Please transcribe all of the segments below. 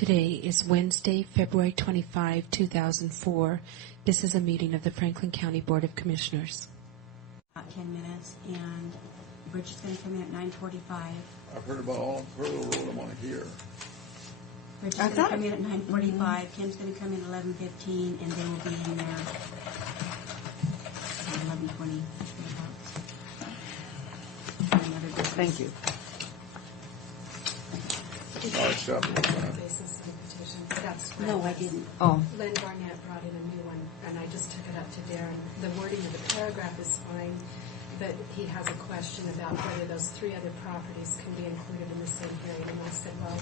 Today is Wednesday, February 25, 2004. This is a meeting of the Franklin County Board of Commissioners. About 10 minutes, and Bridget's going to come in at 9:45. I've heard about all the road I want to hear. Bridget's going to come in at 9:45. Kim's going to come in at 11:15, and they will be in there at 11:20. Thank you. I'll accept it. Basis and petition. That's No, I correct. didn't. Oh, Lynn Barnett brought in a new one, and I just took it up to Darren. The wording of the paragraph is fine, but he has a question about whether those three other properties can be included in the same hearing. And I said, well,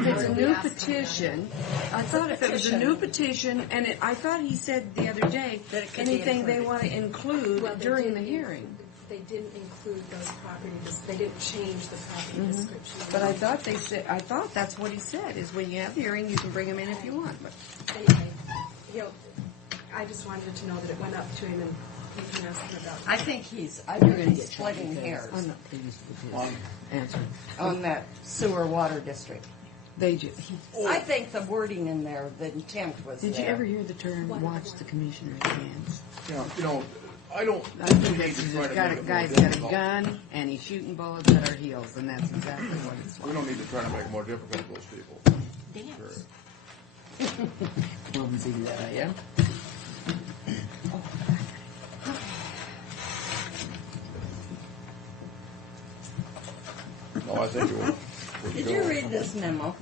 if it's a new asked him about petition, I thought if it was a new petition, and I thought he said the other day That it could be anything they included. want to include well, they during the didn't- hearing. They didn't include those properties. They didn't change the property description. But I thought they said, I thought that's what he said, is when you have the hearing, you can bring them in if you want. But Anyway, I just wanted to know that it went up to him, and you can ask him about I think he's splitting hairs I'm not pleased with his On- answer. on that sewer water district. They just, I think the wording in there, the intent was did you there. ever hear the term "watch the commissioner's hands"? Yeah, I don't I think need that's to try to got make a it more guy's got a difficult. gun and he's shooting bullets at our heels, and that's exactly what it's We like. don't need to try to make it more difficult for those people. Dance. Clumsy that I am. No, I think it was. Did you read this memo?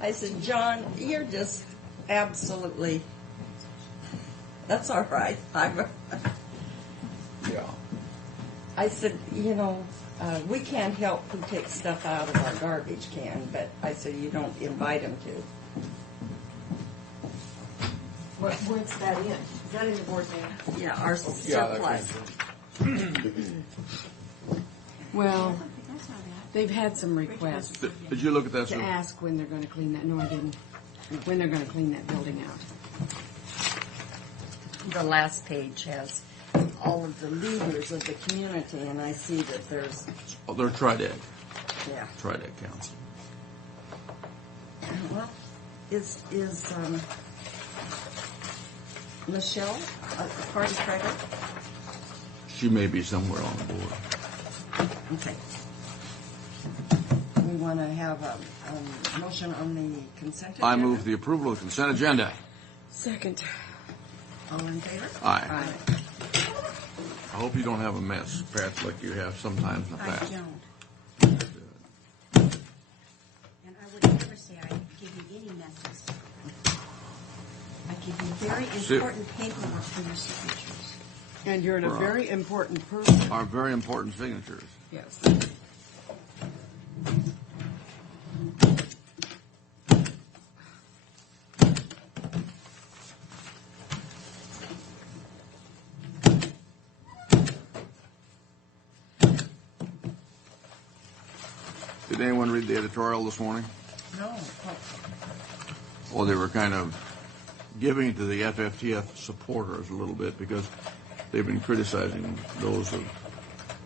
I said, John, you're just absolutely. That's all right. Yeah. I said, we can't help who takes stuff out of our garbage can, but I said you don't invite them to. What's that in? Is that in the board manual? Yeah, our Yeah, that's surplus. Well, That's not bad. they've had some requests Did you look at that, to sir? ask when they're going to clean that. No, I didn't. When they're going to clean that building out. The last page has all of the leaders of the community, and I see that there's, Oh, they're Tridec yeah. Council. Well, is Michelle a party credit? She may be somewhere on the board. Okay. We want to have a motion on the consent agenda? I move the approval of the consent agenda. Second. All in favor? Aye. I hope you don't have a mess, Pat, like you have sometimes in the I past. don't. And I would never say I give you any messes. I give you very important paperwork for your signatures. And you're a Right. very important person. Our very important signatures. Yes. Did anyone read the editorial this morning? No. Well, they were kind of giving to the FFTF supporters a little bit because they've been criticizing those of,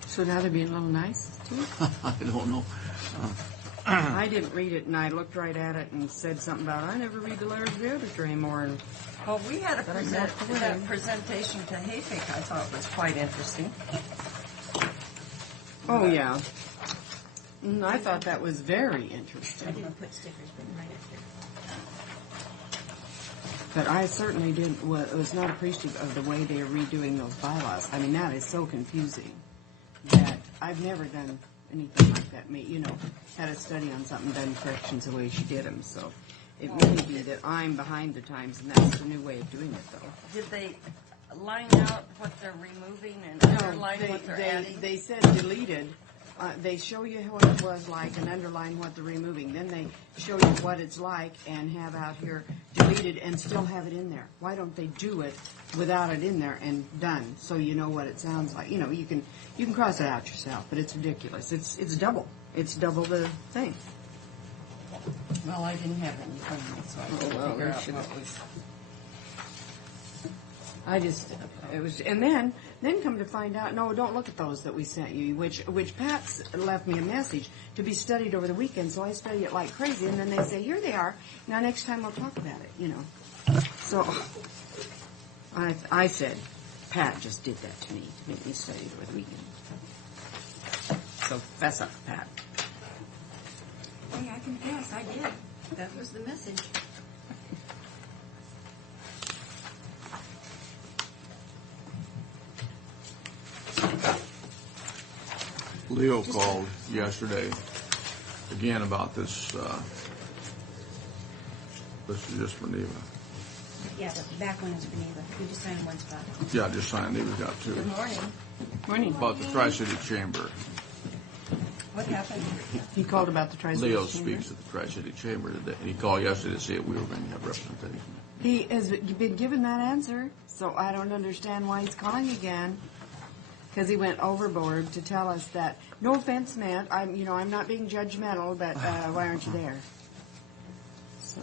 So now they're being a little nice too? I don't know. I didn't read it, and I looked right at it and said something about, I never read the letters of the editor anymore. And Well, we had But I walked away. that presentation to Hayfick I thought was quite interesting. oh, yeah. I thought that was very I interesting. didn't put stickers, but right up there. But I certainly was not appreciative of the way they are redoing those bylaws. I mean, that is so confusing that I've never done anything like that. Had a study on something, done corrections the way she did them. So it may be that I'm behind the times, and that's the new way of doing it, though. Did they line out what they're removing and underline what they're adding? They said deleted. They show you what it was like and underline what they're removing. Then they show you what it's like and have out here deleted and still have it in there. Why don't they do it without it in there and done so you know what it sounds like? You can cross it out yourself, but it's ridiculous. It's double. It's double the thing. Well, I didn't have any from me, so I couldn't well, figure there out should what have- was. And then Then come to find out, no, don't look at those that we sent you, which Pat's left me a message to be studied over the weekend, so I study it like crazy, and then they say, here they are, now next time we'll talk about it, you know. So I said, Pat just did that to me, to make me study it over the weekend. So fess up, Pat. Hey, I confess, I did. That was the message. Leo called yesterday again about this. This is just for Neva. Yeah, but the back one is for Neva. We just signed one spot. Yeah, just signed. Neva's got two. Good morning. Morning. About the Tri-City Chamber. What happened? He called about the Tri-City Leo Chamber. speaks at the Tri-City Chamber today. He called yesterday to see if we were going to have representation. He has been given that answer, so I don't understand why he's calling again. Because he went overboard to tell us that, no offense, Matt, I'm not being judgmental, but why aren't you there? So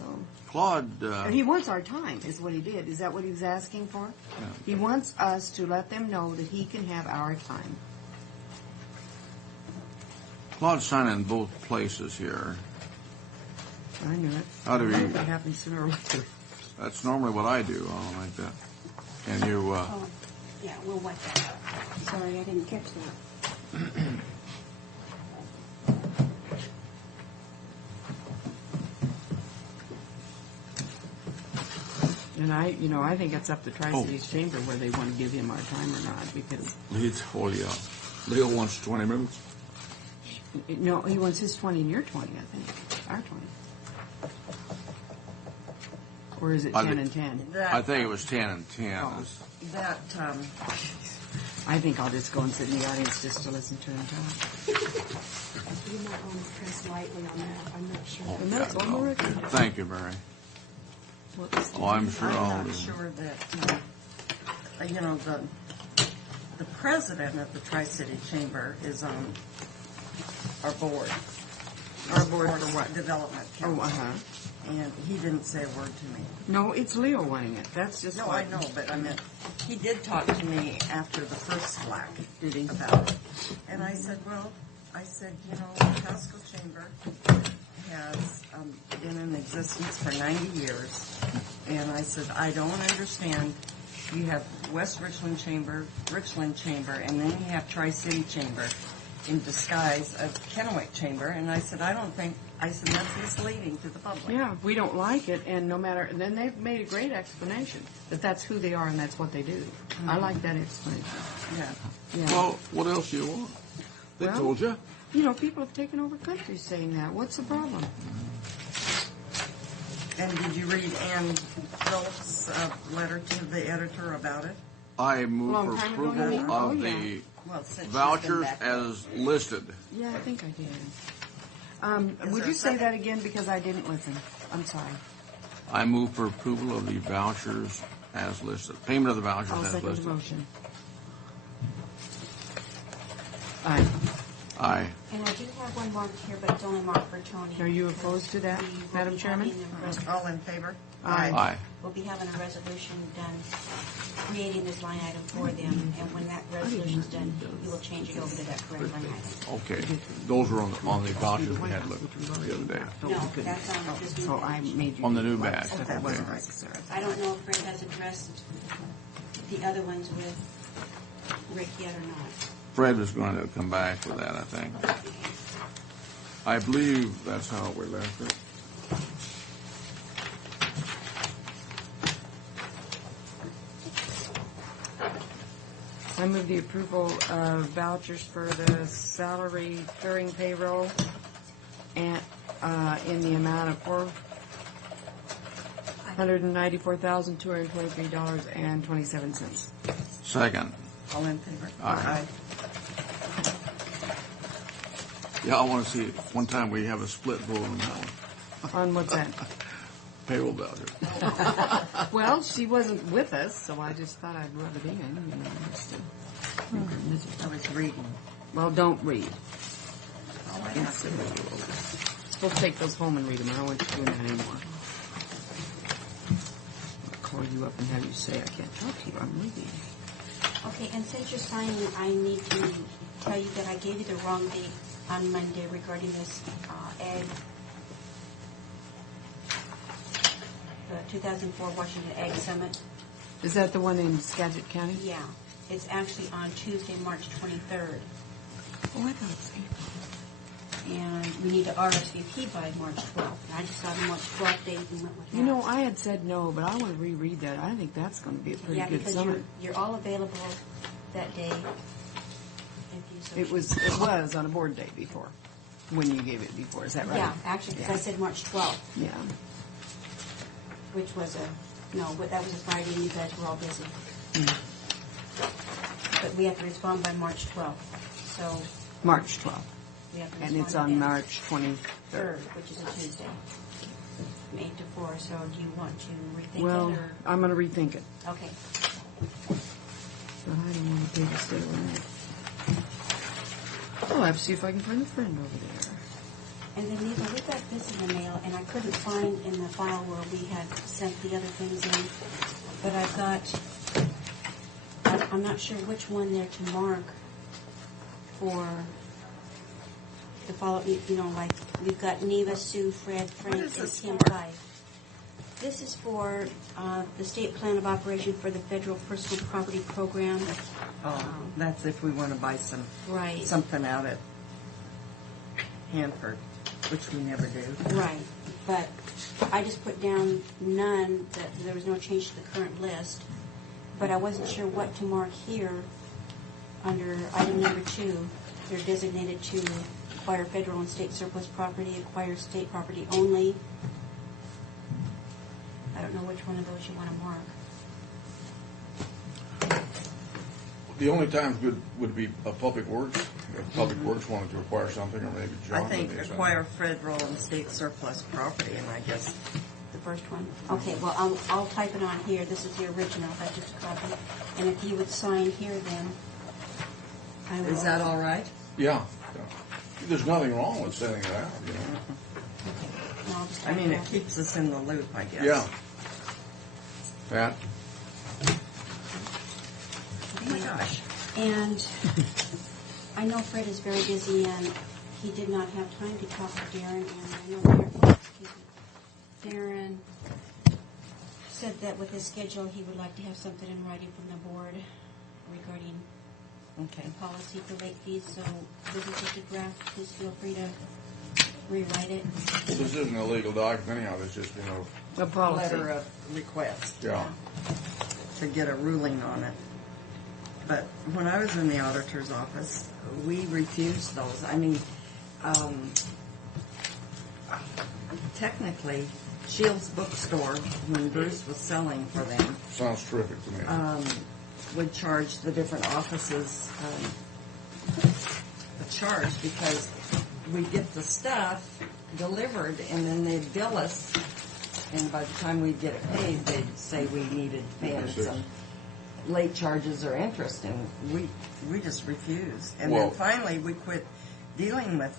Claude, he wants our time, is what he did. Is that what he was asking for? Yeah. He wants us to let them know that he can have our time. Claude's signing both places here. I knew it. How do we- I hope it happens sooner or later. That's normally what I do. I don't like that. And you, Oh, yeah, we'll wipe that out. Sorry, I didn't catch that. And I think it's up to Tri-Cities Chamber whether they want to give him our time or not, because, Leo wants 20 minutes. no, he wants his 20 and your 20, I think. Our 20. Or is it I 10 think- and 10? I think it was 10 and 10. Oh. That, I think I'll just go and sit in the audience just to listen to him talk. You might want to press lightly on that. I'm not sure. Oh, And that's yeah, on the no. record. Thank you, Mary. Whoops. Oh, I'm sure I'll I'm do. not sure that, the president of the Tri-City Chamber is on our board. Our board for what? Development Oh, Council. And he didn't say a word to me. No, it's Leo wanting it. That's just No, like, I know, but I meant, he did talk to me after the first slack. Did he? About it. And I said, Pasco Chamber has been in existence for 90 years. And I said, I don't understand. You have West Richland Chamber, and then you have Tri-City Chamber in disguise of Kennewick Chamber. And I said, that's misleading to the public. yeah, we don't like it, and no matter, and then they've made a great explanation that that's who they are and that's what they do. I like that explanation. Yeah. Yeah. Well, what else do you want? They Well- told you. People have taken over countries saying that. What's the problem? And did you read Ann Phillips' letter to the editor about it? I move Long for time ago, you approval mean? Oh, of yeah. the Well, since she's been vouchers back. as listed. Yeah, I think I did. Is Would there you a say second? that again because I didn't listen? I'm sorry. I move for approval of the vouchers as listed. Payment of the vouchers I'll as second the listed. motion. Aye. Aye. And I do have one marked here, but it's only marked for Tony. Are you opposed to that, We will Madam be Chairman? having All in favor? Aye. Aye. We'll be having a resolution done, creating this line item for them, and when that resolution's done, you will change it over to that correct line item. Okay. Those were on the vouchers we had looked the other day. No, that's on this new So I batch. made you. On the new do batch, stuff okay. that wasn't necessary. I don't know if Fred has addressed the other ones with Rick yet or not. Fred was going to come back with that, I think. I believe that's how we left it. I move the approval of vouchers for the salary clearing payroll and, in the amount of $494,223.27. Second. All in favor? Aye. Yeah, I want to see, one time we have a split vote on that one. On what's that? Payroll voucher. Well, she wasn't with us, so I just thought I'd rub it in, just to make her miserable. I was reading. Well, don't read. Oh, I have to. We'll take those home and read them. I don't want you doing that anymore. I'll call you up and have you say, I can't talk to you, I'm reading. Okay, and since you're signing, I need to tell you that I gave you the wrong date on Monday regarding this egg, the 2004 Washington Egg Summit. Is that the one in Skagit County? Yeah, it's actually on Tuesday, March 23rd, Oh, I thought it was April. and we need to RSVP by March 12th. And I just saw the March 12th date and went with that. You know, I had said no, but I want to reread that. I think that's going to be a pretty Yeah, good because summer. you're all available that day. If you so It was on a board day before, when you gave it before. Is that right? Yeah, actually, because I said March 12th, Yeah. which was but that was a Friday and you guys were all busy. But we have to respond by March 12th, so March 12th. we have to respond. And it's on then. March 23rd. 3rd, which is a Tuesday, from 8 to 4. So do you want to rethink Well, it, or? I'm going to rethink it. Okay. But I don't want to pay to stay overnight. Oh, I have to see if I can find a friend over there. And then, Neva, we got this in the mail, and I couldn't find in the file where we had sent the other things in, but I thought, I'm not sure which one there to mark for the follow, like, we've got Neva, Sue, Fred, Frank, is and this Tim for? Fife. This is for the state plan of operation for the federal personal property program. Oh, that's if we want to buy Right. something out at Hanford, which we never do. Right, but I just put down none, that there was no change to the current list, but I wasn't sure what to mark here under item number 2. They're designated to acquire federal and state surplus property, acquire state property only. I don't know which one of those you want to mark. The only times good would be Public Works. If Public Works wanted to acquire something, or maybe I John. think would do something. acquire federal and state surplus property, and I guess, The first one? Okay, well, I'll type it on here. This is the original, that's just a copy. And if you would sign here then, I will. is that all right? Yeah. Yeah. There's nothing wrong with sending it out, you know. Okay, and I'll just I type mean, it it out. keeps us in the loop, I guess. Yeah. Pat? Oh my gosh. And I know Fred is very busy, and he did not have time to talk to Darren, and I know Darren said that with his schedule, he would like to have something in writing from the board regarding Okay. policy for late fees, so this is just a draft. Please feel free to rewrite it. Well, this isn't a legal document anyhow, it's just, A policy. Letter of request yeah. to get a ruling on it. But when I was in the auditor's office, we refused those. I mean, technically, Shields Bookstore, when Bruce was selling for them, Sounds terrific to me. would charge the different offices a charge because we get the stuff delivered and then they'd bill us, and by the time we get it paid, they'd say we needed to pay them some late charges or interest, and we just refused. And Well- then finally we quit dealing with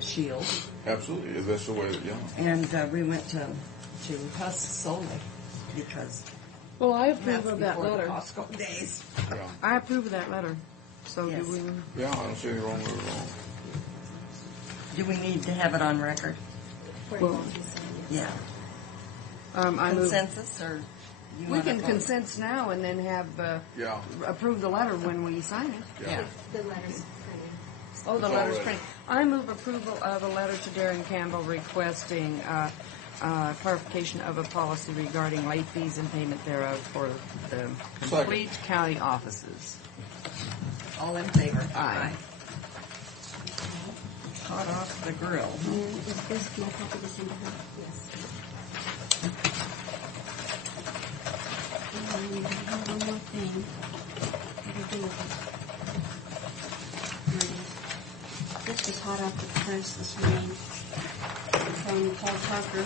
Shield, Absolutely, that's the way that, and we went to Huss solely because Well, I that's approve of that before the letter. Costco days. yeah. I approve of that letter. So Yes. do we? Yeah, I don't see anything wrong with it at all. Do we need to have it on record? Well, Yeah. I move. Consensus, or you We want can to consent now and then have Yeah. approve the letter when we sign it. Yeah. The letter's printed. Oh, the It's letter's all right. printed. I move approval of a letter to Darren Campbell requesting clarification of a policy regarding late fees and payment thereof for the complete county offices. All in favor? Aye. Hot off the grill. And is this, can I copy this into her? Yes. And I have one more thing. What do I do with it? Here it is. This was hot off the press this morning from Paul Parker.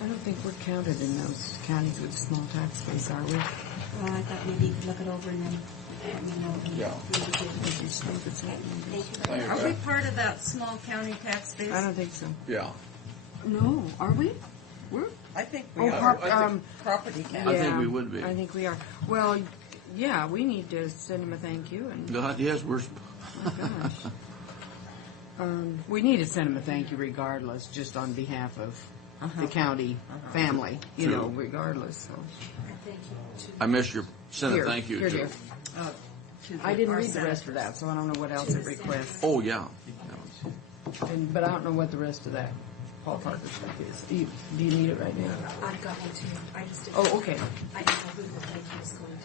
I don't think we're counted in those counties with small tax base, are we? Well, I thought maybe you could look it over and then let me know. Yeah. Maybe Thank you. Are we part of that small county tax base? I don't think so. Yeah. No, are we? We're I think Oh, we are. I Property tax. I think we would be. I think we are. Well, yeah, we need to send him a thank you and. God, yes, we're, Oh, gosh. We need to send him a thank you regardless, just on behalf of the county family, you True. know, regardless. So. I missed your, send a Here, thank you here, to. dear. To I didn't our read the rest of senators. that, so I don't know what else it requests. Oh, yeah. But I don't know what the rest of that Paul Parker stuff is. Do you need it right now? I've got one too. I just didn't. Oh, okay. I didn't know who the thank you was going to.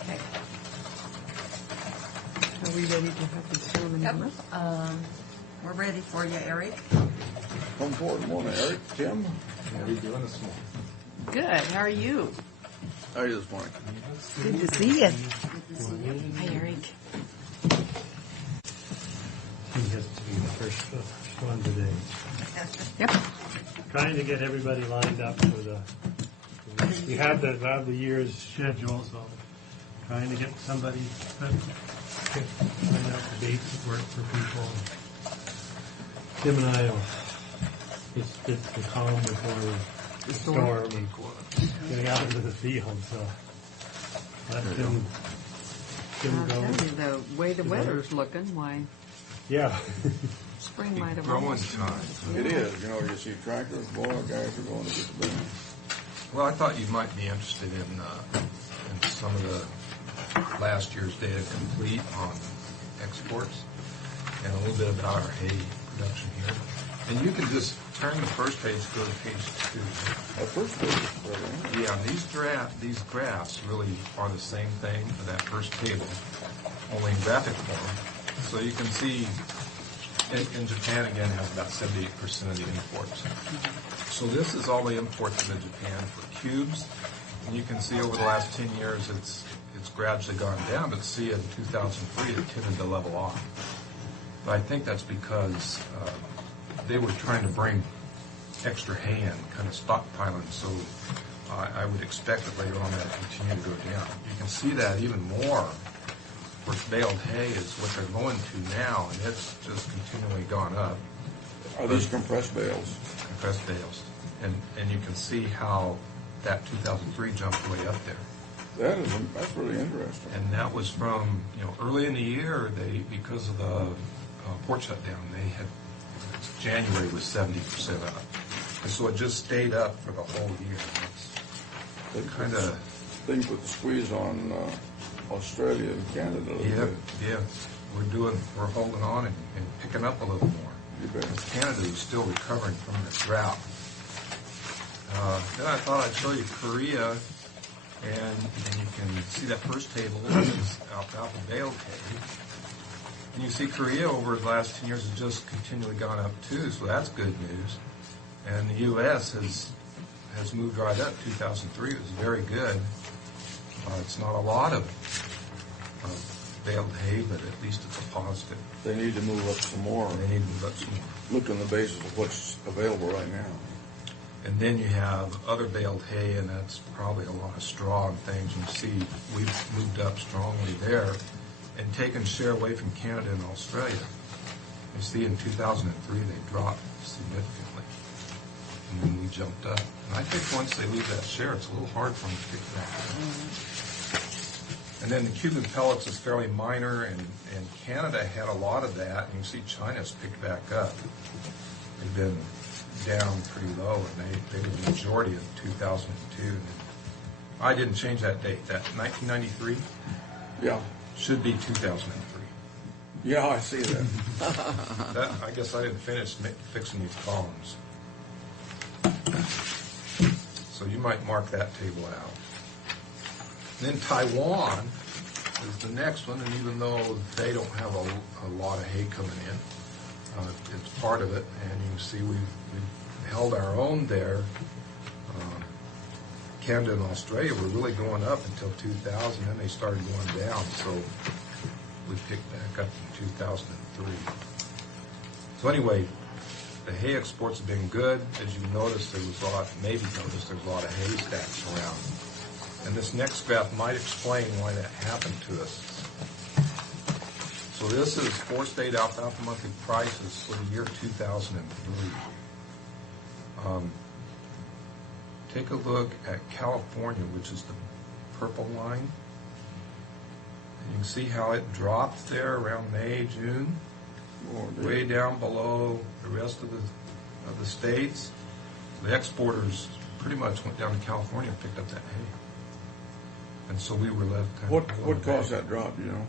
Okay. Are we ready to have this shown in Yep. number? We're ready for you, Eric. Come forward, morning, Eric, Tim. How are you doing this morning? Good. How are you? How are you this morning? Good to see you. Hi, Eric. He gets to be the first one today. Yep. Trying to get everybody lined up for we have the year's schedule, so trying to get somebody find out the dates that work for people. Tim and I will just get the calm before the storm and getting out into the field, so let Tim I'll go. tell you, the way the weather's looking, why, Yeah. spring might have Growing almost. time. It is, you know, you see tractors, boy, guys are going to get the boom. Well, I thought you might be interested in some of the last year's data complete on exports and a little bit about our hay production here. And you can just turn the first page, go to page 2. At first, Yeah, these graphs really are the same thing for that first table, only in graphic form. So you can see in Japan, again, has about 78% of the imports. So this is all the imports into Japan for cubes. And you can see over the last 10 years, it's gradually gone down, but see in 2003, it tended to level off. But I think that's because they were trying to bring extra hay in, kind of stockpiling, so I would expect that later on that will continue to go down. You can see that even more where baled hay is what they're going to now, and it's just continually gone up, are these compressed bales? compressed bales. And you can see how that 2003 jumped way up there. That's really interesting. And that was from, early in the year, because of the port shutdown, January was 70% up. And so it just stayed up for the whole year. It's kind of, Things with the squeeze on Australia and Canada. a little yeah, bit. yeah, we're holding on and picking up a little more. You bet. Canada is still recovering from the drought. Then I thought I'd show you Korea, and you can see that first table is alfalfa baled hay. And you see Korea over the last 10 years has just continually gone up too, so that's good news. And the U.S. has moved right up. 2003 was very good. It's not a lot of baled hay, but at least it's a positive. They need to move up some more. They need to move up some more. Look on the basis of what's available right now. And then you have other baled hay, and that's probably a lot of straw and things. You see we've moved up strongly there and taken share away from Canada and Australia. You see in 2003 they dropped significantly, and then we jumped up. And I think once they lose that share, it's a little hard for them to pick back up. And then the Cuban pellets is fairly minor, and Canada had a lot of that, and you see China's picked back up. They've been down pretty low, and they were the majority of 2002. I didn't change that date. That 1993 Yeah. should be 2003. Yeah, I see that. I guess I didn't finish fixing these columns. So you might mark that table out. Then Taiwan is the next one, and even though they don't have a lot of hay coming in, it's part of it, and you can see we've held our own there. Canada and Australia were really going up until 2000, then they started going down, so we picked back up in 2003. So anyway, the hay exports have been good. As you noticed, there's a lot of hay stacks around. And this next graph might explain why that happened to us. So this is 4-state alfalfa monthly prices for the year 2003. Take a look at California, which is the purple line. And you can see how it dropped there around May, June, way down below the rest of the states. The exporters pretty much went down to California and picked up that hay. And so we were left kind of... What caused that drop, you know?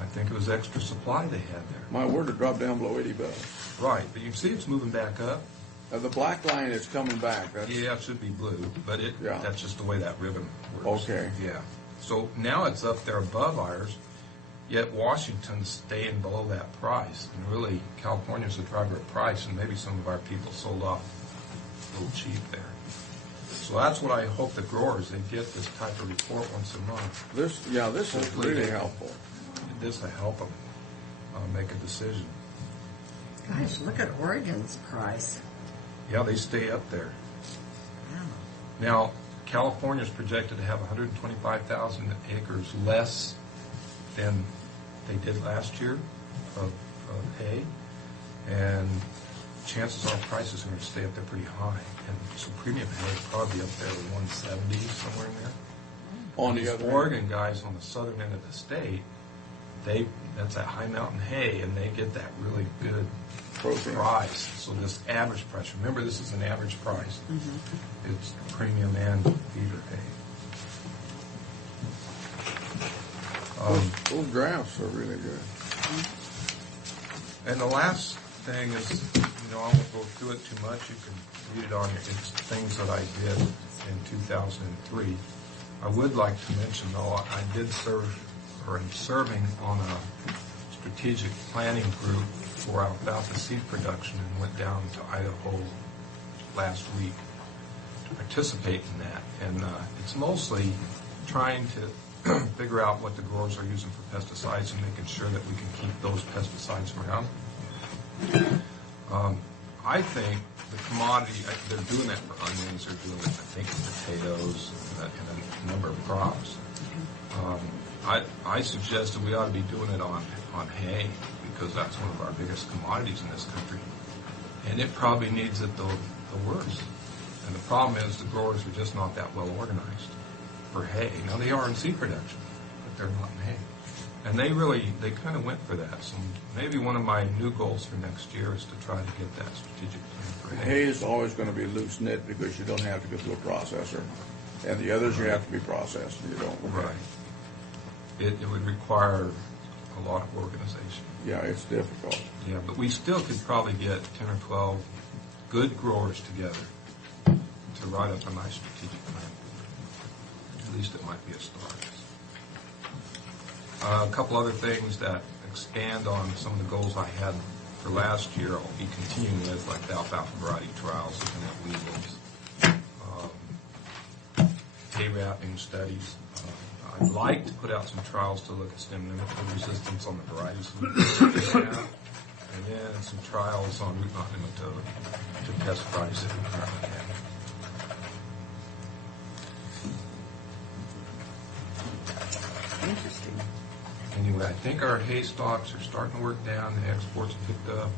I think it was extra supply they had there. My word, it dropped down below $80. Right, but you can see it's moving back up. The black line is coming back. Yeah, it should be blue, but that's just the way that ribbon works. Okay. Yeah. So now it's up there above ours, yet Washington's staying below that price. And really, California's the driver of price, and maybe some of our people sold off a little cheap there. So that's what I hope the growers, they get this type of report once a month. This is really helpful. This will help them make a decision. Gosh, look at Oregon's price. Yeah, they stay up there. Wow. Now, California's projected to have 125,000 acres less than they did last year of hay, and chances are prices are going to stay up there pretty high. And so premium hay will probably be up there at 170, somewhere in there. On These the other Oregon guys on the southern end of the state, that's that high mountain hay, and they get that really good price. So this average price, remember this is an average price. Mm-hmm. It's premium and feeder hay. Those graphs are really good. And the last thing is, I won't go through it too much. You can read it on your, it's things that I did in 2003. I would like to mention, though, I did am serving on a strategic planning group for alfalfa seed production and went down to Idaho last week to participate in that. And it's mostly trying to figure out what the growers are using for pesticides and making sure that we can keep those pesticides around. I think the commodity, they're doing that for onions, they're doing it, I think, for potatoes and a number of crops. I suggested we ought to be doing it on hay because that's one of our biggest commodities in this country. And it probably needs it the worst. And the problem is the growers are just not that well organized for hay. Now they are in seed production, but they're not in hay. And they kind of went for that. So maybe one of my new goals for next year is to try to get that strategic plan for hay. Hay is always going to be loose knit because you don't have to go through a processor. And the others you have to be processed. You don't. Right. It would require a lot of organization. Yeah, it's difficult. Yeah, but we still could probably get 10 or 12 good growers together to write up a nice strategic plan. At least it might be a start. A couple other things that expand on some of the goals I had for last year I'll be continuing with, like the alfalfa variety trials, looking at weevils, hay wrapping studies. I'd like to put out some trials to look at stem nematode resistance on the varieties we have, and then some trials on root knot nematode to test varieties that we currently have. Interesting. Anyway, I think our hay stocks are starting to work down. The exports have picked up.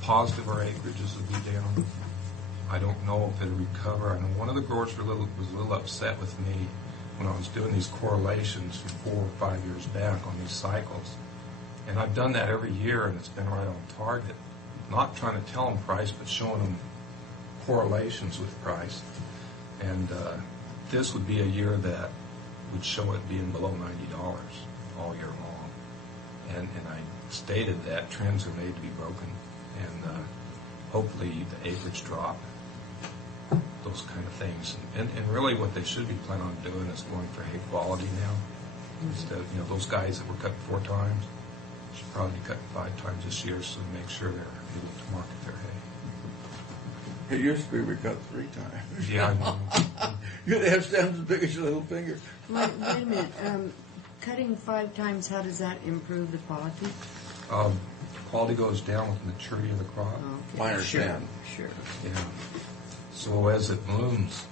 Positive, our acreages will be down. I don't know if it'll recover. I know one of the growers was a little upset with me when I was doing these correlations from 4 or 5 years back on these cycles. And I've done that every year, and it's been right on target. Not trying to tell them price, but showing them correlations with price. And this would be a year that would show it being below $90 all year long. And I stated that trends are made to be broken, and hopefully the acreage drop, those kind of things. And really what they should be planning on doing is going for hay quality now. Instead of, those guys that were cut 4 times should probably be cutting 5 times this year, so to make sure they're able to market their hay. It used to be we cut 3 times. Yeah, I know. You gotta have stems as big as your little finger. Wait a minute, cutting 5 times, how does that improve the quality? Quality goes down with maturity of the crop. Okay. I understand. Sure. Yeah. So as it blooms,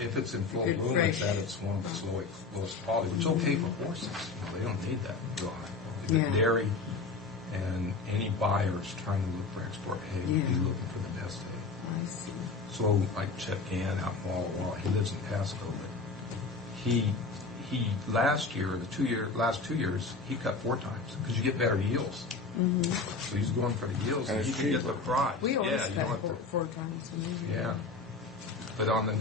if it's in full Good bloom, fresh. it's at its lowest quality, which is okay for horses. They don't need that real high. If it's Yeah. dairy, and any buyers trying to look for export hay would be Yeah. looking for the best hay. I see. So like Chet Gann out in Walla Walla, he lives in Pasco, but he last year, last 2 years, he cut 4 times because you get better yields. So he's going for the yields, And and it's you can get the cheaper. price. We always Yeah, you don't cut have to- 4 times. Yeah. But on the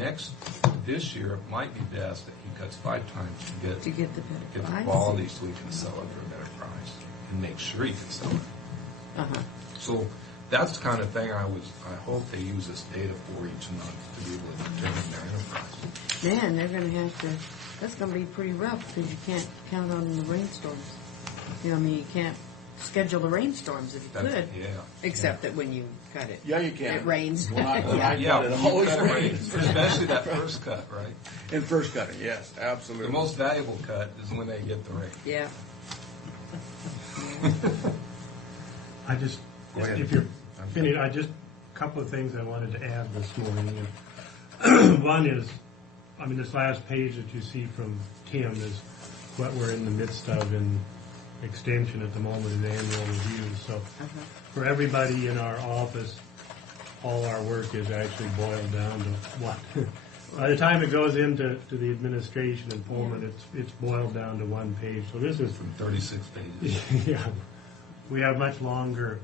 this year, it might be best that he cuts 5 times to To get get the better the price. quality so he can sell it for a better price and make sure he can sell it. Uh-huh. So that's the kind of thing I hope they use this data for each month to be able to determine their enterprise. Man, they're going to have to, that's going to be pretty rough because you can't count on the rainstorms. You know, I mean, you can't schedule the rainstorms if you That's- could. Yeah. Except that when you cut it. Yeah, you can. It rains. When I Yeah, cut it, it you always cut it right, rains. especially that first cut, right? In first cutting, yes, The absolutely. most valuable cut is when they get the rain. Yeah. I just, Go ahead. if you're finished, a couple of things I wanted to add this morning. And one is, I mean, this last page that you see from Tim is what we're in the midst of in extension at the moment in annual reviews. So for everybody in our office, all our work is actually boiled down to what? By the time it goes into the administration in Pullman, it's boiled down to 1 page. So this is From 36 pages. yeah, we have much longer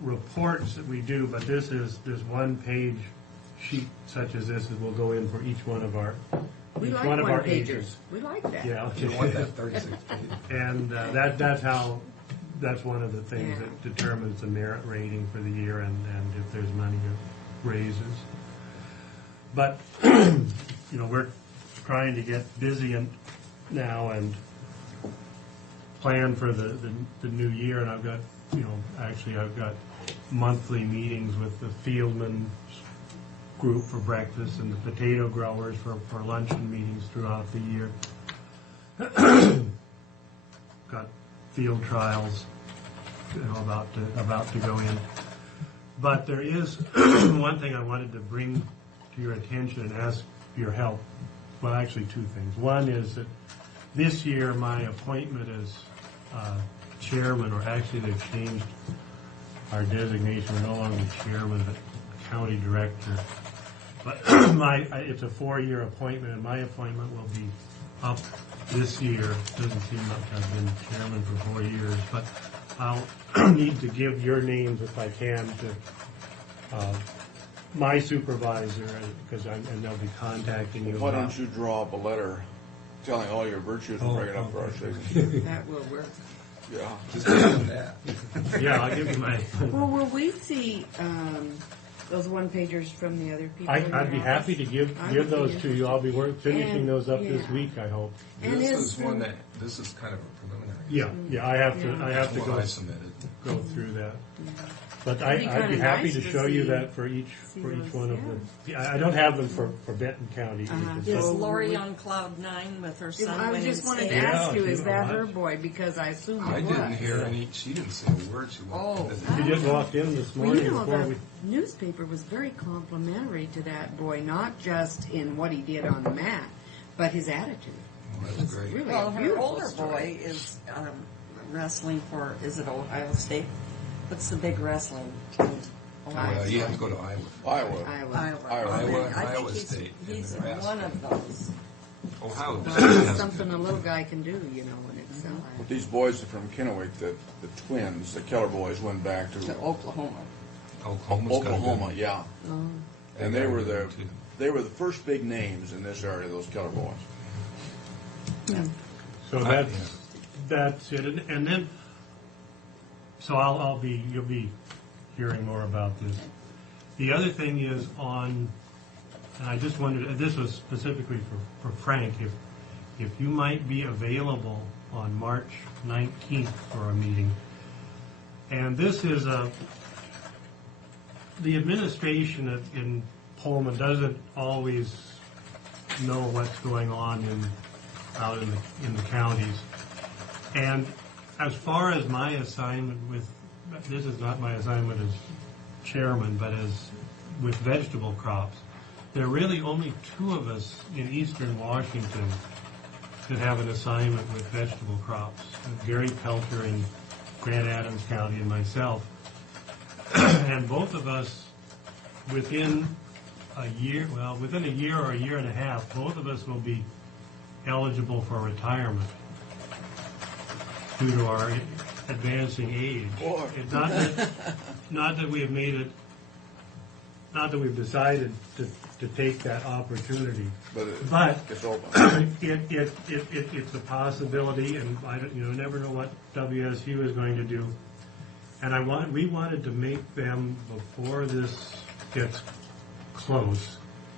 reports that we do, but this 1 page sheet such as this will go in for each one of our We each like one of our one-pagers. agents. We like that. Yeah, You don't want okay. that 36 pages. And that's one of the things Yeah. that determines the merit rating for the year and if there's money to raises. But we're trying to get busy now and plan for the new year, and I've got I've got monthly meetings with the Fieldman group for breakfast and the potato growers for luncheon meetings throughout the year. Got field trials about to go in. But there is one thing I wanted to bring to your attention and ask your help. Well, actually 2 things. One is that this year my appointment as chairman, or actually they've changed our designation. We're no longer chairman, but county director. But it's a 4-year appointment, and my appointment will be up this year. Doesn't seem like I've been chairman for 4 years, but I'll need to give your names if I can to my supervisor, and they'll be contacting you. Why about- don't you draw up a letter telling all your virtues and bring it up for our signature? That will work. Yeah. Just doing that. Yeah, I'll give you my. Well, will we see those 1-pagers from the other people? in I'd be your happy office? to give I would those be to you. I'll be finishing And- those up this yeah. week, I hope. And This is is one that, this is kind of a preliminary. Yeah, I have to What go I submitted. through that. But It'd be I'd be kinda happy nice to to show you see- that for each those, one of them. Yeah, I don't have them for Benton County. Uh-huh. agents. Is So Lori we- on cloud 9 with her son I winning just wanted to state? ask you, Yeah, is she that will her watch. boy? Because I assumed I it didn't was. hear she didn't say a word. She Oh. walked into She just walked in this Well, morning you know, before the we. newspaper was very complimentary to that boy, not just in what he did on the mat, but his attitude. Well, that's great. Really Well, a her beautiful older story. boy is wrestling for, is it Ohio State? What's the big wrestling team? Well, you have to go to Iowa. Iowa. Iowa. Iowa, I think Iowa he's, State, and he's the in rest. one of those. Ohio Well, State it's has something been- a little guy can do, when it's But these boys are from Kennewick, the twins, the Keller boys, went back To to Oklahoma. Oklahoma's got a good Oklahoma, one. yeah. Oh. And They they got a were good the one, too. they were the first big names in this area, those Keller boys. So that's it. And then, so you'll be hearing more about this. The other thing is and I just wondered, this was specifically for Frank, if you might be available on March 19th for a meeting. And this is the administration in Pullman doesn't always know what's going on out in the counties. And as far as my assignment this is not my assignment as chairman, but as with vegetable crops, there are really only 2 of us in eastern Washington that have an assignment with vegetable crops. Gary Pelter in Grand Adams County and myself. And both of us, within a year or a year and a half, both of us will be eligible for retirement due to our advancing age. It's not that we have made it, not that we've decided to take that opportunity, but It's open. it's a possibility, and you never know what WSU is going to do. And we wanted to make them, before this gets close,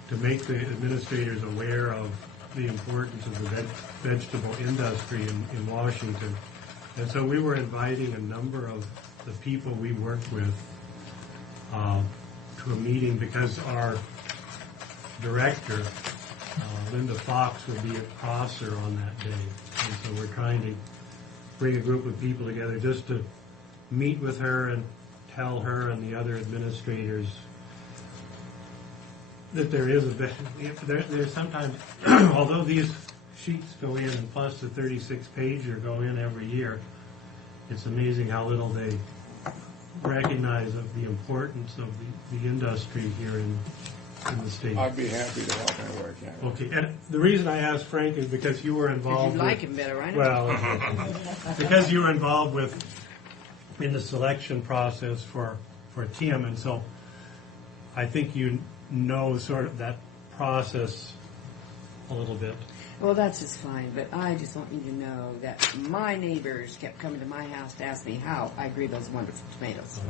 to make the administrators aware of the importance of the vegetable industry in Washington. And so we were inviting a number of the people we work with to a meeting, because our director, Linda Fox, will be at Prosser on that day. And so we're trying to bring a group of people together just to meet with her and tell her and the other administrators that there is there's sometimes, although these sheets go in, and plus the 36-pager go in every year, it's amazing how little they recognize of the importance of the industry here in the state. I'd be happy to help anywhere I can. Okay, and the reason I asked Frank is because you were involved. You like him better, I know. Well, because you were involved in the selection process for Tim, and so I think you know sort of that process a little bit. Well, that's just fine, but I just want you to know that my neighbors kept coming to my house to ask me how I grew those wonderful tomatoes.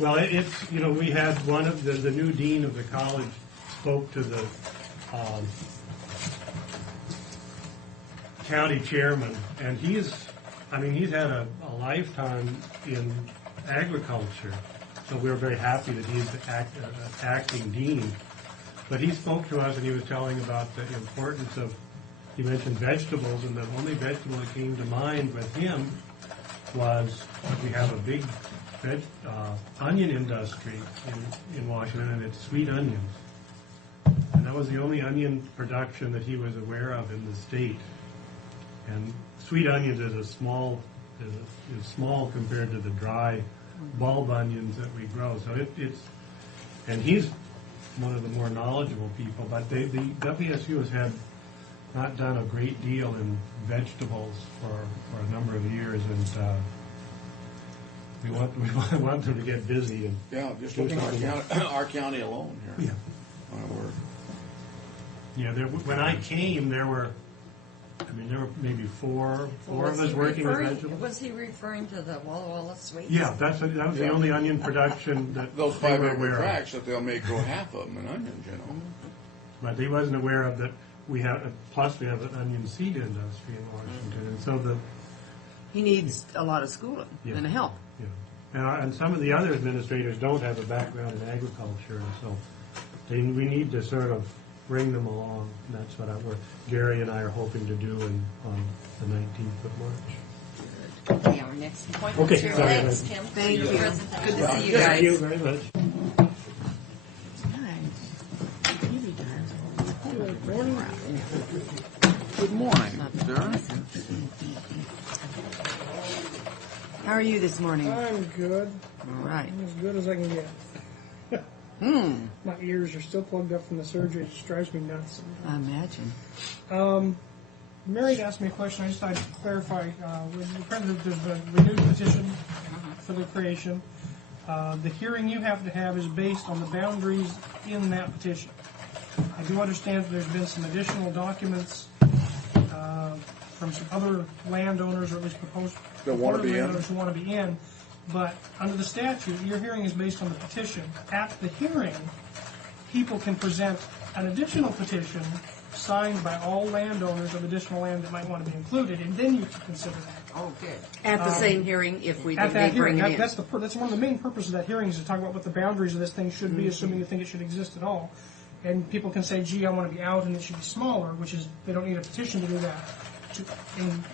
Well, it's, we had one of the new dean of the college spoke to the county chairman, and he's had a lifetime in agriculture, so we're very happy that he's acting dean. But he spoke to us, and he was telling about the importance of, he mentioned vegetables, and the only vegetable that came to mind with him was we have a big onion industry in Washington, and it's sweet onions. And that was the only onion production that he was aware of in the state. And sweet onions is small compared to the dry bulb onions that we grow. So and he's one of the more knowledgeable people, but the WSU has not done a great deal in vegetables for a number of years, and we want them to get busy. And just look at our county alone here. Yeah. My word. Yeah, when I came, there were maybe four of us working with vegetables. Was he referring to the Walla Walla Sweets? Yeah, that was the only onion production that Those they 5 were acre aware of. tracts that they'll make grow half of them in onions, But he wasn't aware of that. We have an onion seed industry in Washington, and so He needs a lot of schooling and help. And some of the other administrators don't have a background in agriculture, and so we need to sort of bring them along. And that's what Gary and I are hoping to do on the 19th of March. Okay, our next appointment. Okay, sorry. Thanks, Tim. Thank you. Good to see you Thank guys. you very much. Good morning, sir. How are you this morning? I'm good. All right. I'm as good as I can get. My ears are still plugged up from the surgery. It just drives me nuts I sometimes. imagine. Mary asked me a question. I just thought I'd clarify. There's a renewed petition for the creation. The hearing you have to have is based on the boundaries in that petition. I do understand that there's been some additional documents from some other landowners, or at least proposed That wanna be in. landowners who want to be in. But under the statute, your hearing is based on the petition. At the hearing, people can present an additional petition signed by all landowners of additional land that might want to be included, and then you can consider that. Oh, good. At the same hearing, if we, At they that bring hearing, it in. that's one of the main purposes of that hearing, is to talk about what the boundaries of this thing should be, assuming you think it should exist at all. And people can say, gee, I want to be out and it should be smaller, which is, they don't need a petition to do that. To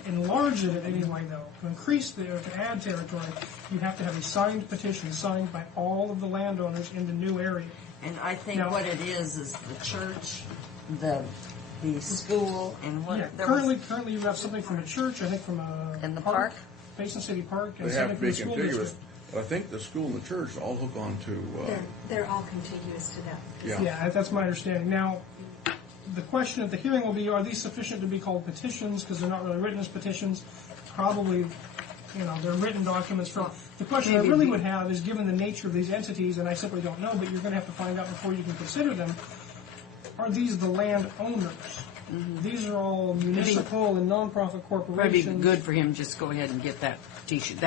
enlarge it anyway, though, to increase to add territory, you have to have a signed petition signed by all of the landowners in the new area. And I think Now- what it is the church, the school, and what Yeah, there was- currently you have something from a church, I think from a And the park? Basin City Park, and They have something to from be the school contiguous. district. I think the school and the church all hook on to, They're all contiguous to that. yeah. Yeah, that's my understanding. Now, the question at the hearing will be, are these sufficient to be called petitions, because they're not really written as petitions? Probably, they're written documents from, the question I really would have is, given the nature of these entities, and I simply don't know, but you're going to have to find out before you can consider them, are these the landowners? These are all municipal and nonprofit Probably corporations. good for him, just go ahead and get that petition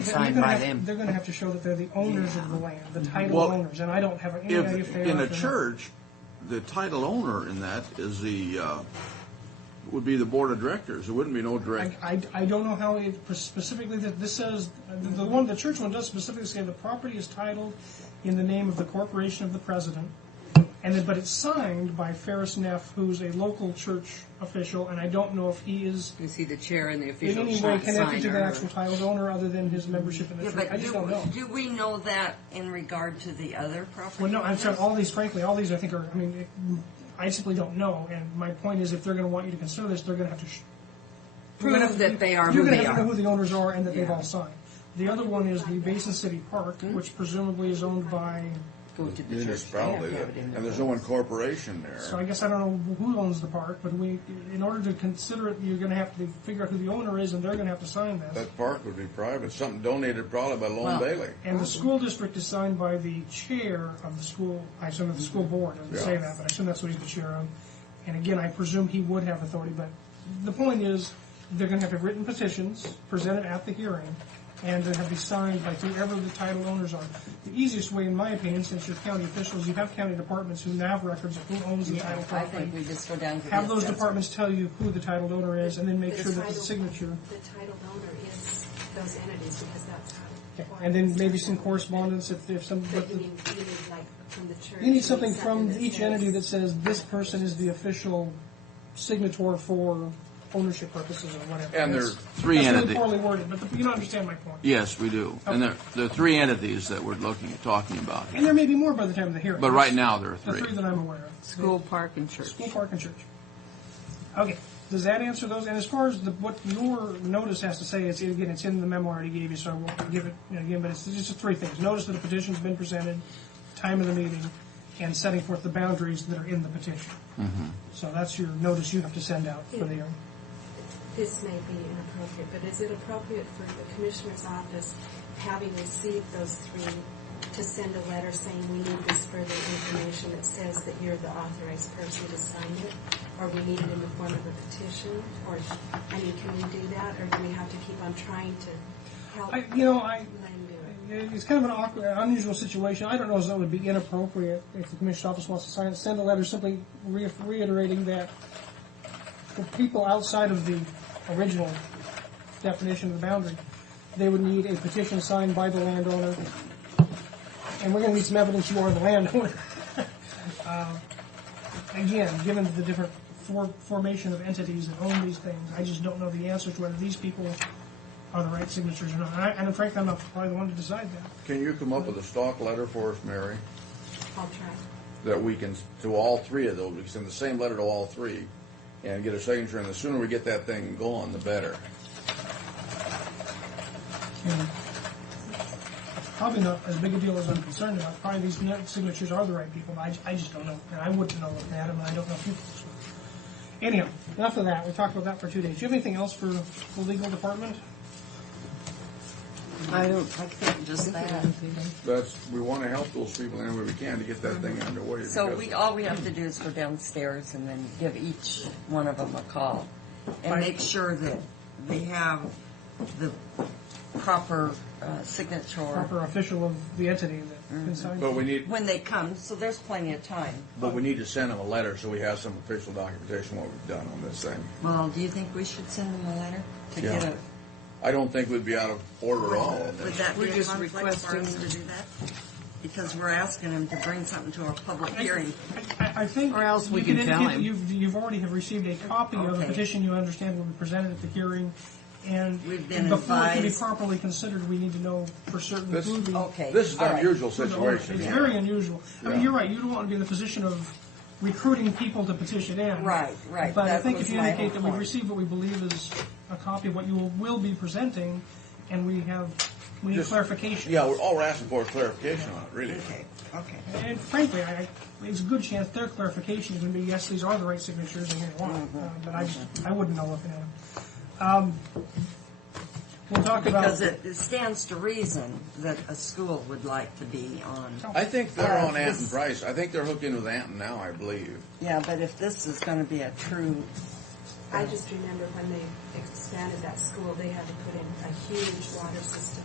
They're signed gonna by have- them. They're going to have to show that they're the owners of the land, the title Well, owners, and I don't have any idea if they are. In a or not. church, the title owner in that is would be the board of directors. There wouldn't be no direct. I don't know how it specifically, that this says, the church one does specifically say the property is titled in the name of the corporation of the president, but it's signed by Ferris Neff, who's a local church official, and I don't know if he is You see the chair and the in official any way connected to the signer. actual title owner other than his membership in the Yeah, church. I but just don't know. do we know that in regard to the other property? Well, no, I'm sorry, owners? all these I think are, I simply don't know, and my point is, if they're going to want you to consider this, they're going to have to Prove that they are You're who going they to have to know are. who the owners are and that they've Yeah. all signed. The other one is the Basin City Park, which presumably is owned by, Go to the church. They have Municipality, to have it in and there. there's no incorporation so there. I guess I don't know who owns the park, but in order to consider it, you're going to have to figure out who the owner is, and they're going to have to sign this. That park would be private, something donated probably by Lone Well, Bailey. And the school district is signed by the chair of the school, I assume of the school board, it doesn't say Yeah. that, but I assume that's what he's the chair of. And again, I presume he would have authority, but the point is, they're going to have written petitions presented at the hearing, and they have to be signed by whoever the title owners are. The easiest way, in my opinion, since you're county officials, you have county departments who have records of who owns the Yeah, title I property. think we just go down to the Have those assessor. departments tell you who the title owner is, and then make sure that the title- signature. The title owner is those entities, because that's how. And then maybe some correspondence if some. But you need like from the church. You need something from that each says- entity that says this person is the official signator for ownership purposes or whatever. And there are That's- three that's really entities. poorly worded, but you don't understand my point. Yes, we do. And there are three entities that we're talking about. And there may be more by the time of the hearing. But right now, there are The three. three that I'm aware of. School, park, and church. School, park, and church. Okay, does that answer those? And as far as what your notice has to say, it's in the memo I already gave you, so I won't give it again, but it's just three things. Notice that a petition's been presented, time of the meeting, and setting forth the boundaries that are in the petition. So that's your notice you have to send out for the, This may be inappropriate, but is it appropriate for the Commissioner's office, having received those three, to send a letter saying we need this further information that says that you're the authorized person to sign it, or we need it in the form of a petition, or, can we do that, or do we have to keep on trying to help them do it? it's kind of an awkward, unusual situation. I don't know if that would be inappropriate if the Commissioner's office wants to sign it. Send a letter simply reiterating that for people outside of the original definition of the boundary, they would need a petition signed by the landowner. And we're going to need some evidence you are the landowner. Again, given the different formation of entities that own these things, I just don't know the answer to whether these people are the right signatures or not. And frankly, I'm not probably the one to decide that. Can you come up with a stock letter for us, Mary, I'll try. that we can, to all three of those, we can send the same letter to all three and get a signature, and the sooner we get that thing going, the better. Probably not as big a deal as I'm concerned about. Probably these signatures are the right people. I just don't know. And I wouldn't know if they had them, and I don't know if you folks would. Anyhow, enough of that. We talked about that for 2 days. Do you have anything else for the legal department? I think just that. We want to help those people any way we can to get that thing underway. So because- all we have to do is go downstairs and then give each one of them a call and make sure that they have the proper signature proper official of the entity that can sign. But we need, when they come, so there's plenty of time. to send them a letter so we have some official documentation of what we've done on this thing. Well, do you think we should send them a letter to Yeah. get a? I don't think we'd be out of order at all. Would that We're be a just conflict for us to requesting- do that? Because we're asking them to bring something to a public hearing. I think Or else we you can can tell indicate him. that you've already have received a copy of the Okay. petition you understand will be presented at the hearing, and We've been before it can be advised. properly considered, we need to know for certain This- who the Okay. This is all an right. unusual who the owner is. situation. It's very unusual. I mean, Yeah. you're right. You don't want to be in the position of recruiting people to petition in. Right, right. But I That think was if you my indicate whole that we've point. received what we believe is a copy of what you will be presenting, and we need Just- clarification. Yeah, all we're asking for is clarification on it, really. Okay, okay. And frankly, there's a good chance their clarification is going to be, yes, these are the right signatures, and here why. But I wouldn't know looking at them. We'll talk about... Because it stands to reason that a school would like to be on. I think they're on this- Anton Price. I think they're hooked into with Anton now, I believe. Yeah, but if this is going to be a true, I just remember when they expanded that school, they had to put in a huge water system.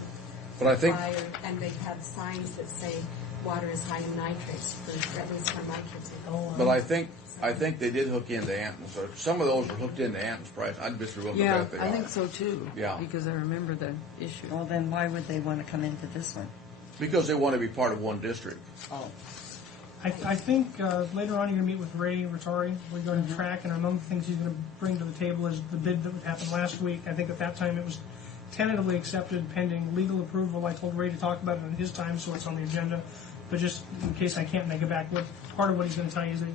But I think, Fire, and they had signs that say water is high in nitrates, at least for my kids. but I think they did hook into Anton. So some of those were hooked into Anton's Price. I'd be real Yeah, bet they I are. think so too. Yeah. Because I remember the issue. well, then why would they want to come into this one? Because they want to be part of one district. Oh, I think later on you're going to meet with Ray Rotari. We're going to track, and among the things he's going to bring to the table is the bid that happened last week. I think at that time it was tentatively accepted pending legal approval. I told Ray to talk about it in his time, so it's on the agenda. But just in case I can't make it back, part of what he's going to tell you is that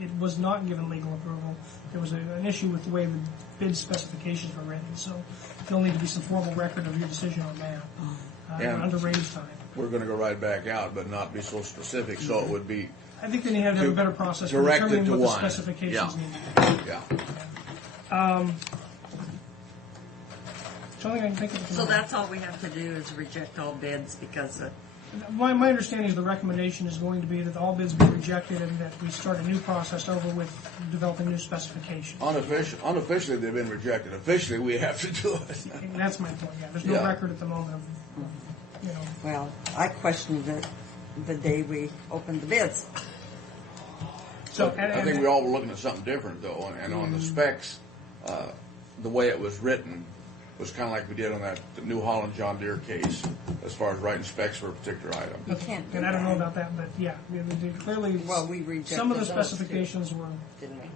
it was not given legal approval. There was an issue with the way the bid specifications were written, so there'll need to be some formal record of your decision on that And- under Ray's time. We're going to go right back out, but not be so specific, so it would be, I think they need to have a better process for Direct it determining to what the one. specifications Yeah. need. yeah. It's the only thing I can think of at the so moment. that's all we have to do is reject all bids because My understanding is the recommendation is going to be that all bids be rejected and that we start a new process over with developing new specifications. Unofficially, they've been rejected. Officially, we have to do it. And that's my point, yeah. There's no Yeah. record at the moment of, well, I questioned it the day we opened the bids. So, I think we all were looking at something different, though, and on the specs, the way it was written was kind of like we did on that New Holland John Deere case, as far as writing specs for a particular item. You can't do and I don't know that. about that, but yeah, they clearly, Well, we rejected some of the those, too. specifications were Didn't we?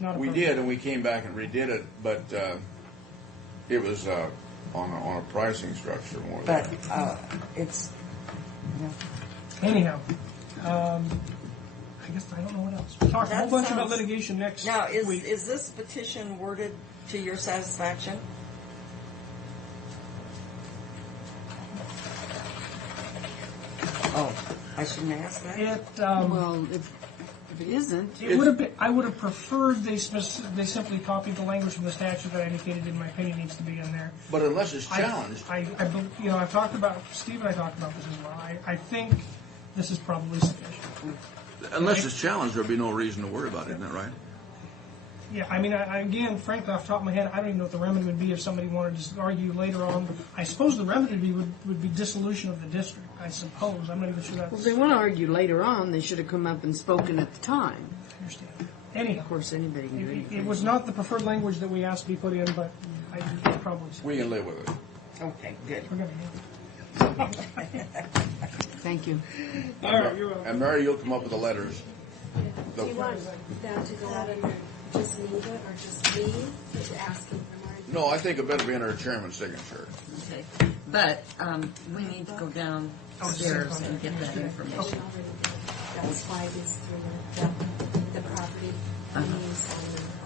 not We appropriate. did, and we came back and redid it, but it was on a pricing structure more than. But it's, Anyhow, I guess I don't know what else. We'll talk a whole That bunch about sounds- litigation next now, week. is this petition worded to your satisfaction? Oh, I shouldn't ask that? It, Well, if it isn't, it would have been, I would have preferred they simply copied the language from the statute that I indicated in my opinion needs to be in there. But unless it's challenged, I've talked about, Steve and I talked about this as well. I think this is probably sufficient. unless it's challenged, there'd be no reason to worry about it, isn't that right? Yeah, I mean, again, frankly, off the top of my head, I don't even know what the remedy would be if somebody wanted to argue later on. I suppose the remedy would be dissolution of the district, I suppose. I'm not even sure well, if that's... they want to argue later on, they should have come up and spoken at the time. I understand. Anyhow, Of course, anybody can do it anything. was not the preferred language that we asked to be put in, but I probably... We can live with it. Okay, good. We're going to Thank you. All right, you're welcome. And Mary, you'll come up with the letters. Do you want them to go out under just Neva or just me asking for more? No, I think it better be under a chairman's signature. Okay. But we need to go downstairs and get that information. That's why these three, the property names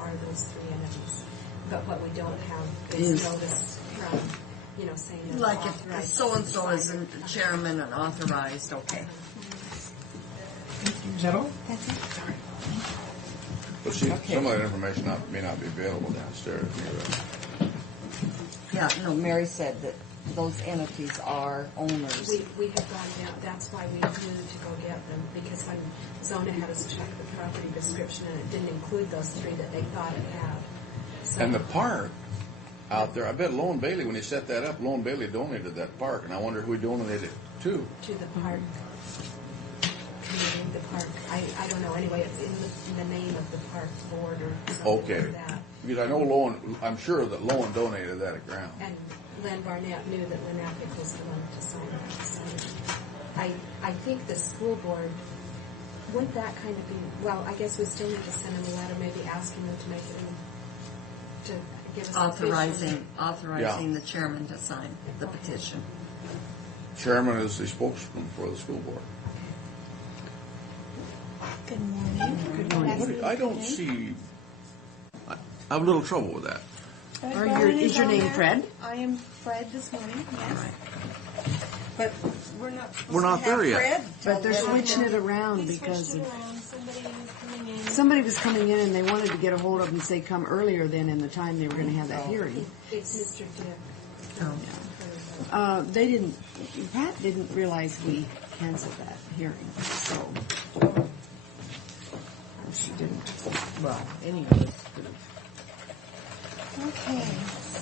are those three entities. But what we don't have is Is- notice from, saying that. Like authorized if so-and-so to is sign the it. chairman and authorized, okay. Is that all? But see, some of that information may not be available downstairs. Yeah, no, Mary said that those entities are owners. We have gone down, that's why we knew to go get them, because when Zona had us check the property description and it didn't include those three that they thought it had. So- And the park, out there. I bet Lone Bailey, when he set that up, Lone Bailey donated that park, and I wonder who he donated it to. To the park. Committee, the park, I don't know, anyway, it's in the name of the park board or something Okay. like that. Because I know Lone, I'm sure that Lone donated that ground. And Len Barnett knew that Lynn Appick was the one to sign that. So I think the school board, wouldn't that kind of be, well, I guess we still need to send them a letter, maybe asking them to make it, to give us Authorizing the chairman to sign the petition. Chairman is the spokesman for the school board. Good morning. Good morning. Leslie I don't speaking. see, I have a little trouble with that. Fred Are Bowen is your on name there. Fred? I am Fred this morning, yes. But we're not supposed We're not to have there yet. Fred till But they're then. switching it around He because switched it of- around. Somebody was coming in. somebody was coming in and they wanted to get a hold of him and say come earlier than in the time they were going to have that hearing. It's Mr. Dick. They didn't, Pat didn't realize we canceled that hearing, so. She didn't. Well, anyway. Okay,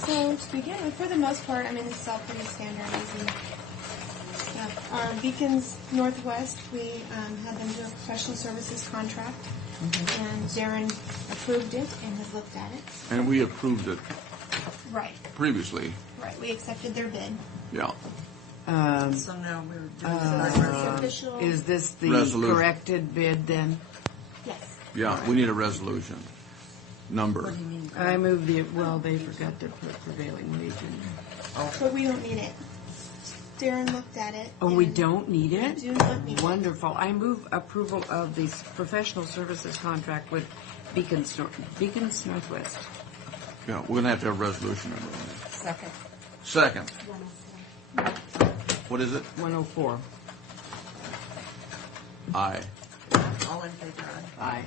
so to begin with, for the most part, I mean, this is all pretty standard, easy stuff. Beacons Northwest, we had them do a professional services contract, and Darren approved it and has looked at it. And we approved it Right, previously, right. We accepted their bid. yeah. So now we're doing So it this by is the official. Is this the Resolution. corrected bid then? Yes. Yeah, we need a resolution number. What do you mean? I moved they forgot to put prevailing wage in. But we don't need it. Darren looked at it. Oh, we and don't need it? We do not need it. Wonderful. I move approval of the professional services contract with Beacons Northwest. Yeah, we're gonna have to have a resolution number on it. Second. Second, what is it? 104. Aye. All in favor? Aye. Aye.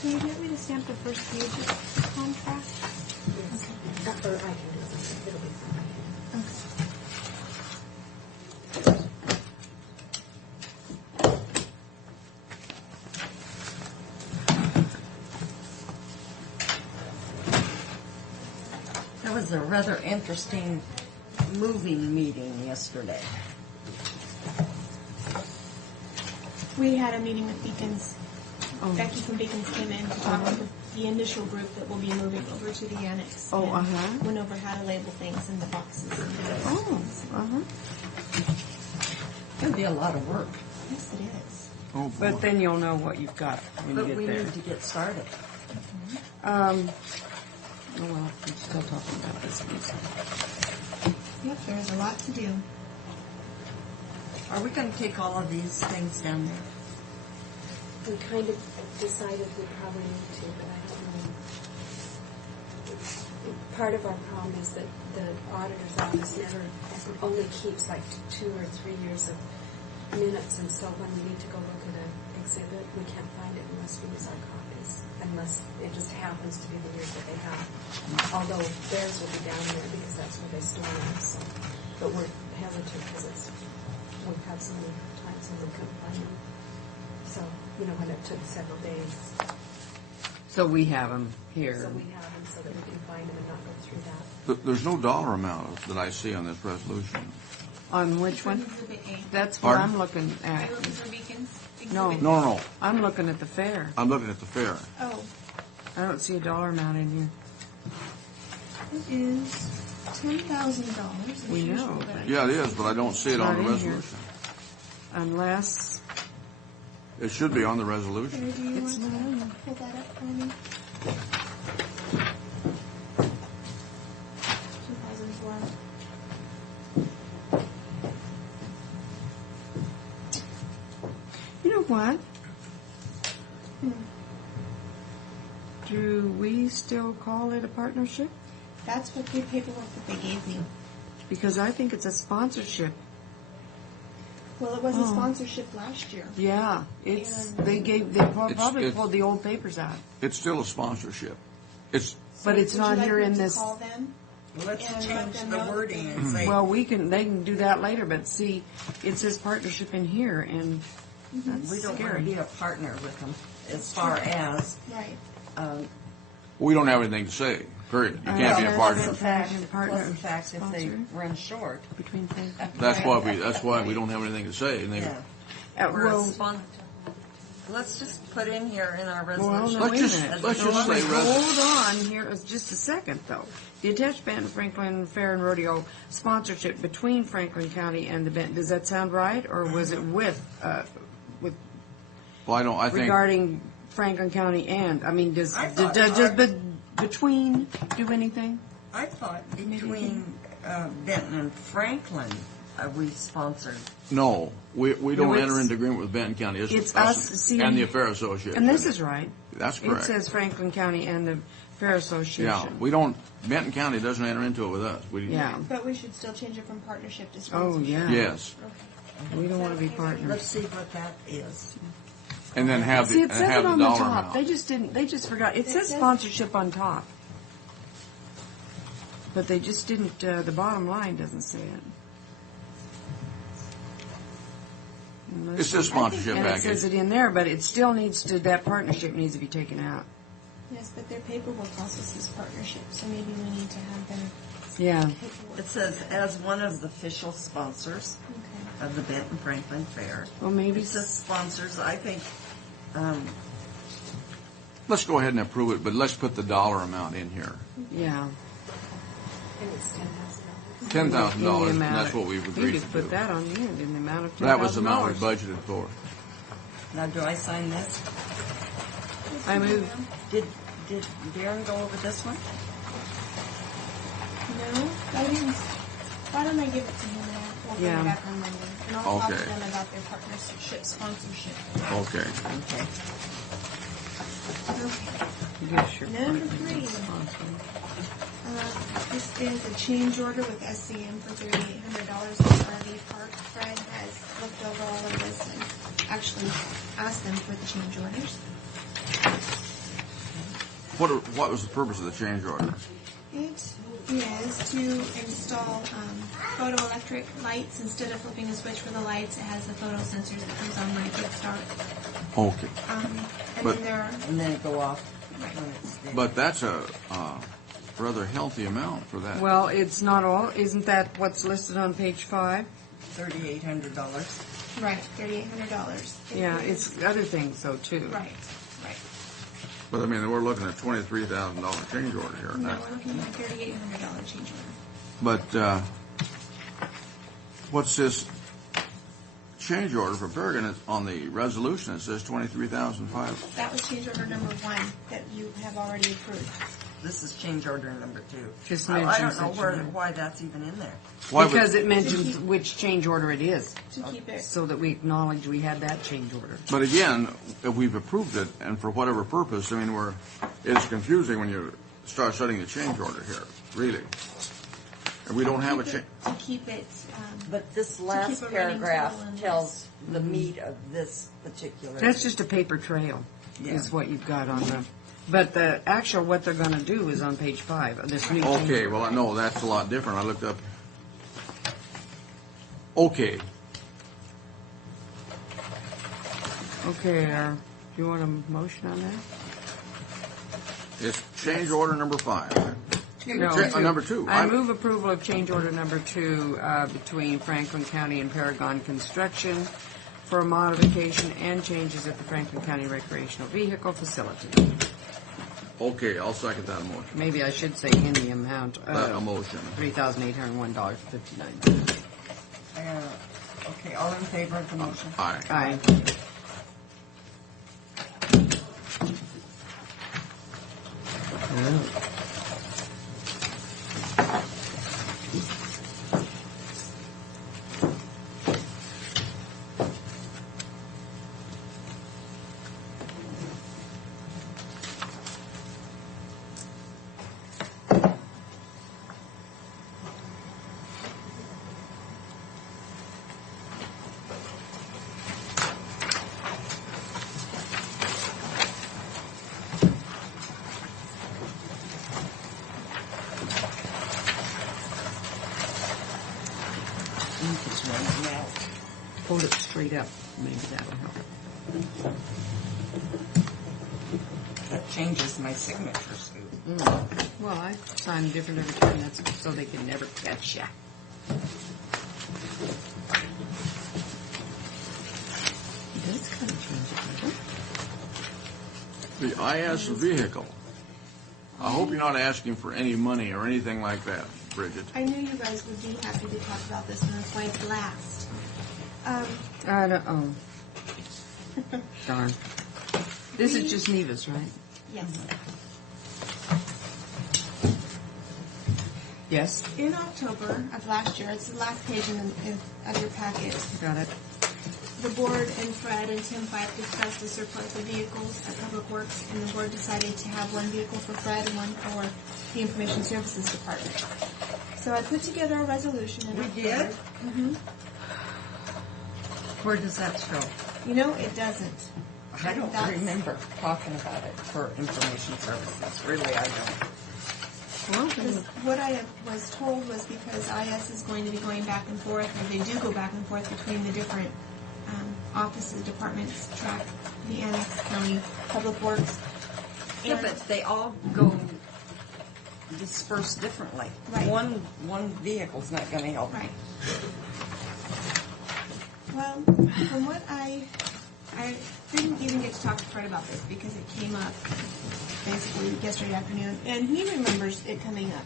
Can you get me to stamp the first page of the contract? Or I can do it, it'll be fine. That was a rather interesting moving meeting yesterday. We had a meeting with Beacons. Oh. Becky from Beacons came in to talk with the initial group that will be moving over to the annex. Oh, and uh-huh. Went over how to label things in the boxes. And things. Oh, uh-huh. It'd be a lot of work, Yes, it is. Oh, boy. But then you'll know what you've got when but you we get there. need to get started. Oh, well, I'm still talking about this one. Yep, there's a lot to do. Are we going to take all of these things down there? We kind of decided we probably need to, but I don't know. Part of our problem is that the auditor's office only keeps like 2 or 3 years of minutes, and so when we need to go look at an exhibit, we can't find it unless we use our copies, unless it just happens to be the years that they have. Although theirs will be down there because that's where they store them, so. But we're hesitant because we've had so many times when we couldn't find them. So, when it took several days. So we have them here. So we have them so that we can find them and not go through that. There's no dollar amount that I see on this resolution. On which one? Exhibit A. That's what Pardon? I'm looking Are at. you looking for Beacons? No. Exhibit- No, I'm looking at the fair. I'm looking at the fair. Oh, I don't see a dollar amount in here. it is $10,000. We know, Yeah, it is, but I don't see it on the Not in here. resolution. Unless, It should be on the resolution. Do you It's want not on there. to pull that up for me? 2004. you know what? Do we still call it a partnership? That's what the paperwork that they gave me. Because I think it's a sponsorship. Well, it was a sponsorship last year. Yeah, they probably It's- pulled the old papers out. It's still a sponsorship. It's, But it's Would not you like here me in to this. call them? Let's And let change them the know that wording they're- and say. Well, they can do that later, but see, it says partnership in here, and that's We don't want to scary. be a partner with them as far as, Right. we don't have anything to say, period. You can't be a Well, partner. that's Partner, plus the fact if they sponsor. run short. Between things. That's why we don't have anything to say. And they, Yeah. Well, Let's just put in here in our well, resolution. no, Let's wait a just- minute. let's just say Hold on here, just a second, though. The attached Benton Franklin Fair and Rodeo sponsorship between Franklin County and the Benton, does that sound right? Or was it with well, I think, regarding Franklin County and, I mean, does I thought between do anything? I thought between Benton and Franklin, we sponsored. no, we don't it's- enter into agreement with Benton County. It's us, see, and the Fair Association. And this is right. That's It correct. says Franklin County and the Fair Association. Yeah, we don't, Benton County doesn't enter into it with us. Yeah. But we should still change it from partnership to Oh, sponsorship. yeah. Yes, We don't want to be Let's partners. see what that is. and then have See, the, it and says have it the on the dollar top. They amount. just forgot. It says says- sponsorship on top. But they just didn't, the bottom line doesn't say it. It says sponsorship And it says package. it in there, but it still needs to, that partnership needs to be taken out. Yes, but their paperwork also says partnership, so maybe we need to have them Yeah. paperwork. It says as one of the official sponsors Okay. of the Benton Franklin Fair. Well, maybe, It says sponsors, I think, Let's go ahead and approve it, but let's put the dollar amount in here. yeah. And it's $10,000. $10,000, and amount that's of- what we've You agreed to just put do. that on the end, in the amount of $10,000. That was the amount we budgeted for. now do I sign this? I move, Did Darren go over this one? No, I didn't. Why don't I give it to him now? We'll bring Yeah. it back on Monday. And I'll talk to Okay. them about their partnership sponsorship. Okay. Okay. yes, your Number partner three. is sponsoring. This is a change order with SCM for $3,800 on RV Park. Fred has looked over all of this and actually asked them for the change orders. What was the purpose of the change order? It is to install photoelectric lights. Instead of flipping a switch for the lights, it has the photo sensors that comes on when it gets dark. Okay. And But- then there are, And then it go off when it's dead. But that's a rather healthy amount for that. Well, it's not all, isn't that what's listed on page 5? $3,800. right, $3,800. Yeah, it's other things though, too. Right, right. But I mean, we're looking at $23,000 change order here. No, we're looking at a $3,800 change order. But what's this change order for Bergen? It's on the resolution, it says $23,500. That was change order number 1 that you have already approved. This is change order number 2. Just I don't mentions know that you- why that's even in there. Why would- Because it mentions which change order it is, To keep it, so that we acknowledge we had that change order. But again, if we've approved it, and for whatever purpose, I mean, it's confusing when you start setting the change order here, really. And we don't have a change. to keep it, But this keep last a running paragraph total in tells the meat of this particular. That's just a paper trail, is Yeah. what you've got on the, but the actual, what they're gonna do is on page 5 of this new change Okay, order. well, no, that's a lot different. I looked up. Okay, Okay, do you want a motion on that? it's change order number 5. No, Number 2. I move approval of change order number 2 between Franklin County and Paragon Construction for modification and changes at the Franklin County Recreational Vehicle Facility. Okay, I'll second that motion. Maybe I should say in the amount A of motion. $3,801.59. Okay, all in favor of the motion? Aye. Aye. hold it straight up. Maybe that'll help. That changes my signature, Sue. Well, I sign different every time. That's so they can never catch ya. It does kind of change it, doesn't it? The IS vehicle. I hope you're not asking for any money or anything like that, Bridget. I knew you guys would be happy to talk about this, and that's why it's last. I don't. Oh. Darn. This is just Neva's, right? Yes. Yes. In October of last year, it's the last page of your packet, Got it. the board and Fred and Tim Fife discussed the surplus of vehicles at Public Works, and the board decided to have one vehicle for Fred and one for the Information Services Department. So I put together a resolution in October. We did? Mm-hmm. Where does that show? You know, it doesn't. I don't That's- remember talking about it for information services. Really, I don't. Because what I was told was because IS is going to be going back and forth, or they do go back and forth between the different offices, departments, track, the annex, county, public works. Yeah, And- but they all go dispersed differently. Right. One vehicle's not going to help. Right. Well, from what I didn't even get to talk to Fred about this because it came up basically yesterday afternoon, and he remembers it coming up.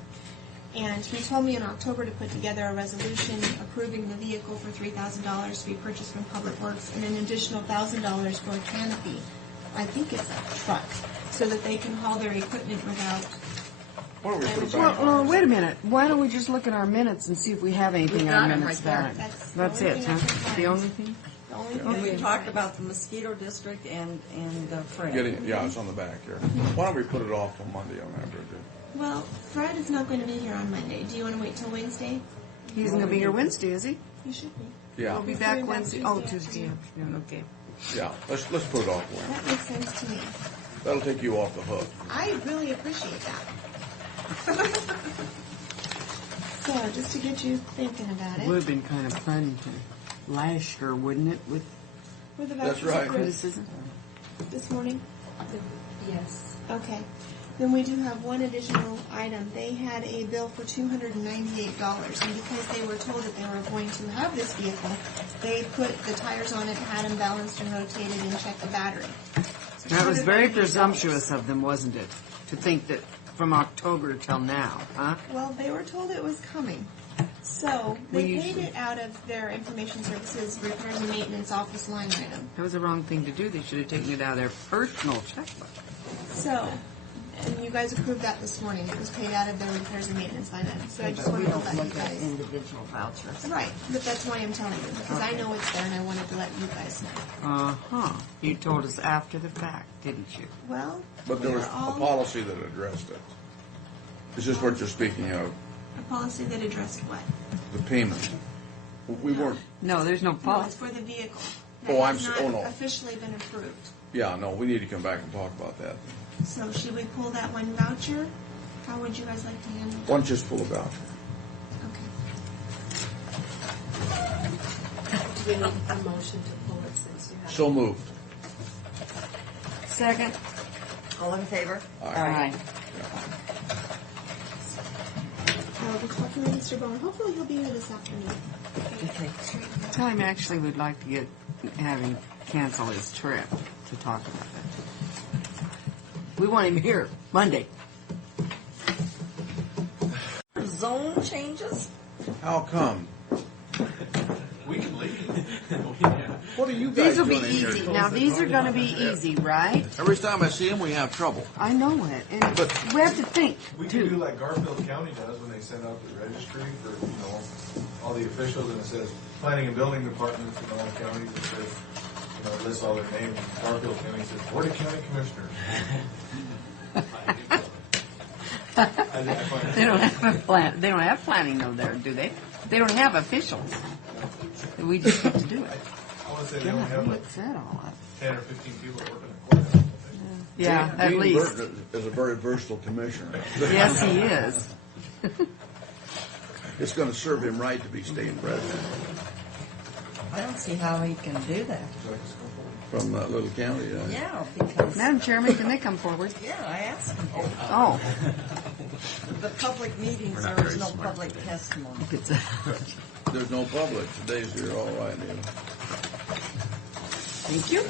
And he told me in October to put together a resolution approving the vehicle for $3,000 to be purchased from Public Works and an additional $1,000 for a canopy. I think it's a truck, so that they can haul their equipment without. Why don't we put it back on? Well, wait a minute. Why don't we just look at our minutes and see if we have anything We've in our got 'em minutes right there. about it? That's the That's only it, thing I huh? can find. The only thing? The only thing Well, I we can talked find. about the mosquito district and Fred. Getting, yeah, it's on the back here. Why don't we put it off till Monday on that, Bridget? Well, Fred is not going to be here on Monday. Do you want to wait till Wednesday? He's going to be here Wednesday, is he? He should be. Yeah, He'll be He's back coming back Wednesday. Tuesday Oh, Tuesday afternoon. afternoon. Okay. yeah. Let's put it off, Gwen. That makes sense to me. That'll take you off the hook. I really appreciate that. So, just to get you thinking about It would it. have been kind of fun to lash her, wouldn't it, with Were the That's vouchers right. approved criticism? this morning? Yes. Okay. Then we do have one additional item. They had a bill for $298, and because they were told that they were going to have this vehicle, they put the tires on it, had them balanced and rotated, and checked the battery. So That was very $298. presumptuous of them, wasn't it? To think that from October till now, huh? Well, they were told it was coming. So We they paid usually- it out of their information services repairs and maintenance office line item. That was the wrong thing to do. They should have taken it out of their personal checkbook. So, and you guys approved that this morning. It was paid out of their repairs and maintenance line item. So I just But we wanted to don't let you look at guys. individual vouchers. Right, but that's why I'm telling you, because I know it's there and I wanted to let you guys know. Uh-huh. You told us after the fact, didn't you? Well, But there we was are a all policy that addressed it. Is this what you're speaking of? a policy that addressed what? The payment? We weren't, No, there's no No, it's policy. for the vehicle. Oh, That I'm has s- not oh, no. officially been approved. yeah, no, we need to come back and talk about that. So should we pull that one voucher? How would you guys like to handle it? Why don't you just pull it out? Okay. Do we need a motion to pull it since you have? So moved. Second. All in favor? Aye. We'll talk to Mr. Bone. Hopefully he'll be here this afternoon. Okay. Tell him actually we'd like to have him cancel his trip to talk about that. We want him here Monday. Zone changes? How come? We can leave. What are you guys These will be doing in here? easy. Now, these are going to be easy, right? Every time I see him, we have trouble. I know it. And But- we have to think, We can do too. like Garfield County does when they send out the registry for, all the officials, and it says planning and building departments in all counties, it says, it lists all their names. Garfield County says Board of County Commissioners. I find it- They don't have a plan. They don't have planning though there, do they? They don't have officials. We just have to do it. I want to say they only have like What's that all up? 10 or 15 people that work in the courthouse. Yeah, at Dean least. Burton is a very versatile commissioner. Yes, he is. It's going to serve him right to be state president. I don't see how he can do that. From that little county, Yeah, because, Madam Chairman, can they come forward? yeah, I asked him. Oh. The public meetings, We're not there is very no smart. public testimony. there's no public. Today's your all right, Neil. Thank you.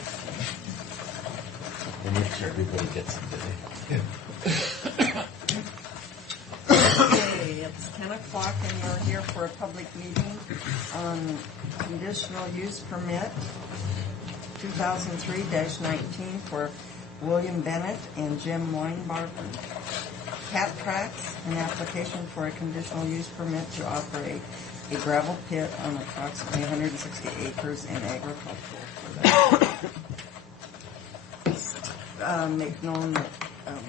We'll make sure everybody gets it today. Okay, it's 10 o'clock and you're here for a public meeting on conditional use permit 2003-19 for William Bennett and Jim Weinbarger. Cat Tracks, an application for a conditional use permit to operate a gravel pit on approximately 160 acres in agricultural production. Make known that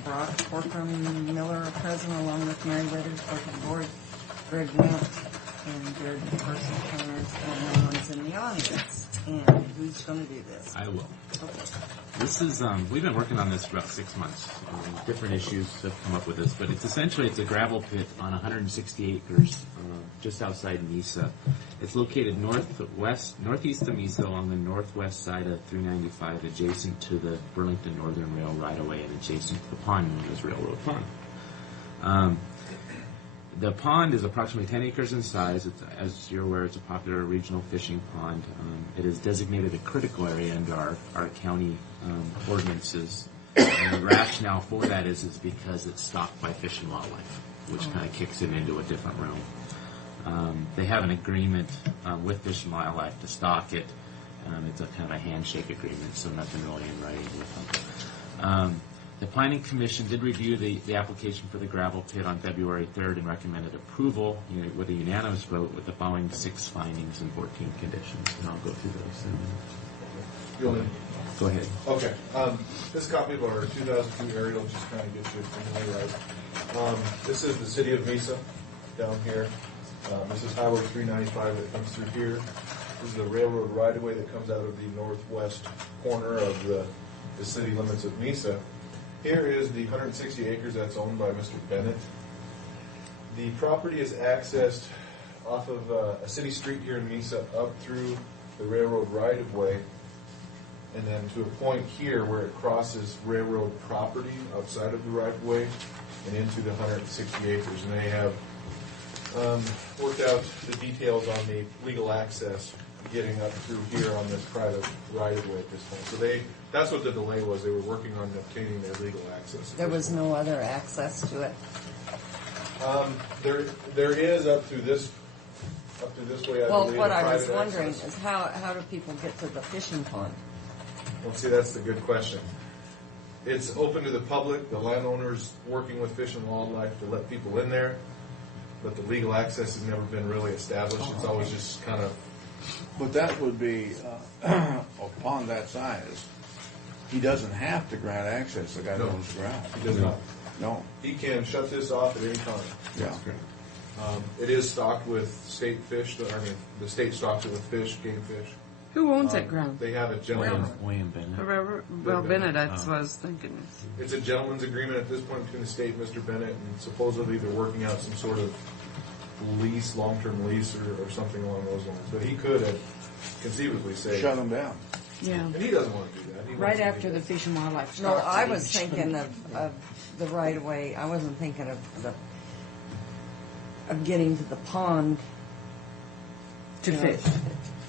Brock, Corcoran, Miller are present along with Mary Withers, Corcoran Board, Greg Went, and Jared Person Corners, and no one's in the audience. And who's going to do this? I will. Okay. This is, we've been working on this for about 6 months. Different issues have come up with this, but it's essentially, it's a gravel pit on 160 acres, just outside Mesa. It's located northeast of Mesa along the northwest side of 395, adjacent to the Burlington Northern Rail right-of-way and adjacent to the pond known as Railroad Pond. The pond is approximately 10 acres in size. It's, as you're aware, it's a popular regional fishing pond. It is designated a critical area under our county ordinances. And the rationale for that is because it's stocked by Fish and Wildlife, which kind of kicks it into a different realm. They have an agreement with Fish and Wildlife to stock it. It's a kind of a handshake agreement, so nothing really in writing with them. The Planning Commission did review the application for the gravel pit on February 3rd and recommended approval with a unanimous vote with the following 6 findings and 14 conditions. And I'll go through those. Go ahead. Okay. This copy of our 2002 aerial just kind of gets you familiarized. This is the city of Mesa down here. This is Highway 395 that comes through here. This is the railroad right-of-way that comes out of the northwest corner of the city limits of Mesa. Here is the 160 acres that's owned by Mr. Bennett. The property is accessed off of a city street here in Mesa up through the railroad right-of-way, and then to a point here where it crosses railroad property outside of the right-of-way and into the 160 acres. And they have worked out the details on the legal access getting up through here on this private right-of-way at this point. So that's what the delay was. They were working on obtaining their legal access. There was no other access to it. There is up through this way. I Well, believe, what I was private wondering access. is how do people get to the fishing pond? Well, see, that's the good question. It's open to the public. The landowner's working with Fish and Wildlife to let people in there, but the legal access has never been really established. It's always just kind of. But that would be, upon that size, he doesn't have to grant access, the guy No. owns the ground. He does not. No, He can shut this off at any time. yeah. It is stocked with state fish. The state stocks it with fish, game fish. Who owns that ground? They have a gentleman. William Bennett. Well, Bennett, that's what I was thinking. It's a gentleman's agreement at this point between the state and Mr. Bennett, and supposedly they're working out some sort of lease, long-term lease or something along those lines. But he could have conceivably said. Shut them down. Yeah. And he doesn't want to do that. He Right wants to after do the that. Fish and Wildlife No, starts. I was thinking of the right of way. I wasn't thinking of getting to the pond To you know, fish.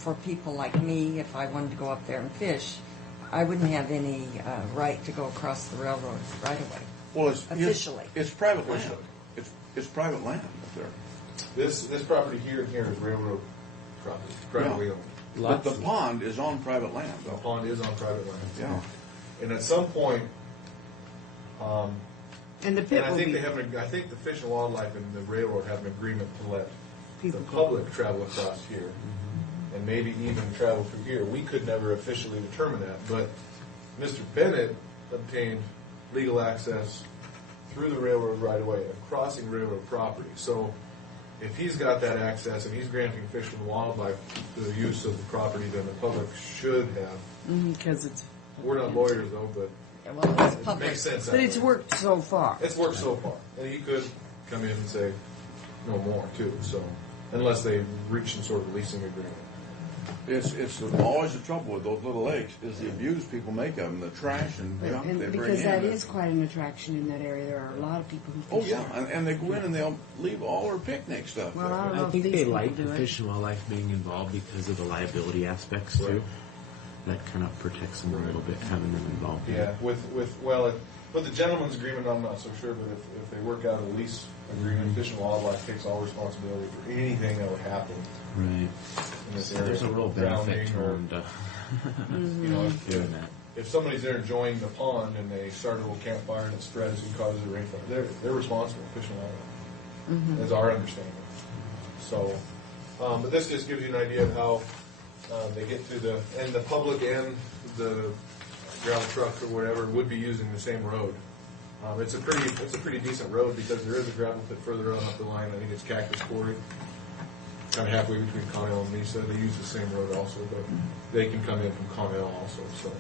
For people like me, if I wanted to go up there and fish, I wouldn't have any right to go across the railroad right away. Well, it's Officially. It's private land. It's private land up there. This property here and here is railroad property, privately owned. But the pond is on private land, The though. pond is on private land. Yeah. And at some point, And the pit and I will think be. they have. I think the Fish and Wildlife and the railroad have an agreement to let People the go. public travel across here, and maybe even travel through here. We could never officially determine that, but Mr. Bennett obtained legal access through the railroad right away, crossing railroad property. So if he's got that access and he's granting Fish and Wildlife the use of the property, then the public should have. Because it's. We're not lawyers though, but Well, it's it public. makes sense. But that it's way. worked so far. It's worked so far, and he could come in and say no more too. So unless they reach some sort of leasing agreement. It's always the trouble with those little lakes is the abuse people make of them, the trash and junk And they bring because in. that is quite an attraction in that area. There are a lot of people who Oh, fish yeah, there. and they go in and they'll leave all their picnic stuff Well, there. I don't know I if think these they people like do the it. Fish and Wildlife being involved because of the liability aspects too. Right. That kind of protects them a little bit, having them involved. in it. Yeah, with the gentleman's agreement, I'm not so sure, but if they work out a lease agreement, Fish and Wildlife takes all responsibility for anything that would happen Right. in this So area. there's a real benefit to Drowning them to You know, doing that. if somebody's there enjoying the pond and they start a little campfire and it spreads and causes a rainfall, they're responsible, Fish and Wildlife. That's our understanding. So, but this just gives you an idea of how they get to the public and the gravel truck or whatever would be using the same road. It's a pretty decent road because there is a gravel pit further on up the line. I think it's Cactus Quarry, kind of halfway between Connell and Mesa. They use the same road also, but they can come in from Connell also. So.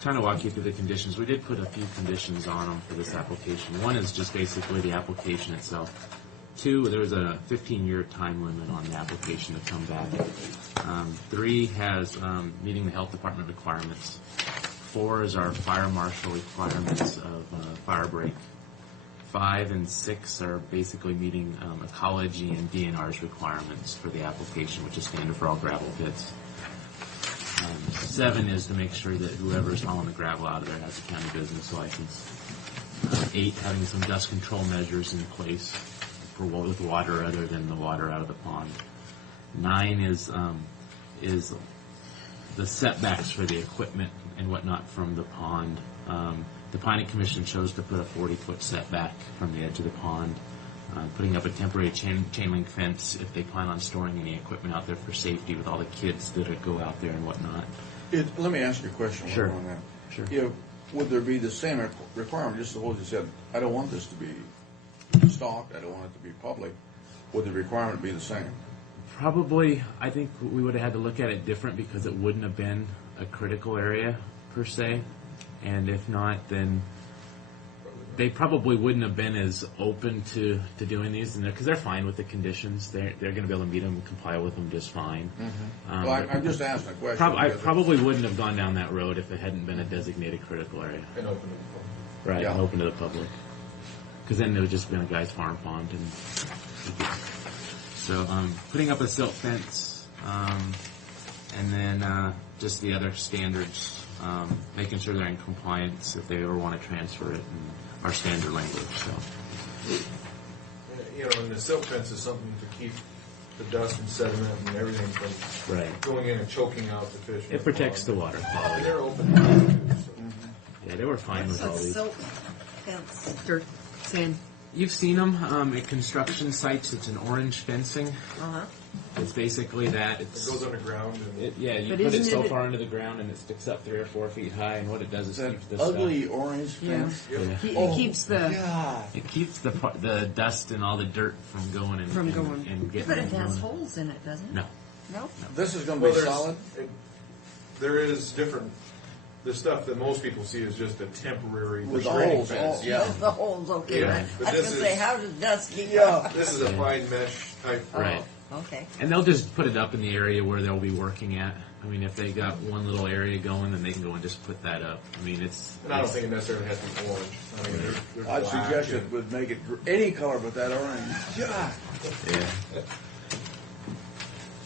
Trying to walk you through the conditions. We did put a few conditions on them for this application. One is just basically the application itself. Two, there's a 15-year time limit on the application to come back. Three has meeting the health department requirements. 4 is our fire marshal requirements of fire break. 5 and 6 are basically meeting ecology and DNR's requirements for the application, which is standard for all gravel pits. 7 is to make sure that whoever's hauling the gravel out of there has a county business license. 8, having some dust control measures in place for with water other than the water out of the pond. 9 is the setbacks for the equipment and whatnot from the pond. The Planning Commission chose to put a 40-foot setback from the edge of the pond, putting up a temporary chain link fence if they plan on storing any equipment out there for safety with all the kids that go out there and whatnot. Let me ask you a question Sure. on that. Sure. Would there be the same requirement, just suppose you said, I don't want this to be stocked, I don't want it to be public, would the requirement be the same? Probably, I think we would have had to look at it different because it wouldn't have been a critical area per se. And if not, then they probably wouldn't have been as open to doing these, because they're fine with the conditions. They're going to be able to meet them and comply with them just fine. Well, I'm just asking a question. I because probably wouldn't have gone down that road if it hadn't been a designated critical area. And open to the public. Right, Yeah. and open to the public. Because then it would just been a guy's farm pond. So putting up a silt fence, and then just the other standards, making sure they're in compliance if they ever want to transfer it, and our standard language. So You know, and the silt fence is something to keep the dust and sediment and everything from right, going in and choking out the fish. in it protects the pond. water And quality. they're open to it, too. So. Yeah, they were fine with all these. Silk fence. Dirt, sand. You've seen them at construction sites. It's an orange fencing. Uh-huh. It's basically that. It It's goes underground and yeah, you But put it isn't so it- far into the ground and it sticks up 3 or 4 feet high, and what it does is that keeps the ugly orange Yeah. fence. stuff. Yeah. It keeps the God. It keeps the dust and all the dirt from going and From and, going. and getting. But it has going. holes in it, doesn't it? No. No? This is going to Well, be there's- solid? there is different. The stuff that most people see is just a temporary With the restraining holes, fence. yeah. The holes, okay. Yeah. I But was this going to say, is- how does dust keep Yeah. This is a fine mesh type. Right. Oh, okay. And they'll just put it up in the area where they'll be working at. I mean, if they got one little area going, then they can go and just put that up. I mean, it's. And I don't think it necessarily has to be orange. I mean, there's I'd black suggest it and- would make it any color but that orange. God. Yeah.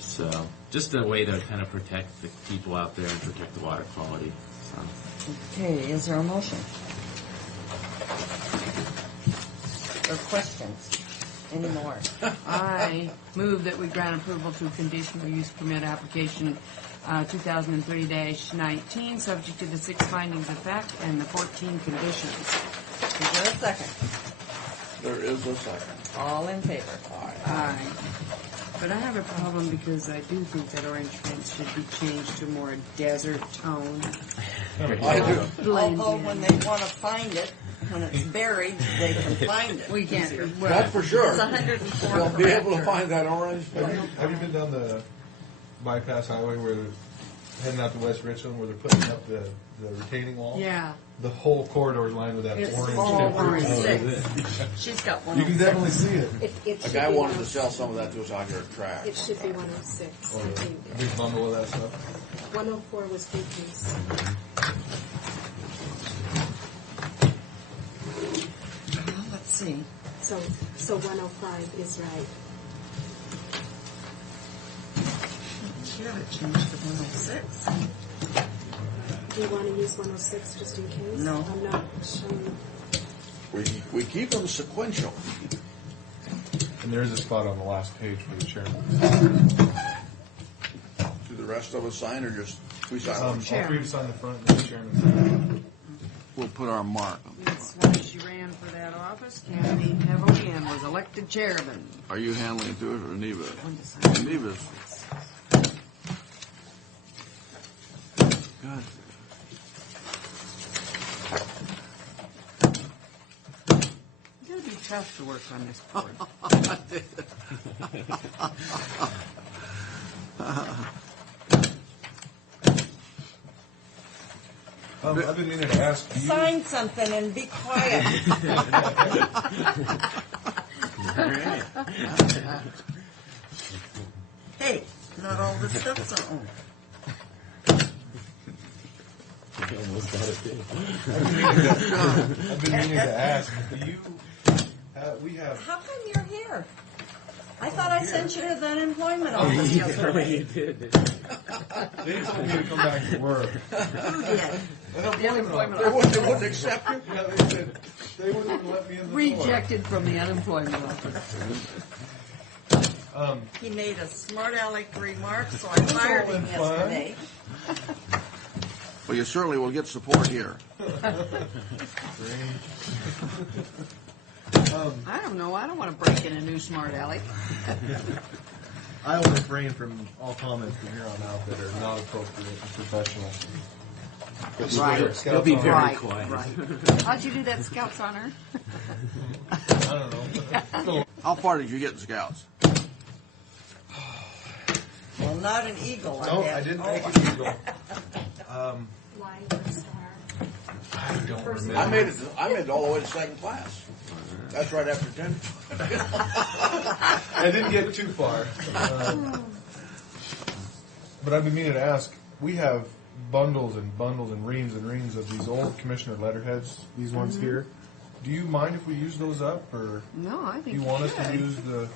So, just a way to kind of protect the people out there and protect the water quality. So. Okay, is there a motion? Or questions? Any more? I move that we grant approval to conditional use permit application 2003-19, subject to the 6 findings of fact and the 14 conditions. Is there a second? There is a second. All in favor? Aye. But I have a problem because I do think that orange fence should be changed to a more desert tone. I do. Blend Although in. when they want to find it, when it's buried, they can find it. We can't. That's for sure. It's 104 They'll be able to parameters. find that orange. Have you been down the bypass highway where heading out to West Richland where they're putting up the retaining wall. Yeah. The whole corridor is lined with that It's orange. all temporary orange. cover. She's got one. You can definitely see it. It A should guy be wanted to 106. sell some of that to us out here at track. It should be 106. Or I think. a big bundle of that stuff. 104 was Vicky's. Well, let's see. So 105 is right. Yeah, it changed to 106. Do you want to use 106 just in case? No. I'm not showing. We keep them sequential. And there is a spot on the last page for the chairman. Do the rest of us sign or just we sign? All one? three of us on the front and the chairman. We'll put our mark on the As long as she ran for that office, Candy heavily and was elected chairman. Are you handling it to it or Neva? One to sign. Neva's. God. You gotta be tough to work on this board. I've been meaning to ask, do you, Sign something and be quiet. Hey, not all the stuff's on. I've been meaning to ask, do you, we have, How come you're here? I thought I sent you to the unemployment office yesterday. You did. they told me to come back to work. Who did? The unemployment They wouldn't accept you? Yeah, they said, they wouldn't even let me in the door. Rejected from the unemployment office. He made a smart aleck remark, so I fired him all in fun. yesterday. Well, you certainly will get support here. I don't know. I don't want to break in a new smart alley. I will refrain from all comments from here on out that are not appropriate and professional. Right. They'll be very Right, quiet. right. How'd you do that Scouts honor? I don't know. How far did you get in Scouts? Well, not an eagle. No, bet. I didn't Oh, make an eagle. Line or star. I don't remember. I made it all the way to second class. That's right after 10. I didn't get too far. But I've been meaning to ask, we have bundles and reams and reams of these old commissioner letterheads, these ones here. Do you mind if we use those up, or No, I do think you want us to use the...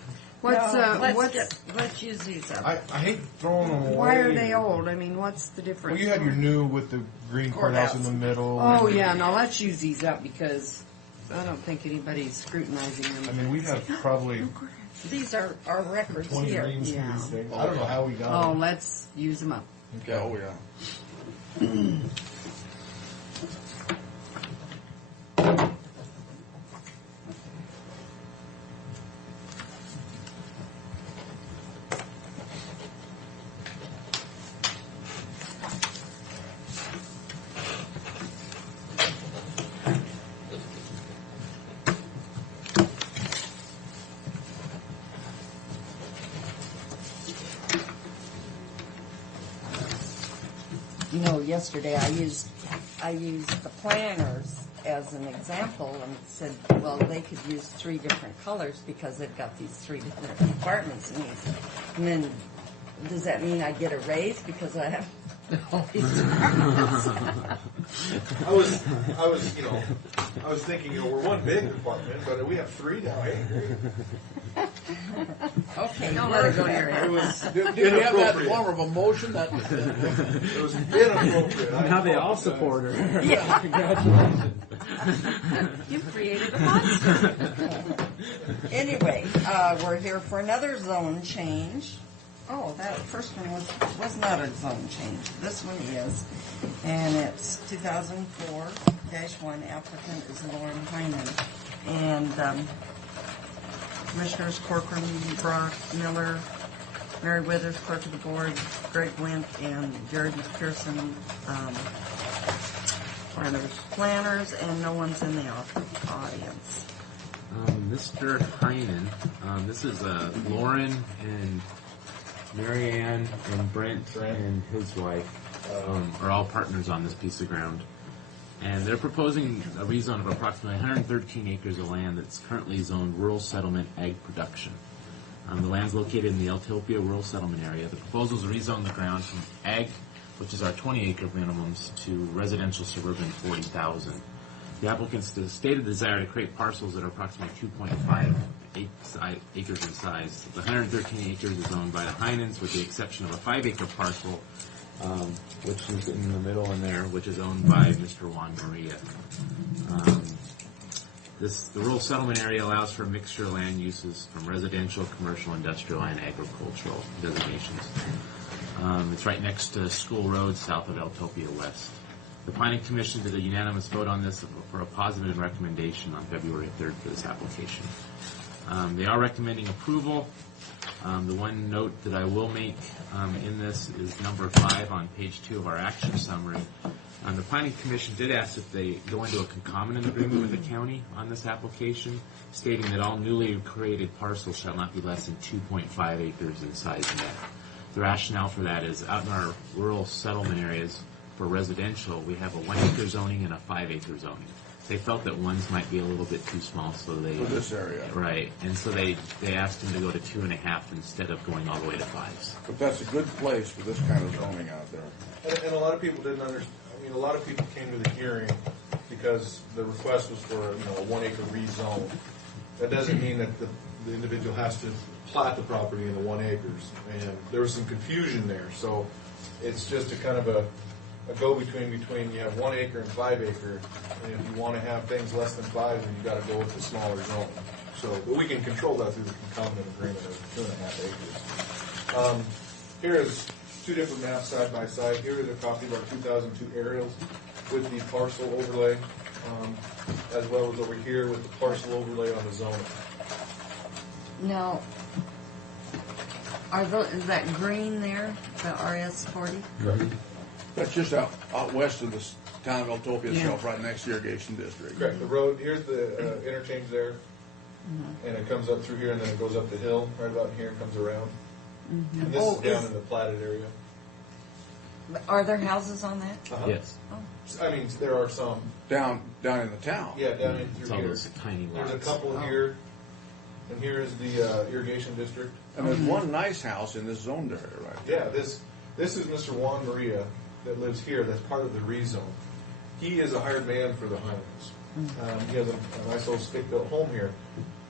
What's No, what's let's use these up. I hate throwing them away. why are they old? I mean, what's the Well, difference? you have your new with the green courthouse in the middle. Oh yeah, no, let's use these up because I don't think anybody's scrutinizing them. I mean, we have probably These are our records 20 here. reams for Yeah. these things. I don't know how we got Oh, them. let's use them up. Yeah, oh yeah. You know, yesterday I used the planners as an example and said, well, they could use 3 different colors because they've got these 3 different compartments in these. And then, does that mean I get a raise because I have all these departments? I was thinking, we're one big department, but we have 3 now, eh? Okay, Don't let it go to your head. It was Did you have that inappropriate. form of emotion? It was inappropriate. Now they all support her. Yeah. Congratulations. You created a monster. Anyway, we're here for another zone change. Oh, that first one was not a zone change. This one is, and it's 2004-1. Applicant is Lauren Hyman, and Commissioners Corcoran, Brock, Miller, Mary Withers, Clerk of the Board, Greg Wint, and Jared McPherson. Are there's planners, and no one's in the audience. Mr. Hyman, this is Lauren and Marianne and Brent and his wife. are all partners on this piece of ground. And they're proposing a rezone of approximately 113 acres of land that's currently zoned rural settlement ag production. The land's located in the Eltopia rural settlement area. The proposal is to rezone the ground from ag, which is our 20-acre minimums, to residential suburban 40,000. The applicants stated desire to create parcels that are approximately 2.5 acres in size. The 113 acres is owned by the Heinens, with the exception of a 5-acre parcel, which is in the middle in there, which is owned by Mr. Juan Maria. The rural settlement area allows for a mixture of land uses from residential, commercial, industrial, and agricultural designations. It's right next to School Road, south of Eltopia West. The Planning Commission did a unanimous vote on this for a positive recommendation on February 3rd for this application. They are recommending approval. The one note that I will make in this is number 5 on page 2 of our action summary. The Planning Commission did ask if they go into a concomitant agreement with the county on this application, stating that all newly created parcels shall not be less than 2.5 acres in size net. The rationale for that is out in our rural settlement areas for residential, we have a 1-acre zoning and a 5-acre zoning. They felt that ones might be a little bit too small, so they... For this area. Right, and so they asked them to go to 2.5 instead of going all the way to 5s. But that's a good place for this kind of zoning out there. And a lot of people didn't understand. I mean, a lot of people came to the hearing because the request was for a 1-acre rezone. That doesn't mean that the individual has to plat the property in the 1 acres. And there was some confusion there. So it's just a kind of a go-between between you have 1 acre and 5 acre. And if you want to have things less than 5, then you got to go with the smaller zone. So, but we can control that through the concomitant agreement of 2.5 acres. Here is 2 different maps side by side. Here is a copy of our 2002 aerials with the parcel overlay, as well as over here with the parcel overlay on the zoning. Now, is that green there, the RS-40? That's just out west of the town of Eltopia itself, right next to the irrigation district. Correct. The road, here's the interchange there, and it comes up through here, and then it goes up the hill, right about here, and comes around. And this is down in the platted area. Are there houses on that? Yes. Oh. I mean, there are some. Down in the town. Yeah, down in It's through all here. those tiny lots. There's a couple here, and here is the irrigation district. And there's one nice house in this zoned area, right? Yeah, this is Mr. Juan Maria that lives here. That's part of the rezone. He is a hired man for the Heinens. He has a nice little stick-built home here.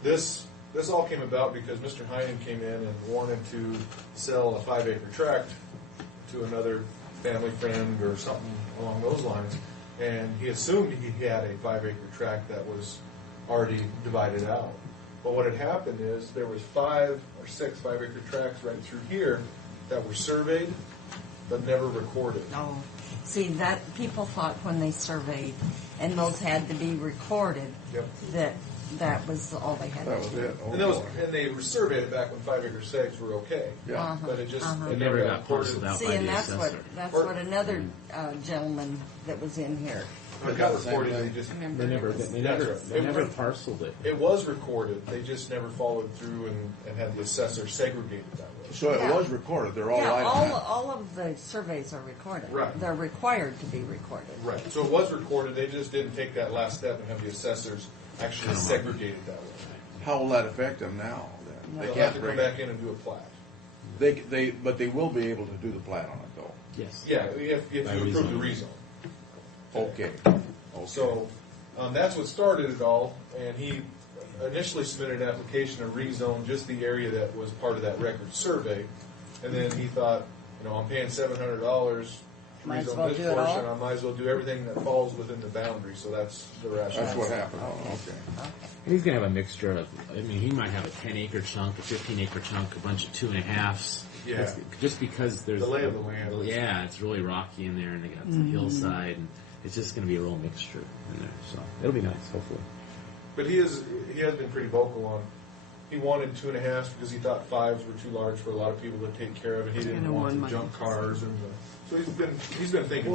This all came about because Mr. Heinen came in and wanted to sell a 5-acre tract to another family friend or something along those lines, and he assumed he had a 5-acre tract that was already divided out. But what had happened is there was 5 or 6 5-acre tracts right through here that were surveyed but never recorded. Oh, see, that people thought when they surveyed, and those had to be recorded, that was all they had That to was do. it. Oh, And they were surveyed it back when 5-acre sites were okay. Yeah. But it just Uh-huh. it Never got recorded. parceled out See, by and the that's assessor. what another gentleman that was in here. It got recorded. They just They never That's right. parceled it. It was recorded. They just never followed through and had the assessor segregated that way. So it Yeah. was recorded. They're all Yeah, right on that. all of the surveys are recorded. Right. They're required to be recorded. Right. So it was recorded. They just didn't take that last step and have the assessors actually segregate it that way. How will that affect them now? Then? They'll have to come back in and do a plat. But they will be able to do the plat on it though. Yes. Yeah, if you By approve the rezone. rezone. Okay. So that's what started it all, and he initially submitted an application to rezone just the area that was part of that record survey, and then he thought, I'm paying $700 to Might as rezone well this do it portion, all. I might as well do everything that falls within the boundary, so that's the rationale. That's what happened. Oh, okay. And he's going to have a mixture of, he might have a 10-acre chunk, a 15-acre chunk, a bunch of 2.5s. Yeah. Just because there's... The lay of the land. Yeah, it's really rocky in there, and they got some hillside, and it's just going to be a real mixture in there. So it'll be nice, hopefully. But he has been pretty vocal on, he wanted 2.5s because he thought 5s were too large for a lot of people to take care of, and he didn't And a want the 1 junk cars and so he's been thinking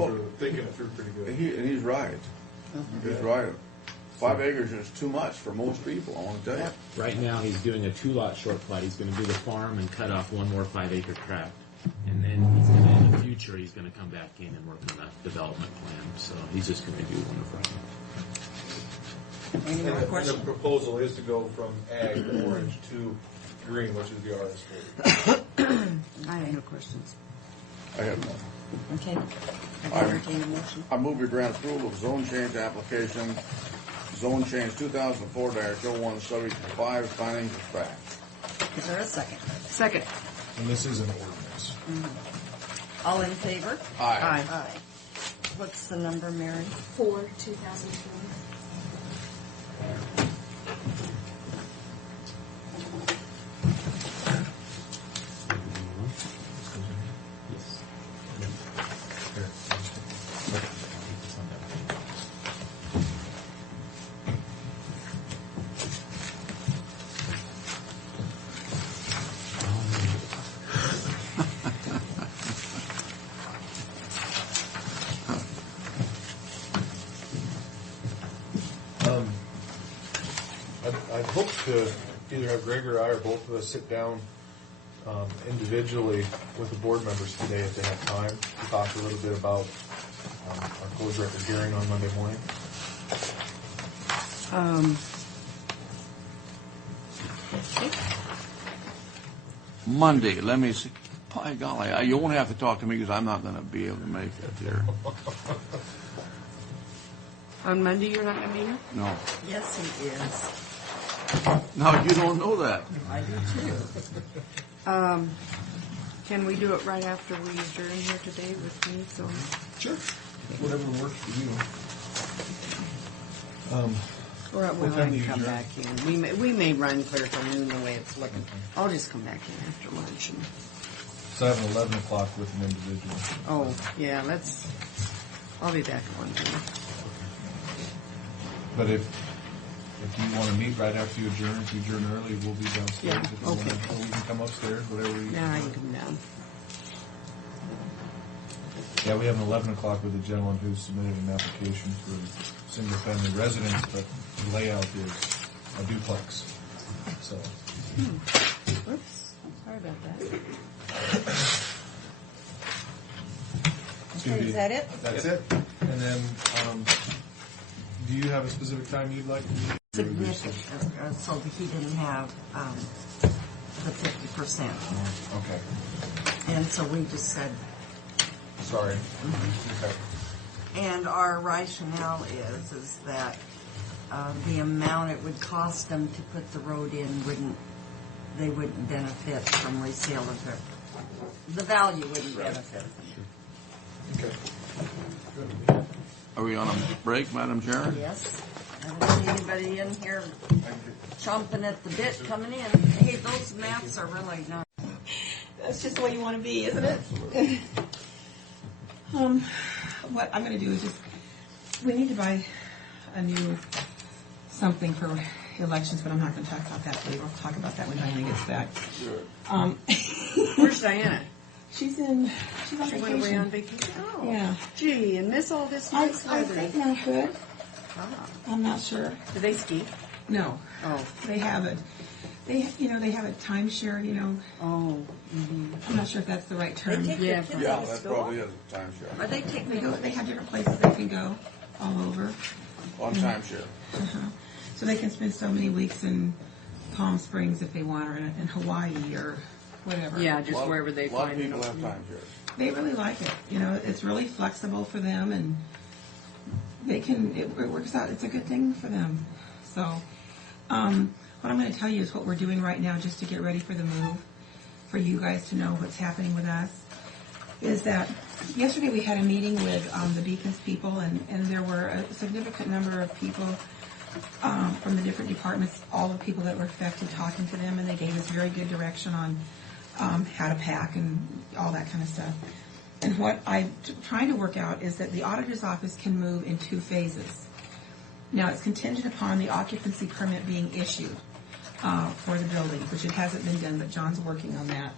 it through pretty good. And he's right. He's right. 5 acres is too much for most people, I want to tell you. Right now, he's doing a 2-lot short plat. He's going to do the farm and cut off one more 5-acre tract. And then he's going to, in a few future, he's going to come back in and work on a development plan. So he's just going to do one of Any more And the questions? proposal is to go from ag, orange, to green, which is the RS40. I have no questions. I have none. Okay. I entertain a motion. I move we grant approval of zone change application, zone change 2004-01, subject to 5 findings of fact. Is there a second? Second. And this is an ordinance. All in favor? Aye. Aye. What's the number, Mary? 4/2020. Yes. I'd hope to either have Greg or I or both of us sit down individually with the board members today if they have time to talk a little bit about our closed record hearing on Monday morning. Monday, let me see. By golly, you won't have to talk to me because I'm not going to be able to make it there. On Monday, you're not going to be here? No. Yes, he is. No, you don't know that. I do too. Can we do it right after we adjourn here today with me? So Sure. Whatever works for you. or What when time I do you come adjourn? back in. We may run clear till noon the way it's looking. I'll just come back in after lunch. And, So I have an 11 o'clock with an individual. oh, yeah, I'll be back at 1 p.m. But if you want to meet right after you adjourn, if you adjourn early, we'll be downstairs. Yeah, If you okay. want, or we can come upstairs, whatever you. Yeah, I can come down. Yeah, we have an 11 o'clock with a gentleman who submitted an application for a single-family residence, but the layout is a duplex. So, Oops, sorry about that. it's gonna Okay, be- is that it? That's it. And then, do you have a specific time you'd like to meet? Significant, so that he didn't have the 50%. Okay, And so we just said, sorry. Okay. and our rationale is that the amount it would cost them to put the road in they wouldn't benefit from resale of their, the value wouldn't benefit them. Okay. Are we on a break, Madam Chair? Yes. I don't see anybody in here chomping at the bit coming in. Hey, those maps are really nice. That's just the way you want to be, isn't it? What I'm going to do is we need to buy a new something for elections, but I'm not going to talk about that today. We'll talk about that when Diana gets back. Sure. Where's Diana? She's on She went away vacation. on vacation. Oh, Yeah. Gee, and miss all this I nice weather. think Mount Hood. Ah. I'm not sure. Do they ski? No, Oh. they have it. They have a timeshare. Oh. I'm not sure if that's the right term. They take Yeah, their kids Yeah, out of that school? probably is a timeshare. Or they take They the go. They have different places they can go all over. On timeshare. So they can spend so many weeks in Palm Springs if they want, or in Hawaii or whatever. Yeah, just wherever they A lot of find people it. have timeshares. They really like it. It's really flexible for them, and it works out. It's a good thing for them. So, what I'm going to tell you is what we're doing right now, just to get ready for the move, for you guys to know what's happening with us. Is that yesterday we had a meeting with the Beacons people, and there were a significant number of people from the different departments, all the people that were affected, talking to them, and they gave us very good direction on how to pack and all that kind of stuff. And what I'm trying to work out is that the auditor's office can move in 2 phases. Now, it's contingent upon the occupancy permit being issued for the building, which it hasn't been done, but John's working on that.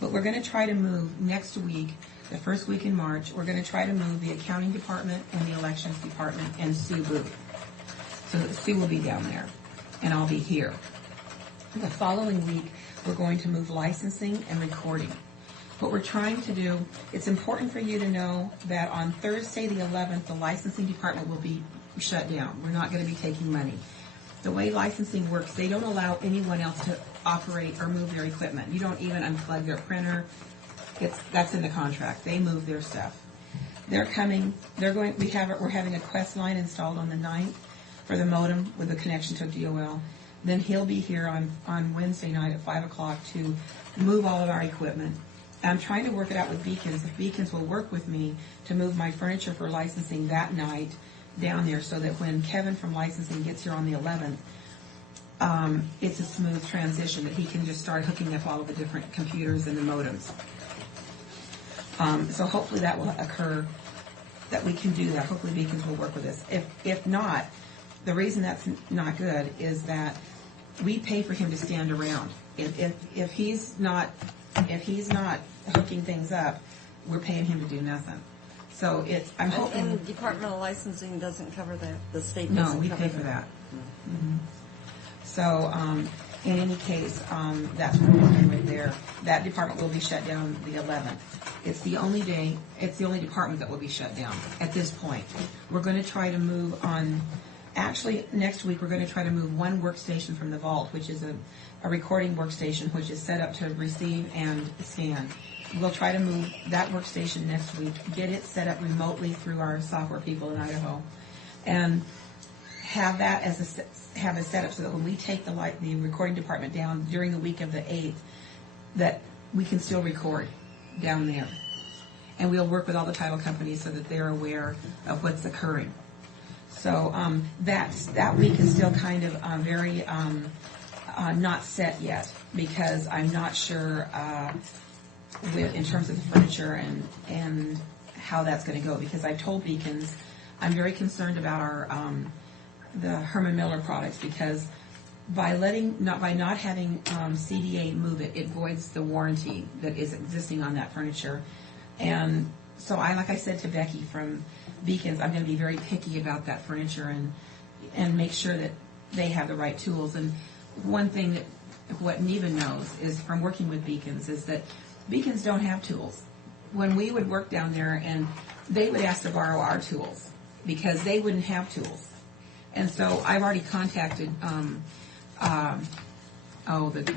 But we're going to try to move next week, the first week in March, we're going to try to move the accounting department and the elections department and Sue booth. So that Sue will be down there, and I'll be here. The following week, we're going to move licensing and recording. What we're trying to do, it's important for you to know that on Thursday the 11th, the licensing department will be shut down. We're not going to be taking money. The way licensing works, they don't allow anyone else to operate or move their equipment. You don't even unplug their printer. That's in the contract. They move their stuff. They're coming. We're having a Quest line installed on the 9th for the modem with a connection to DOL. Then he'll be here on Wednesday night at 5 o'clock to move all of our equipment. I'm trying to work it out with Beacons. If Beacons will work with me to move my furniture for licensing that night down there so that when Kevin from licensing gets here on the 11th, it's a smooth transition that he can just start hooking up all of the different computers and the modems. So hopefully that will occur, that we can do that. Hopefully Beacons will work with us. If not, the reason that's not good is that we pay for him to stand around. If he's not hooking things up, we're paying him to do nothing. So I'm hoping. And departmental licensing doesn't cover that. The state No, doesn't we cover pay for that. Mm-hmm. So in any case, that's what we're doing right there. That department will be shut down the 11th. It's the only day. It's the only department that will be shut down at this point. We're going to try to move on. Actually, next week we're going to try to move one workstation from the vault, which is a recording workstation, which is set up to receive and scan. We'll try to move that workstation next week, get it set up remotely through our software people in Idaho, and have that have a setup so that when we take the recording department down during the week of the 8th, that we can still record down there. And we'll work with all the title companies so that they're aware of what's occurring. So that week is still kind of very not set yet because I'm not sure in terms of the furniture and how that's going to go. Because I told Beacons I'm very concerned about our the Herman Miller products because by not having CDA move it voids the warranty that is existing on that furniture. And so like I said to Becky from Beacons, I'm going to be very picky about that furniture and make sure that they have the right tools. And one thing that what Neva knows is from working with Beacons is that Beacons don't have tools. When we would work down there and they would ask to borrow our tools because they wouldn't have tools. And so I've already contacted the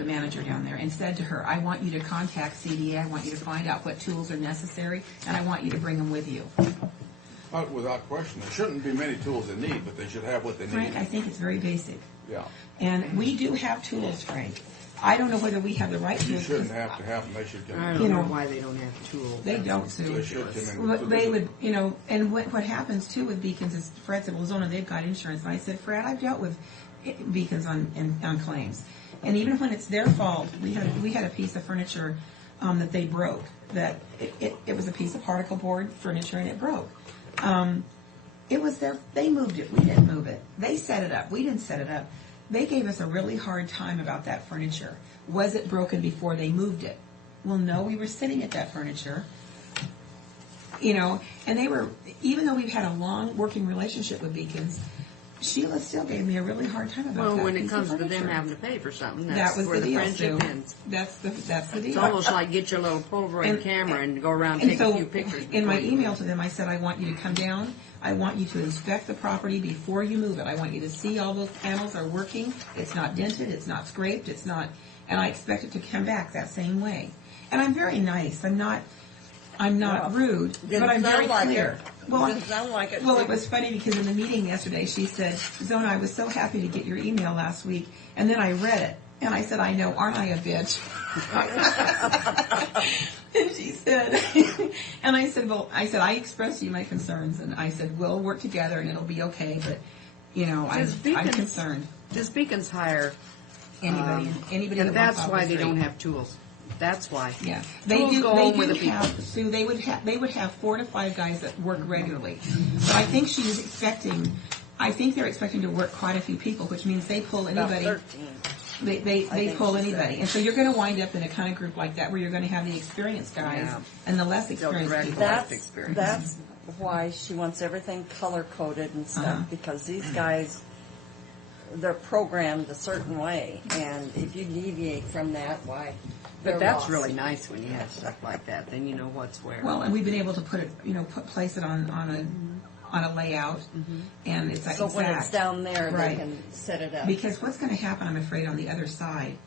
manager down there and said to her, I want you to contact CDA, I want you to find out what tools are necessary, and I want you to bring them with you. Without question. There shouldn't be many tools they need, but they should have what they need. Frank, I think it's very basic. Yeah. And we do have tools, Frank. I don't know whether we have the right tools. You shouldn't have to have them. They should come in. I don't know why they don't have tools. They don't, Sue. They should come in. They would, and what happens too with Beacons is Fred said, well, Zona, they've got insurance. And I said, Fred, I've dealt with Beacons on claims. And even when it's their fault, we had a piece of furniture that they broke. That it was a piece of particle board furniture and it broke. It was they moved it. We didn't move it. They set it up. We didn't set it up. They gave us a really hard time about that furniture. Was it broken before they moved it? Well, no, we were sitting at that furniture. And they were, even though we've had a long working relationship with Beacons, Sheila still gave me a really hard time about that. Well, when it piece comes of to them furniture. having to pay for something, That that's was where the the deal, friendship Sue. ends. That's the deal. It's almost like get your little Polaroid camera and go around and take a few pictures. In my before you email leave. to them, I said, I want you to come down. I want you to inspect the property before you move it. I want you to see all those panels are working. It's not dented. It's not scraped. It's not, and I expect it to come back that same way. And I'm very nice. I'm not rude, but I'm very clear. Didn't sound like it. Well, it was funny because in the meeting yesterday, she said, Zona, I was so happy to get your email last week, and then I read it. And I said, I know, aren't I a bitch? And she said, and I said, I expressed to you my concerns, and I said, we'll work together and it'll be okay, but, I'm concerned. Does Beacons hire Anybody and that that's walks why off the they don't street. have tools. That's why. Yeah, Tools go home with the people. Sue, they would have 4 to 5 guys that work regularly. But I think she's expecting. I think they're expecting to work quite a few people, which means they pull anybody. About 13. They pull anybody, and so you're going to wind up in a kind of group like that where you're going to have the experienced guys and the less experienced people. That's why she wants everything color coded and stuff because these guys they're programmed a certain way, and if you deviate from that, why? But they're that's lost. really nice when you have stuff like that. Then you know what's where. Well, and we've been able to put it, place it on a layout, and it's like So when it's exact. down there, Right. they can set it up. Because what's going to happen, I'm afraid, on the other side,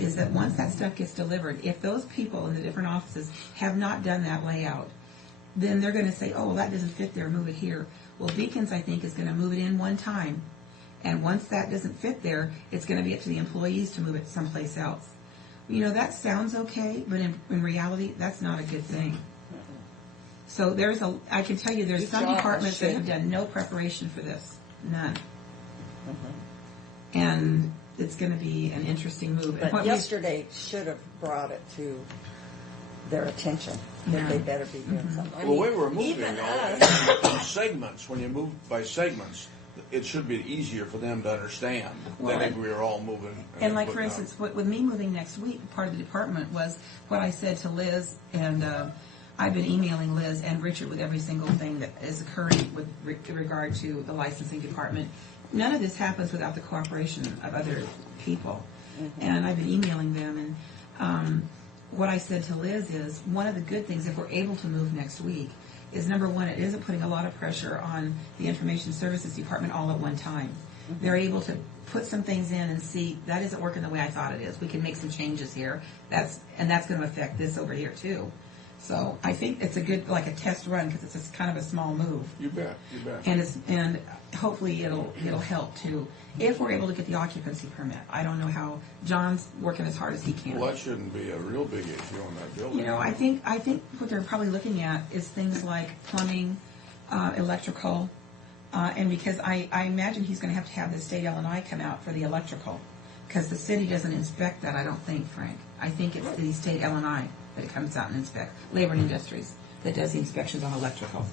is that once that stuff gets delivered, if those people in the different offices have not done that layout, then they're going to say, oh, well, that doesn't fit there, move it here. Well, Beacons, I think, is going to move it in one time, and once that doesn't fit there, it's going to be up to the employees to move it someplace else. That sounds okay, but in reality, that's not a good thing. So I can tell you there's Each some office departments that should. have done no preparation for this. None. And it's going to be an interesting move. And But what we- yesterday should have brought it to their attention that they better be doing something. I Well, mean, we were moving even though, us. in segments. When you move by segments, it should be easier for them to understand Well, that we are all moving. And like, for putting out. instance, with me moving next week, part of the department was what I said to Liz, and I've been emailing Liz and Richard with every single thing that is occurring with regard to the licensing department. None of this happens without the cooperation of other people. And I've been emailing them, and what I said to Liz is, one of the good things, if we're able to move next week, is number one, it isn't putting a lot of pressure on the Information Services Department all at one time. They're able to put some things in and see, that isn't working the way I thought it is. We can make some changes here. That's going to affect this over here too. So I think it's a good, like a test run, because it's kind of a small move. You bet. You bet. And hopefully it'll help too, if we're able to get the occupancy permit. I don't know how, John's working as hard as he can. Well, that shouldn't be a real big issue on that building. I think what they're probably looking at is things like plumbing, electrical, and because I imagine he's going to have the state L&I come out for the electrical, because the city doesn't inspect that, I don't think, Frank. I think it's the state L&I that it comes out and inspects, Labor and Industries, that does the inspections on electrical.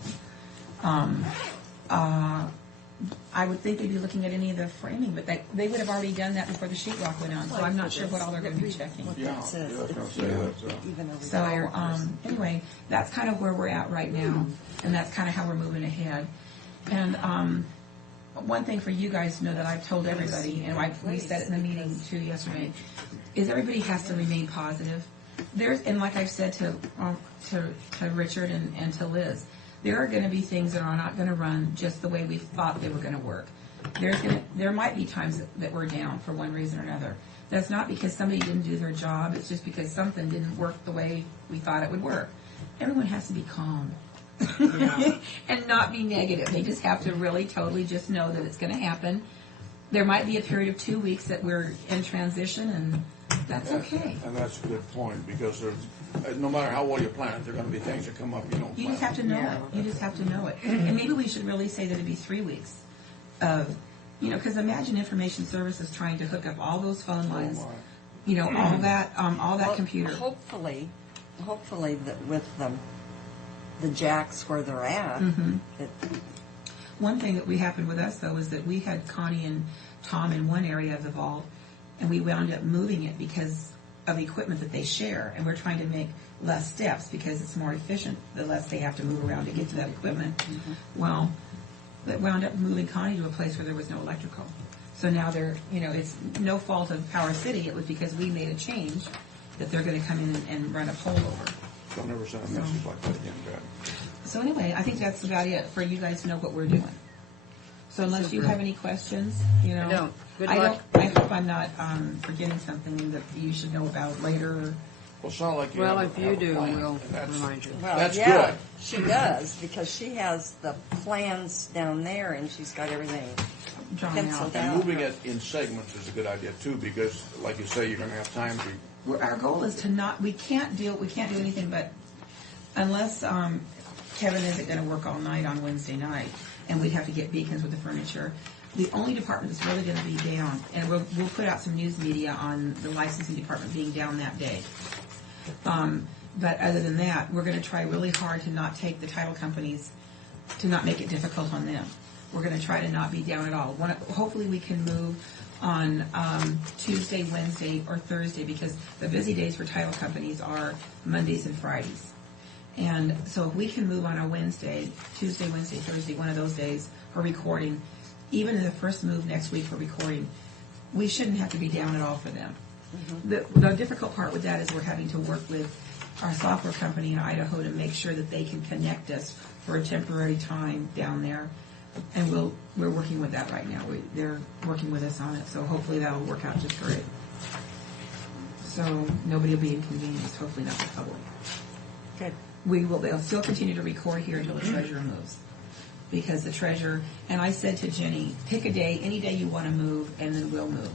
I would think they'd be looking at any of the framing, but they would have already done that before the sheetrock went on, so I'm not sure what all they're going to be checking. Yeah, I was going to say that. So, anyway, that's kind of where we're at right now, and that's kind of how we're moving ahead. And one thing for you guys to know that I've told everybody, and we said it in the meeting too yesterday, is everybody has to remain positive. And like I've said to Richard and to Liz, there are going to be things that are not going to run just the way we thought they were going to work. There might be times that we're down for one reason or another. That's not because somebody didn't do their job. It's just because something didn't work the way we thought it would work. Everyone has to be calm and not be negative. They just have to really totally just know that it's going to happen. There might be a period of 2 weeks that we're in transition, and that's okay. And that's a good point, because no matter how well you plan it, there are going to be things that come up you don't plan. You just have to know it. You just have to know it. And maybe we should really say that it'd be 3 weeks of, because imagine Information Services trying to hook up all those phone lines, all that computer. Hopefully that with the jacks where they're at, that One thing that happened with us, though, is that we had Connie and Tom in one area of the vault, and we wound up moving it because of the equipment that they share, and we're trying to make less steps because it's more efficient the less they have to move around to get to that equipment. Well, that wound up moving Connie to a place where there was no electrical. So now it's no fault of Power City. It was because we made a change that they're going to come in and run a pole over. I'll never send a message like that again, Dad. So anyway, I think that's about it for you guys to know what we're doing. So unless you have any questions, I don't. Good I luck. hope I'm not forgetting something that you should know about later. Well, it's not like you Well, have if a- you have a do, plan, we'll and that's- remind you. well, That's yeah, good. she does, because she has the plans down there and she's got everything Drawn penciled out. And out. moving it in segments is a good idea too, because like you say, you're going to have time to. Our goal is to not. We can't do anything, but unless Kevin isn't going to work all night on Wednesday night, and we'd have to get Beacons with the furniture. The only department that's really going to be down, and we'll put out some news media on the licensing department being down that day. But other than that, we're going to try really hard to not take the title companies, to not make it difficult on them. We're going to try to not be down at all. Hopefully we can move on Tuesday, Wednesday, or Thursday, because the busy days for title companies are Mondays and Fridays. And so if we can move on a Wednesday, Tuesday, Wednesday, Thursday, one of those days for recording, even in the first move next week for recording, we shouldn't have to be down at all for them. The difficult part with that is we're having to work with our software company in Idaho to make sure that they can connect us for a temporary time down there. And we're working with that right now. They're working with us on it, so hopefully that'll work out just great. So nobody will be inconvenienced, hopefully not the public. Good. They'll still continue to record here until the treasurer moves. Because the treasurer, and I said to Jenny, pick a day, any day you want to move, and then we'll move.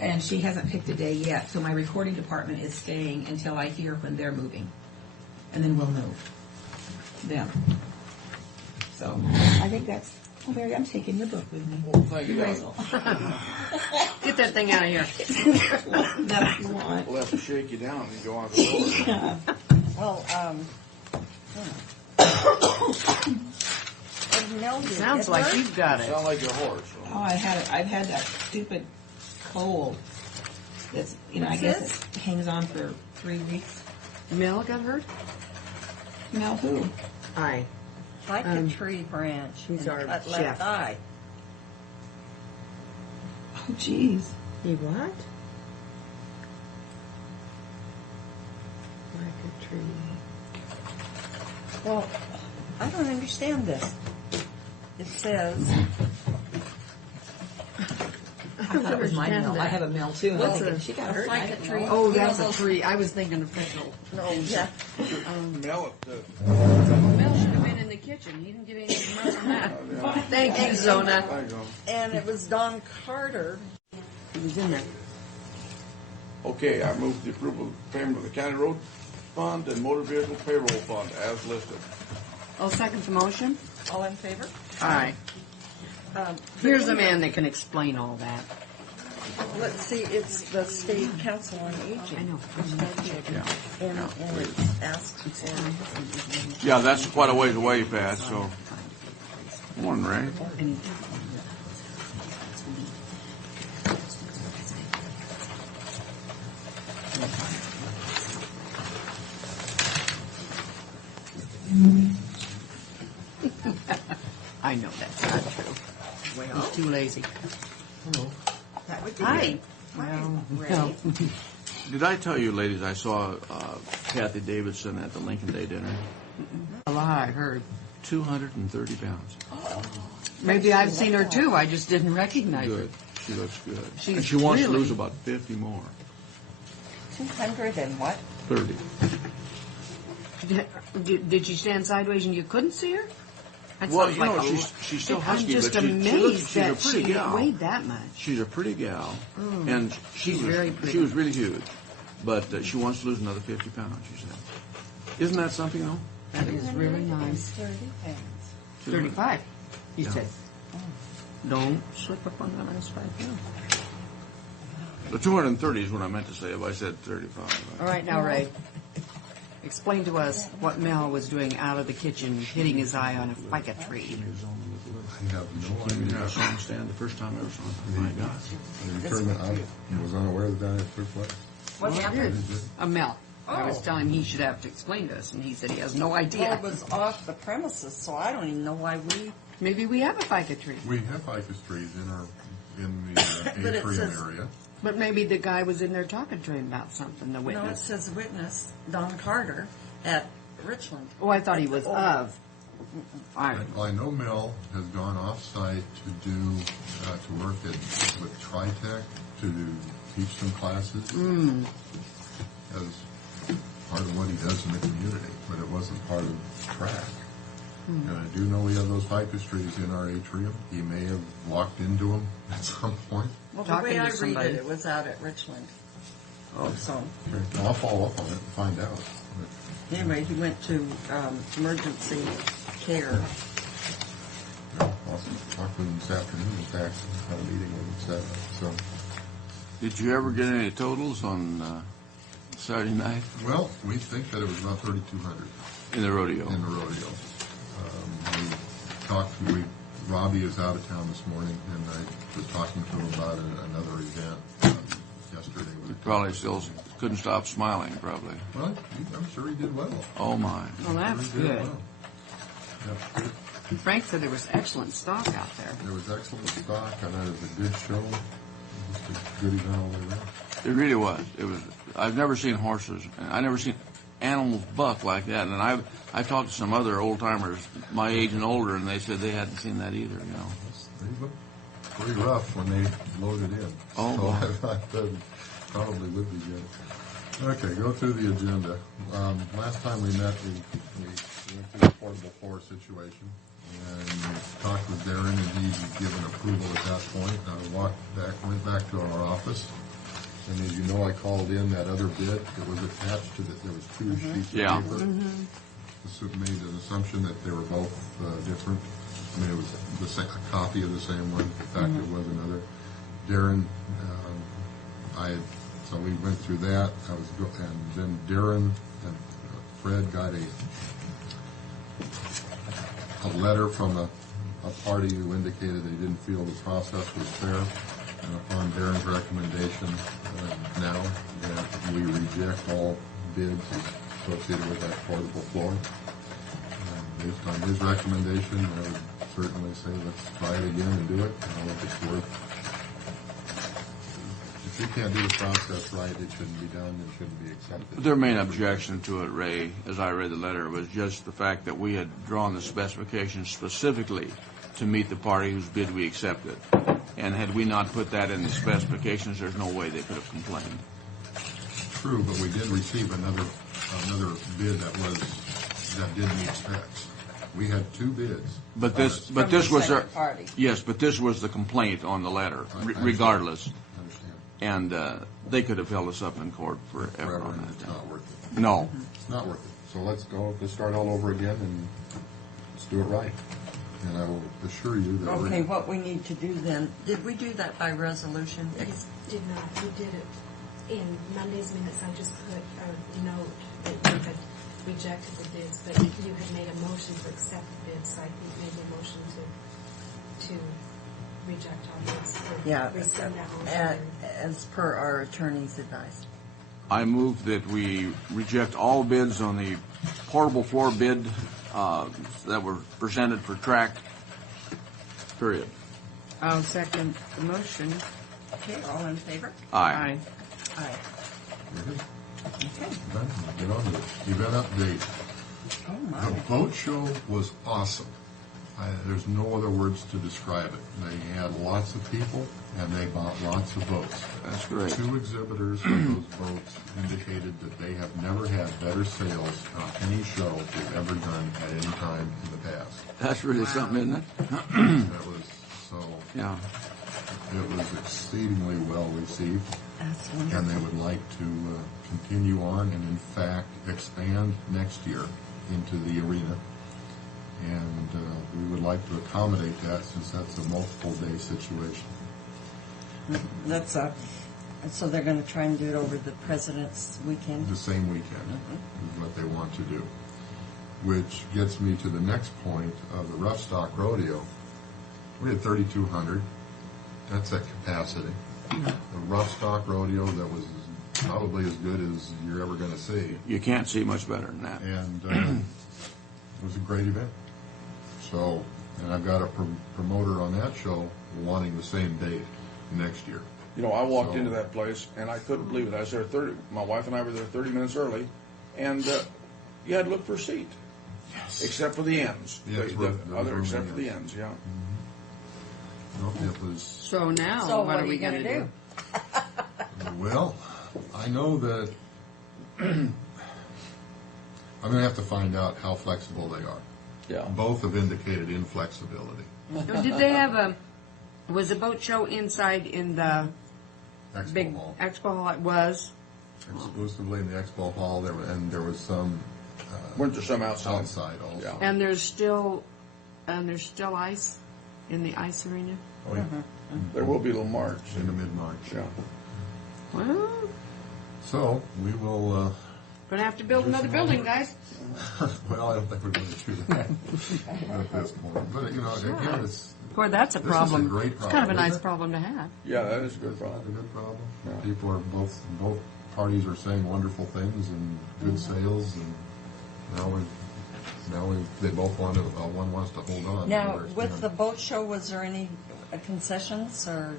And she hasn't picked a day yet, so my recording department is staying until I hear when they're moving. And then we'll move them. So I think that's, oh, Mary, I'm taking your book with me. Well, thank you. guys will. Get that thing out of here. That you want. We'll have to shake you down and go on the floor. Well, Mel, Sounds like you've got it. Sound like your horse. Oh, I've had that stupid cold. That's, I guess it hangs on for 3 weeks. Mel got hurt? Mel who? like a tree branch. He's our cut chef. left eye. Oh, jeez. He what? Like a tree. Well, I don't understand this. It says, I thought it was my Mel. I have a Mel too. And I'm thinking, she got hurt. like a tree. Oh, that's a tree. I was thinking of fiddle. No, yeah. Mel it. Mel should have been in the kitchen. He didn't get anything much on that. Thank you, Zona. And it was Don Carter. He was in there. Okay, I move the approval of payment of the county road fund and motor vehicle payroll fund as listed. I'll second the motion. All in favor? All right. Here's a man that can explain all that. Let's see, it's the State Council on Aging. I know. And it's asked for. Yeah, that's quite a ways away, Pat, so. Morning, Ray. I know that's not true. Well, He's too lazy. that would be Hi. Well, Ray. No. Did I tell you, ladies, I saw Kathy Davidson at the Lincoln Day dinner? A lot I heard. 230 pounds. Maybe I've seen her too. I just didn't recognize her. Good. She looks good. She's And she wants to really- lose about 50 more. 200 and what? 30. Did she stand sideways and you couldn't see her? That Well, sounds you know, like a- she's still I'm husky, just but she amazed looks, she's a that pretty she gal. weighed that much. She's a pretty gal, and she She's was very pretty. she was really huge, but she wants to lose another 50 pounds. She said, "Isn't that something, though?" That is really nice. 30 pounds. 35, he Yeah. said. Don't slip up on that last 5 pounds. The 230 is what I meant to say if I said 35. All right, now, Ray, explain to us what Mel was doing out of the kitchen, hitting his eye on a ficca tree. I have no I idea. saw him stand the first time I ever saw him. My God. The tournament, I was unaware that that took place. What happened? Mel. I was Oh. telling him he should have to explain to us, and he said he has no Well, idea. it was off the premises, so I don't even know why we. Maybe we have a ficca tree. We have ficus trees in the But it atrium says- area. But maybe the guy was in there talking to him about something, the No, it witness. says witness Don Carter at Richland. Oh, I thought he was of. Well, I know Mel has gone off-site to do, to work with TriTech to teach some classes. As part of what he does in the community, but it wasn't part of track. And I do know we have those ficus trees in our atrium. He may have walked into them at some point. Well, the Talking way to I read somebody. it was out at Richland. Oh, So, I'll follow up on it and find out. anyway, he went to emergency care. I'll talk with him this afternoon, in fact, had a meeting with him set up, so. Did you ever get any totals on Saturday night Well, we think that it was about 3,200 in the rodeo? in the rodeo. We talked, Robbie is out of town this morning, and I was talking to him about another event yesterday. Probably still couldn't stop smiling, probably. Well, I'm sure he did well. Oh, my. Well, that's Sure he did good. well. Yep. And Frank said there was excellent stock out there. There was excellent stock, and that was a good show. Just a good event all the way around. It really was. It was. I've never seen horses, and I've never seen animals buck like that. And I've talked to some other old timers my age and older, and they said they hadn't seen that either. You know. They looked pretty rough when they loaded in. Oh, so wow. I thought that probably would be good. Okay, go through the agenda. Last time we met, we went through the portable floor situation, and we talked with Darren, and he's given approval at that point. I went back to our office, and as you know, I called in that other bid that was attached to it. There was two sheets of Yeah. paper. This made an assumption that they were both different. I mean, it was a copy of the same one. In fact, it was another. Darren, so we went through that. And then Darren and Fred got a letter from a party who indicated they didn't feel the process was fair. And upon Darren's recommendation, now that we reject all bids associated with that portable floor. Based on his recommendation, I would certainly say let's try it again and do it. I don't know if it's worth. If you can't do the process right, it shouldn't be done. It shouldn't be accepted. Their main objection to it, Ray, as I read the letter, was just the fact that we had drawn the specifications specifically to meet the party whose bid we accepted. And had we not put that in the specifications, there's no way they could have complained. True, but we did receive another bid that did meet specs. We had two bids. But this was yes, but this was the complaint on the letter, regardless. I understand. And they could have held us up in court forever on that. It's not worth it. No. It's not worth it. So let's start all over again and let's do it right. And I will assure you that Okay, what we need to do then, did we do that by resolution? We did not. We did it in Monday's minutes. I just put a note that you had rejected the bids, but you had made a motion to accept the bids, so I think maybe a motion to reject our bids. Or Yeah, rescind that motion. as per our attorney's advice. I move that we reject all bids on the portable floor bid that were presented for track, period. I'll second the motion. Okay, all in favor? Aye. Aye. Okay. get on to the event update. Oh, my. The boat show was awesome. There's no other words to describe it. They had lots of people, and they bought lots of boats. That's great. Two exhibitors of those boats indicated that they have never had better sales on any show they've ever done at any time in the past. That's really something, isn't it? That was so. Yeah. It was exceedingly well received. That's And wonderful. they would like to continue on and, in fact, expand next year into the arena. And we would like to accommodate that since that's a multiple-day situation. That's so they're going to try and do it over the President's weekend? The same weekend is what they want to do. Which gets me to the next point of the Rough Stock Rodeo. We had 3,200. That's at capacity. The Rough Stock Rodeo that was probably as good as you're ever going to see. You can't see much better than that. And it was a great event. So, and I've got a promoter on that show wanting the same date next year. You know, I walked into that place, and I couldn't believe it. I was there my wife and I were there 30 minutes early, and you had to look for a seat. Yes. Except for the ends. Yes, Except for the ends, yeah. Nope, it was... So now, So what are we going to do? Well, I know that I'm going to have to find out how flexible they are. Yeah. Both have indicated inflexibility. Did they have was the boat show inside in the Expo big Hall. expo hall? It was. Exclusively in the Expo Hall, there was some... Weren't there some outside? Outside also. Yeah. And there's still ice in the ice arena. Oh, yeah. There will be a little March. In the mid-March. Yeah. Well, So, we will... gonna have to build another building, guys. Well, I don't think we're going to do that at this point. But, you know, again, it's... Boy, that's a this problem. is a great It's problem. kind of a nice isn't it? problem to have. Yeah, that is a good It's a problem. good problem. Yeah. People are both parties are saying wonderful things and good sales, and now we're Now they both want to, one wants to hold on. Now, with the boat show, was there any concessions or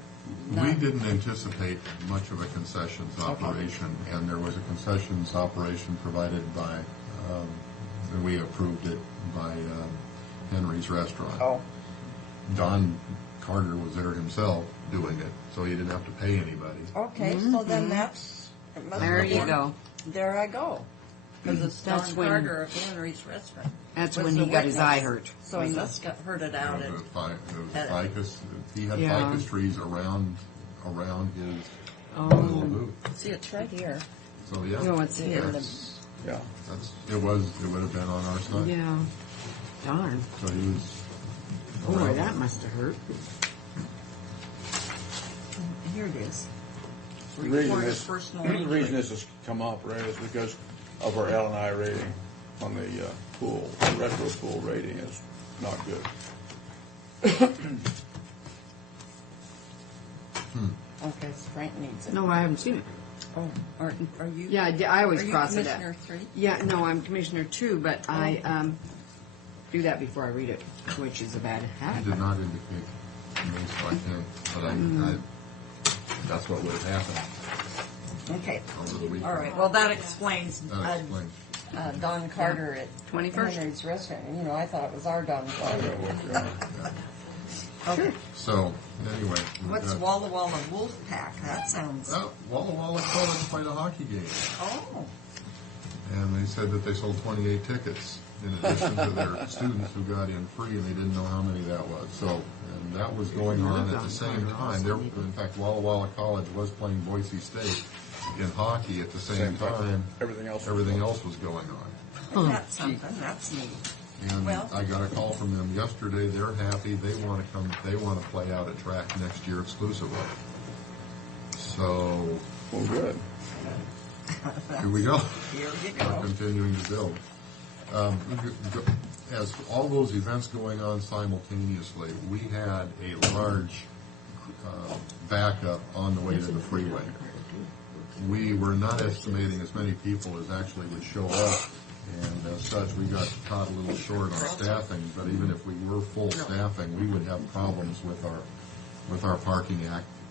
not? We didn't anticipate much of a concessions operation, and there was a concessions operation provided by, and we approved it by Henry's Restaurant. Oh. Don Carter was there himself doing it, so he didn't have to pay anybody. Okay, so then that's... it must There have you been- go. There I go. Because it's That's Don when- Carter of Henry's Restaurant. That's was when the he got his witness. eye hurt. So he must have heard it out. It was at- ficus. He had Yeah. ficus trees around his Oh. little booth. See, it's right here. So yeah, No, it's here. that's, it would have been on our side. Yeah. Darn. So he was. Boy, around. that must have hurt. Here it is. The reason Report of this, personal the injury. reason this has come up, Ray, is because of our L&I rating on the pool. The retro pool rating is not good. Okay, so Frank needs it. No, I haven't seen it. Oh, are you? Yeah, I always Are you cross it out. Commissioner 3? Yeah, no, I'm Commissioner 2, but I do that before I read it, which is a bad He habit. did not indicate to me, so I can't. But that's what would have happened Okay. over the weekend. All right, well, that explains That explains. Don Carter at 21st. Henry's Restaurant. You know, I thought it was our Don Carter. Okay. So anyway, What's Walla Walla Wolf Pack? That sounds... Walla Walla College played a hockey game, Oh. and they said that they sold 28 tickets in addition to their students who got in free, and they didn't know how many that was. So, and that was going on at the same time. In fact, Walla Walla College was playing Boise State in hockey at the same time. Everything else was going on. That's something. That's neat. And Well- I got a call from them yesterday. They're happy. They want to come. They want to play out at track next year exclusively. So, Well, good. here we go. Here you We're go. continuing to build. As all those events going on simultaneously, we had a large backup on the way to the freeway. We were not estimating as many people as actually would show up, and as such, we got caught a little short on staffing. But even if we were full staffing, we would have problems with our parking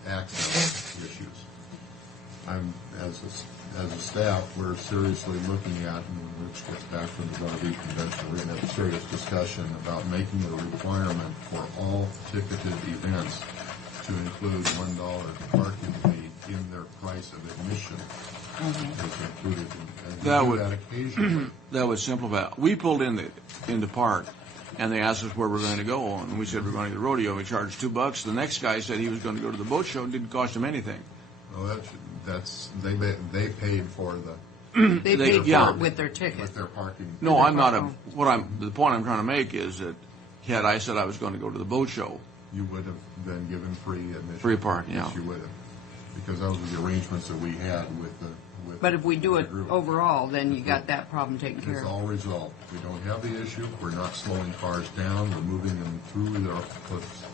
access issues. As a staff, we're seriously looking at, and which gets back from the RV convention, we're going to have a serious discussion about making it a requirement for all ticketed events to include $1 parking fee in their price of admission. It's included in, That and we would- do that occasionally. That would simplify it. We pulled into park, and they asked us where we're going to go, and we said we're going to the rodeo. We charged $2. The next guy said he was going to go to the boat show. It didn't cost him anything. Well, they paid for the They They- paid for yeah. it with their ticket. with their parking. No, I'm not the point I'm trying to make is that had I said I was going to go to the boat show, You would have been given free admission. Free parking, yeah. Yes, you would have, because those were the arrangements that we had with the. But if we do the it group. overall, then you got that problem taken care It's of. all resolved. We don't have the issue. We're not slowing cars down. We're moving them through their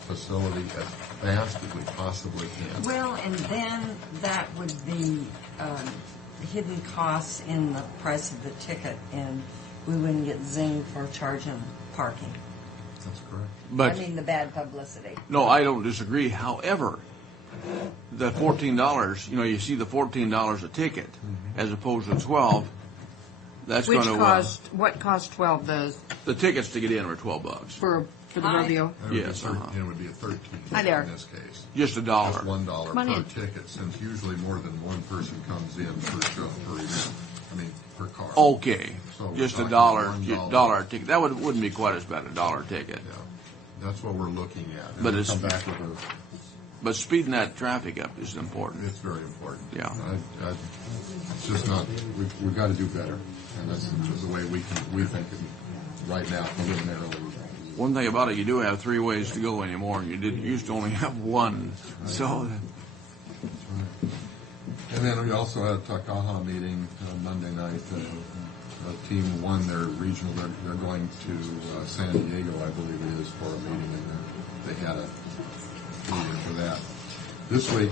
facility as fast as we possibly can. Well, and then that would be hidden costs in the price of the ticket, and we wouldn't get zinged for charging parking. That's correct. but I mean, the bad publicity. no, I don't disagree. However, the $14, you see the $14 a ticket as opposed to 12. That's Which going to cost, what cost 12 does the tickets to get in were $12. for the rodeo? Yes, It would be a 13 Hi there. in this case. Just $1. Just $1 Come on per in. ticket, since usually more than one person comes in per show, per event. I mean, per car. Okay, So we're just talking $1 $1 ticket. That wouldn't be quite as bad, $1 ticket. Yeah, that's what we're looking at. And But we'll it's- come back with a. But speeding that traffic up is important. It's very important. Yeah. It's just not, we've got to do better, and that's just the way we think it right now preliminarily. One thing about it, you do have 3 ways to go anymore. You used to only have one. So, And then we also had a Takaha meeting Monday night. Team won their regional, they're going to San Diego, I believe it is, for a meeting, and they had a meeting for that. This week,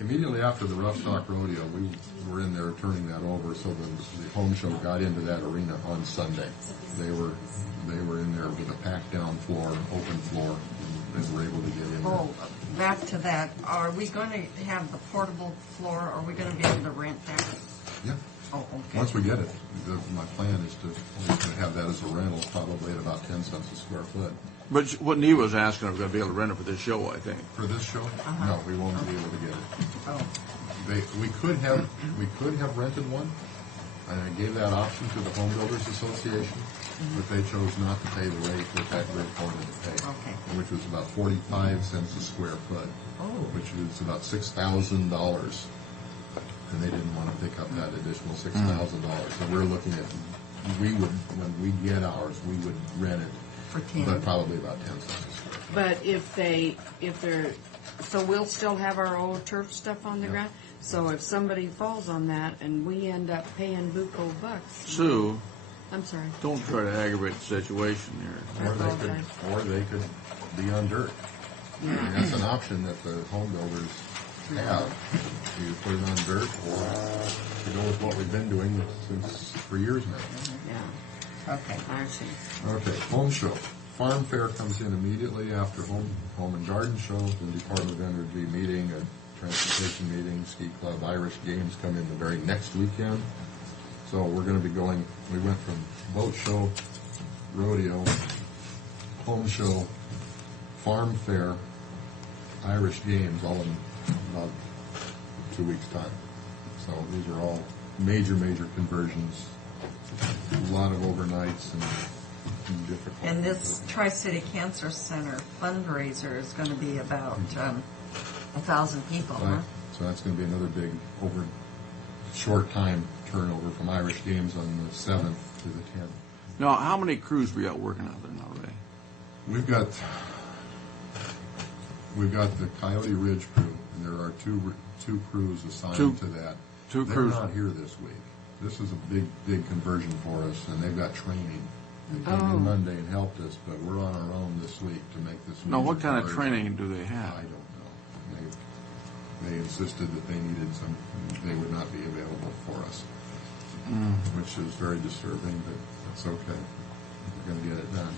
immediately after the Rough Stock Rodeo, we were in there turning that over, so the home show got into that arena on Sunday. They were in there with a packed down floor, open floor, and were able to get in there. Oh, back to that. Are we going to have the portable floor? Are we going to be able to rent that? Yeah. Oh, okay. Once we get it, my plan is to have that as a rental, probably at about 10 cents a square foot. But what Neva was asking, if we're going to be able to rent it for this show, I think. For this show? No, we won't be able to get it. Oh. We could have rented one, and I gave that option to the Home Builders Association, but they chose not to pay the rate that that group wanted to pay, which was about 45 cents a square foot, which is about $6,000. And they didn't want to pick up that additional $6,000. So we're looking at, when we get ours, we would rent it for 10, but probably about 10 cents a square foot. But if they're, so we'll still have our old turf stuff on the ground? So if somebody falls on that and we end up paying buco bucks. Sue. I'm sorry. Don't try to aggravate the situation here. Or they could be on dirt. I mean, that's an option that the home builders have. You put it on dirt, or to go with what we've been doing for years now. Yeah. Okay, I see. Okay, home show. Farm fair comes in immediately after home and garden show, the Department of Energy meeting, a transportation meeting, ski club, Irish games come in the very next weekend. So we're going to be going, we went from boat show, rodeo, home show, farm fair, Irish games, all in about 2 weeks' time. So these are all major conversions, a lot of overnights and difficult. And this Tri-City Cancer Center fundraiser is going to be about 1,000 people, huh? Right. So that's going to be another big short time turnover from Irish games on the 7th to the 10th. Now, how many crews we got working out there now, Ray? We've got the Coyote Ridge crew, and there are two crews assigned to that. They're not here this week. This is a big conversion for us, and they've got training. They came in Monday and helped us, but we're on our own this week to make this. Now, what kind of training do they have? I don't know. They insisted that they needed some. They would not be available for us, which is very disturbing, but that's okay. We're going to get it done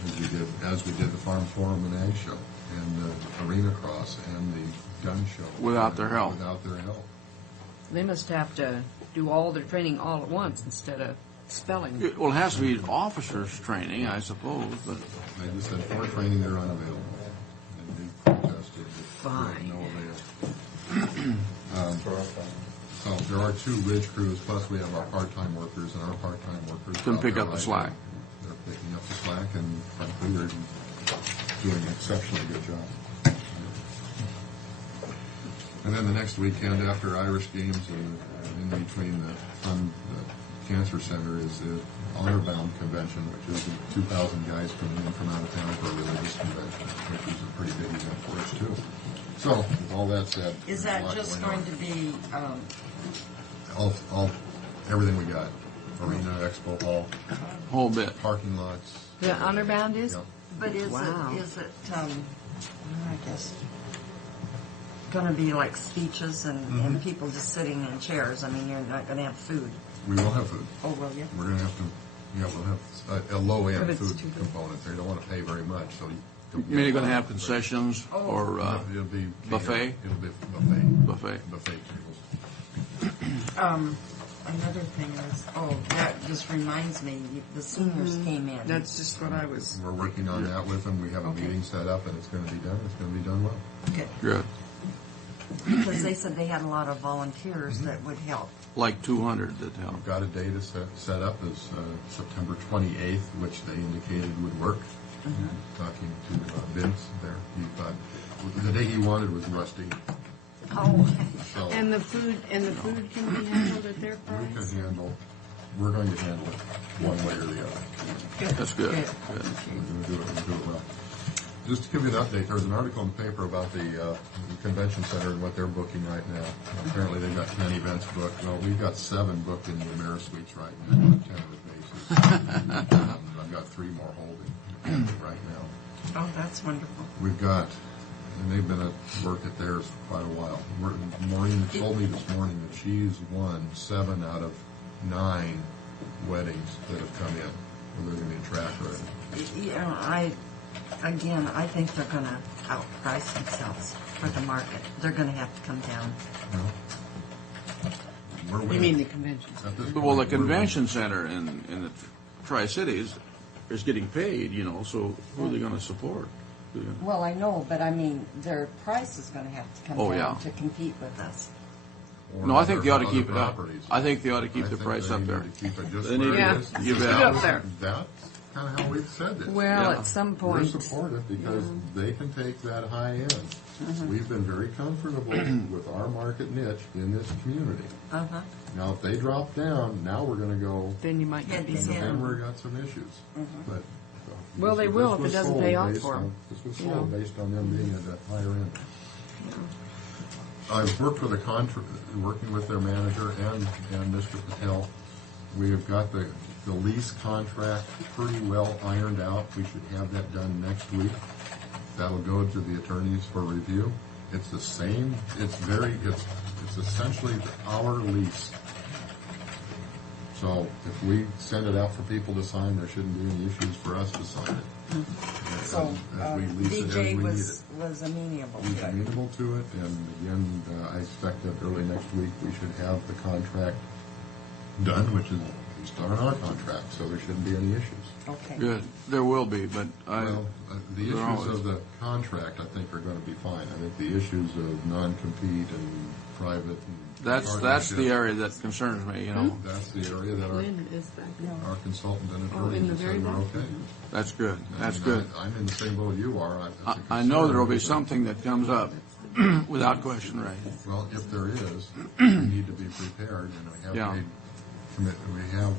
as we did the Farm Forum and Ag Show, and the Arena Cross, and the gun show. Without their help. Without their help. They must have to do all their training all at once instead of spelling. Well, it has to be officers' training, I suppose, but... They just said for training they're unavailable. And we protested. Fine. No avail. So there are two ridge crews, plus we have our part-time workers, and our part-time workers can pick up the slack. They're picking up the slack, and frankly, they're doing an exceptionally good job. And then the next weekend after Irish games, and in between the Cancer Center, is the Honor Bound Convention, which is 2,000 guys coming in from out of town for a religious convention, which is a pretty big event for us too. So, with all that said, is that just going to be all everything we got? Arena, Expo Hall, whole bit, parking lots. The Honor Bound is? Yep. But is it I guess going to be like speeches and people just sitting in chairs? I mean, you're not going to have food. We will have food. Oh, will you? We're going to have to. Yeah, we'll have a low-end food component. They don't want to pay very much, so. You mean you're going to have concessions or it'll be buffet? It'll be buffet tables. Another thing is, that just reminds me, the seniors came in. That's just what I was. We're working on that with them. We have a meeting set up, and it's going to be done. It's going to be done well. Okay. Good. Because they said they had a lot of volunteers that would help. Like 200 that help. We've got a date set up as September 28th, which they indicated would work. Talking to Vince there, he thought the day he wanted was Rusty. Oh. So And the food can be handled at their price? We're going to handle it one way or the other. That's good. Good. We're going to do it well. Just to give you an update, there's an article in the paper about the convention center and what they're booking right now. Apparently they've got 10 events booked. Well, we've got 7 booked in the AmeriSuites right now on a tentative basis. I've got 3 more holding right now. Oh, that's wonderful. We've got And they've been at work at theirs for quite a while. Maureen told me this morning that she's won 7 out of 9 weddings that have come in, where they're going to be a track ready. I think they're going to outprice themselves for the market. They're going to have to come down. You mean the convention? Well, the convention center in the Tri-Cities is getting paid, so who are they going to support? Well, I know, but I mean, their price is going to have to come down yeah. to compete with us. No, I think they ought to keep it up. Properties. I think they ought to keep the price up there. Keep it just They where need it to- is. you bet. Up there. That's kind of how we've said this. Well, at some We're point, supportive because they can take that high end. Mm-hmm. We've been very comfortable with our market niche in this community. Now, if they drop down, now we're going to go, Then you might get these. then we've got some issues. But Well, they will if it was doesn't sold pay off based for 'em. on- This was sold based on them being at the higher end. I've worked with working with their manager and Mr. Patel. We have got the lease contract pretty well ironed out. We should have that done next week. That'll go to the attorneys for review. It's the same. It's essentially our lease. So if we send it out for people to sign, there shouldn't be any issues for us to sign it. so As we lease it, as we DJ need was it. amenable He's to it. amenable to it, and again, I expect that early next week we should have the contract done, which is based on our contract, so there shouldn't be any issues. Okay. Good. There will be, but The there issues always- of the contract, I think, are going to be fine. I think the issues of non-compete and private and that's partnership, the area that concerns me. That's the area that Lynn is back there. our consultant and Oh, attorney in the has very said we're back? okay. That's good. That's And good. I'm in the same boat you are. It's a I know there will be concern. something that comes up without question, Ray. Well, if there is, we need to be prepared, and we have Yeah. we have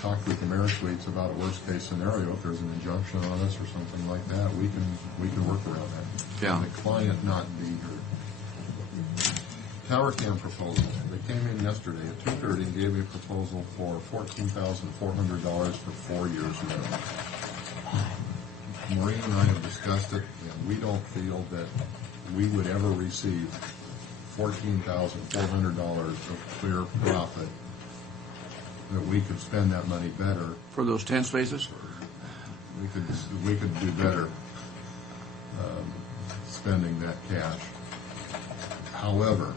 talked with the Amerisuites about a worst-case scenario. If there's an injunction on us or something like that, we can work around that. Yeah. And the client not be hurt. Tower cam proposal. They came in yesterday at 2:30 and gave me a proposal for $14,400 for 4 years minimum. Maureen and I have discussed it, and we don't feel that we would ever receive $14,400 of clear profit, that we could spend that money better. For those 10 spaces? We could do better spending that cash. However,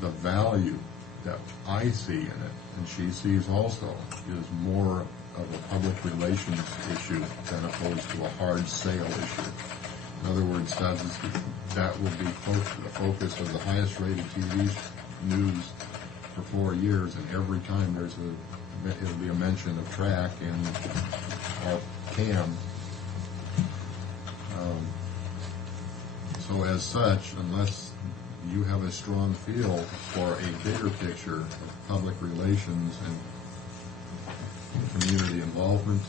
the value that I see in it, and she sees also, is more of a public relations issue than opposed to a hard sale issue. In other words, that will be the focus of the highest rated TV news for 4 years, and every time it'll be a mention of track and our CAM. So as such, unless you have a strong feel for a bigger picture of public relations and community involvement.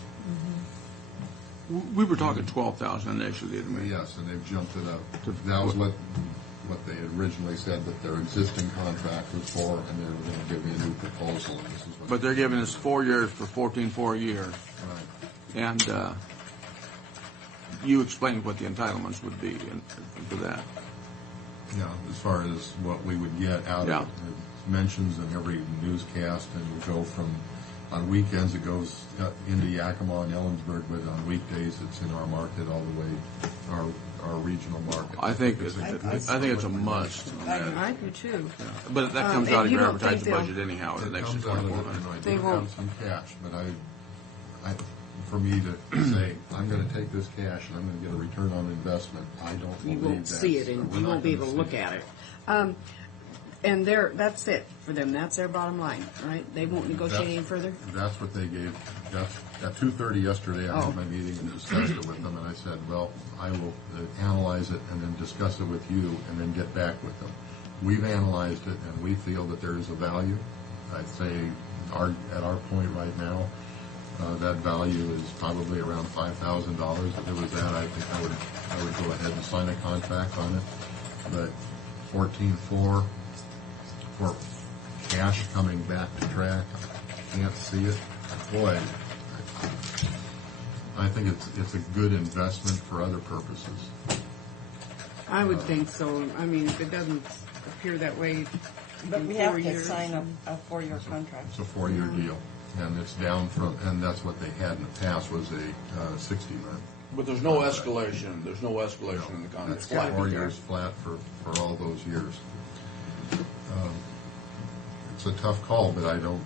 We were talking 12,000 initially, didn't we? Yes, and they've jumped it up. That was what they had originally said that their existing contract was for, and they were going to give me a new proposal. And this is what But they're giving us 4 years for 14.4 a year. Right. And you explained what the entitlements would be for that. Yeah, as far as what we would get out of it. It mentions in every newscast, and we go from, on weekends it goes into Yakima and Ellensburg, but on weekdays it's in our market all the way, our regional market. I think it's a must. on that. I do too. But that comes out of you your don't think advertising they'll- budget anyhow, the It next comes out of it, 2,400. I They do won't. have some cash, but for me to say, I'm going to take this cash and I'm going to get a return on investment, I don't You believe won't see it, and we're you not won't be gonna able to see look at it. And that's it for them. That's their bottom line, right? They won't negotiate any further? That's what they gave. At 2:30 yesterday, I Oh. had my meeting and discussed it with them, and I said, well, I will analyze it and then discuss it with you and then get back with them. We've analyzed it, and we feel that there is a value. I'd say at our point right now, that value is probably around $5,000. If it was that, I think I would go ahead and sign a contract on it. But 14.4 for cash coming back to track, I can't see it. Boy, I think it's a good investment for other purposes. I would think so. I mean, if it doesn't appear that way But in we 4 have to years. sign a 4-year contract. It's a 4-year deal, and it's down from, and that's what they had in the past was a 60-month. But there's no escalation, there's no escalation in the contract. It's 4 years flat for all those years. It's a tough call, but I don't.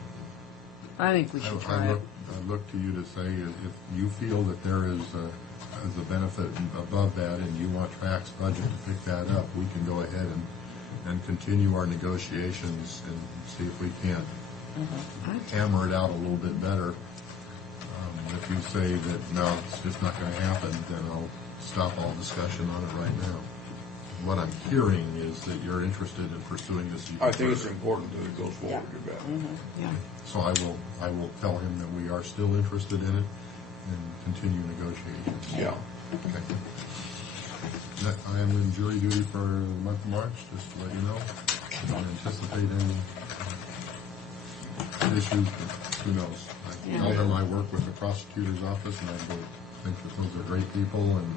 I think we should try it. I look to you to say if you feel that there is a benefit above that and you want TRAC's budget to pick that up, we can go ahead and continue our negotiations and see if we can't hammer it out a little bit better. If you say that, no, it's just not going to happen, then I'll stop all discussion on it right now. What I'm hearing is that you're interested in pursuing this. I think it's important that it goes forward, you bet. Yeah. So I will tell him that we are still interested in it and continue negotiations. Yeah. Okay. I am in jury duty for the month of March, just to let you know. I don't anticipate any issues, but who knows? I tell them I work with the prosecutor's office, and I think that those are great people, and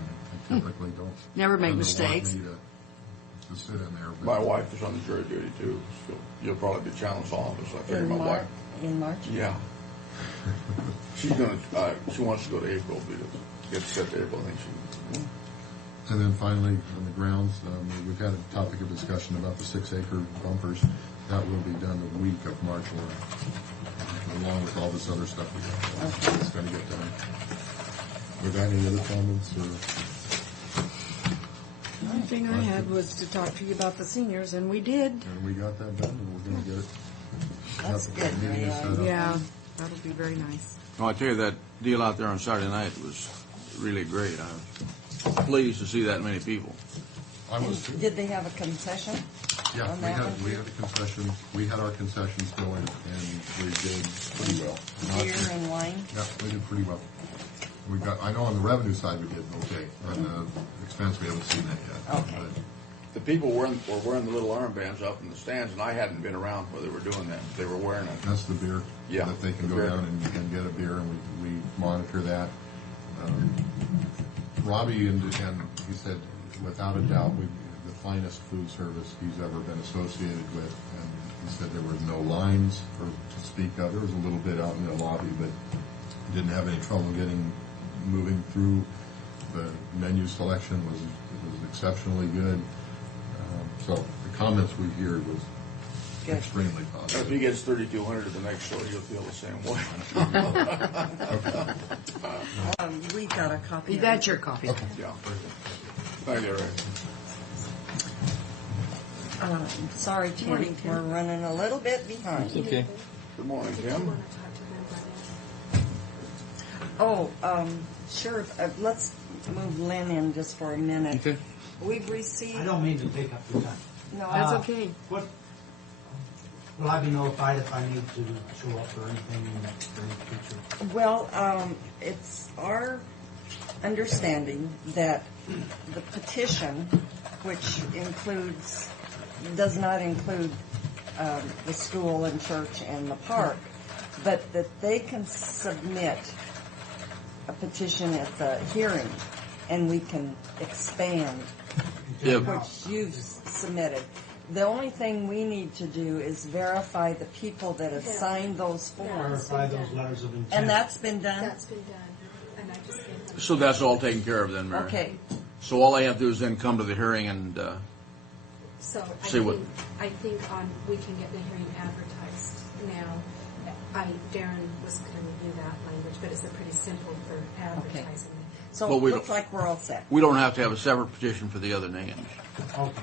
I typically don't. Never make want mistakes. me to sit in there. But My wife is on the jury duty too, so you'll probably be challenged office. I figure my wife. In March? Yeah. She's gonna. She wants to go to April because get set to April. I think she. And then finally, on the grounds, we've had a topic of discussion about the 6-acre bumpers. That will be done the week of March 1, along with all this other stuff we got. Okay. It's going to get done. With any other comments or? The only thing I had was to talk to you about the seniors, and we did. And we got that done, and we're going to get it. That's good, Meeting is set up. Yeah, that'll be very nice. No, I tell you, that deal out there on Saturday night was really great. I was pleased to see that many people. I was too. Did they have a concession? Yeah, on that one? we had a concession. We had our concessions going, and we did pretty well. Beer and wine? Yeah, we did pretty well. We got. I know on the revenue side we did okay. On the expense, we haven't seen that yet. Okay. But The people were wearing the little armbands up in the stands, and I hadn't been around where they were doing that. They were wearing it. that's the beer. Yeah, That they can the go beer. down and get a beer, and we monitor that. Robbie and he said, without a doubt, the finest food service he's ever been associated with. And he said there were no lines to speak of. There was a little bit out in the lobby, but didn't have any trouble moving through. The menu selection was exceptionally good. So the comments we heard was Good. extremely If positive. he gets 3,200 at the next show, he'll feel the same way. We got a copy. of That's it. your copy. Yeah. Thank you, Ray. Sorry, Tim, we're running a little bit behind. Okay. Good morning, Tim. Oh, sure. Let's move Lynn in just for a minute. Okay. We've received. I don't mean to take up your time. No, That's okay. What, will I be notified if I need to show up for anything in the future? Well, it's our understanding that the petition, which does not include the school and church and the park, but that they can submit a petition at the hearing, and we can expand, Yep. which you've submitted. The only thing we need to do is verify the people that have signed those forms. Clarify those letters of intent. And that's been done? That's been done, and I just gave them. So that's all taken care of then, Mary? Okay. So all I have to do is then come to the hearing and, So See what- I think we can get the hearing advertised now. Darren was going to review that language, but it's pretty simple for advertising. So Well, it we looks don't- like we're all set. we don't have to have a separate petition for the other names. Okay.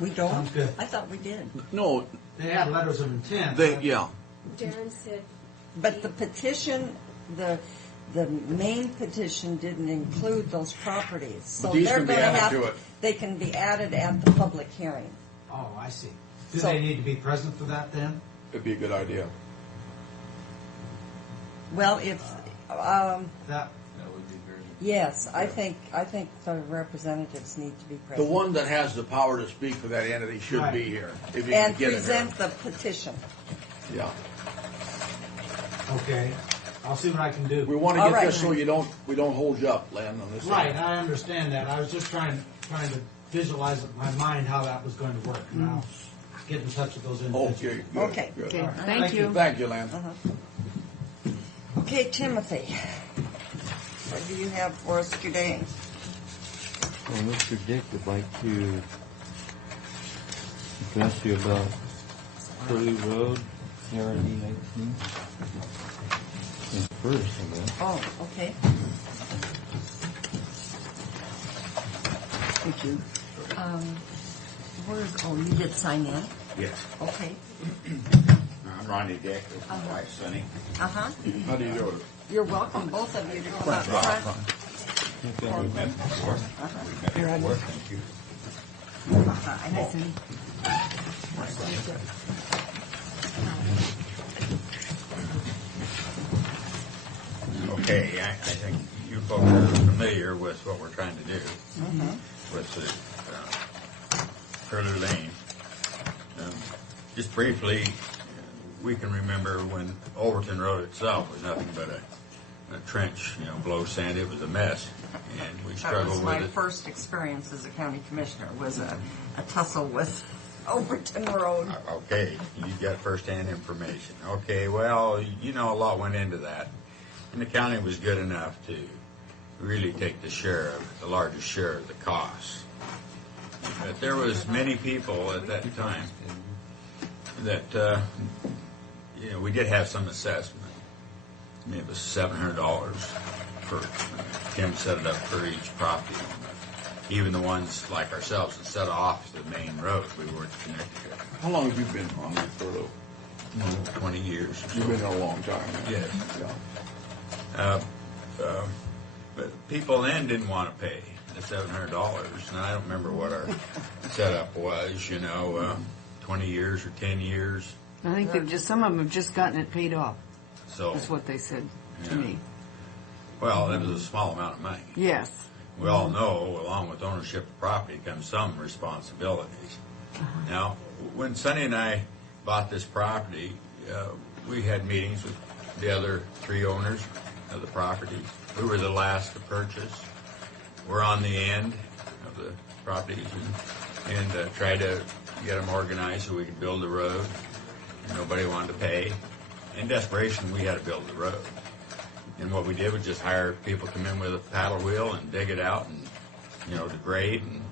We don't? Sounds good. I thought we did. No, They had letters of intent. yeah. Darren said. But the petition, the main petition didn't include those properties. So But these they're can be going to added have, to it. they can be added at the public hearing. Oh, I see. Do So- they need to be present for that then? It'd be a good idea. Well, if, That, yes, I think the representatives need to be The present. one that has the power to speak for that entity should Right. be here. If you And can get it here. present the petition. Yeah. okay. I'll see what I can do. We want to All get right. this so we don't hold you up, Len, on this. Right, I understand that. I was just trying to visualize in my mind how that was going to work. And I'll get in touch with those individuals. Okay, good, Okay. good. Okay. All right. Thank you. Thank you, Lance. Okay, Timothy, what do you have for us today? Well, Mr. Dick would like to address you about Curly Road, CRD 19. First, I guess. Oh, okay. Thank you. You did sign in? Yes. Okay. I'm Ronnie Dick with my wife, Sunny. Uh-huh. How do you do it? You're welcome, both of you, to come up Right, front. We've met before. We've met before, thank you. Hi, Cindy. Okay, I think you folks are familiar with what we're trying to do with the Curly Lane. Just briefly, we can remember when Overton Road itself was nothing but a trench, below sand. It was a mess, and we That struggled was with my it. first experience as a county commissioner, was a tussle with Overton Road. Okay, you got first-hand information. Okay, well, a lot went into that, and the county was good enough to really take the largest share of the costs. But there was many people at that time that, we did have some assessment. It was $700 for, Tim set it up for each property owner. Even the ones like ourselves that set off the main road, we weren't connected to. How long have you been on that furlough? 20 years or so. You've been there a long time. Yes. Yeah. But people then didn't want to pay the $700, and I don't remember what our setup was, 20 years or 10 years. I think some of them have just gotten it paid off. So That's what they said to Yeah. me. Well, it was a small amount of money. Yes. We all know, along with ownership of property comes some responsibilities. Now, when Sonny and I bought this property, we had meetings with the other three owners of the property. We were the last to purchase. We're on the end of the properties and tried to get them organized so we could build the road. Nobody wanted to pay. In desperation, we had to build the road. And what we did was just hire people to come in with a paddle wheel and dig it out and, degrade and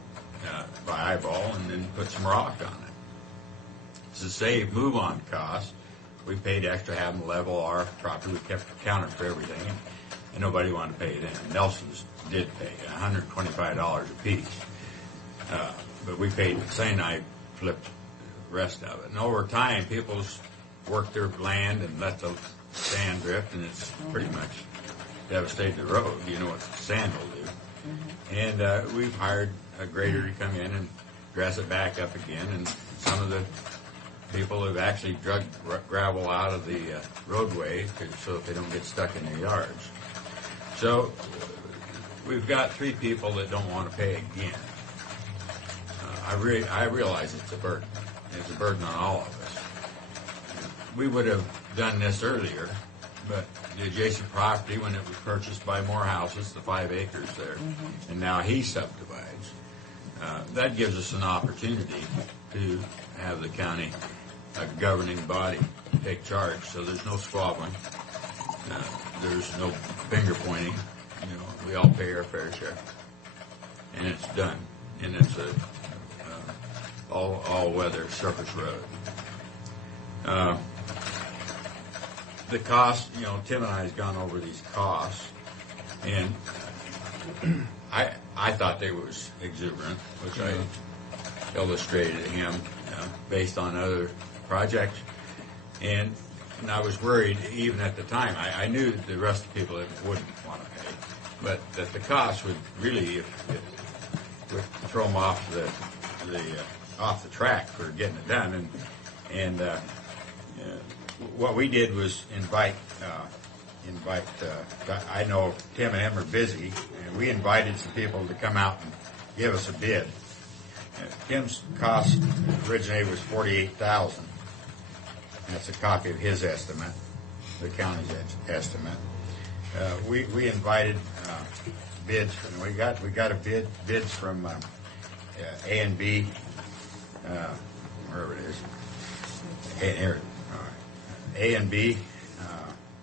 by eyeball and then put some rock on it. To save move-on costs, we paid extra to have them level our property. We kept counters for everything, and nobody wanted to pay it in. Nelson's did pay $125 a piece. But we paid, Sonny and I flipped the rest of it. And over time, people's worked their land and let the sand drift, and it's pretty much devastated the road. You know what sand will do. And we've hired a grader to come in and dress it back up again, and some of the people have actually drug gravel out of the roadway so that they don't get stuck in their yards. So we've got three people that don't want to pay again. I realize it's a burden. It's a burden on all of us. We would have done this earlier, but the adjacent property, when it was purchased by Morehouse's, the 5 acres there, and now he subdivides, that gives us an opportunity to have the county, a governing body, take charge. So there's no squabbling. There's no finger pointing. We all pay our fair share. And it's done. And it's a all-weather surface road. The cost, Tim and I has gone over these costs, and I thought they was exuberant, which I illustrated to him based on other projects, and I was worried even at the time. I knew the rest of the people wouldn't want to pay, but that the cost would really would throw them off the track for getting it done, and what we did was invite. I know Tim and him are busy, and we invited some people to come out and give us a bid. Tim's cost originally was $48,000. That's a copy of his estimate, the county's estimate. We invited bids from. We got a bids from A and B, wherever it is. Here. All right. A and B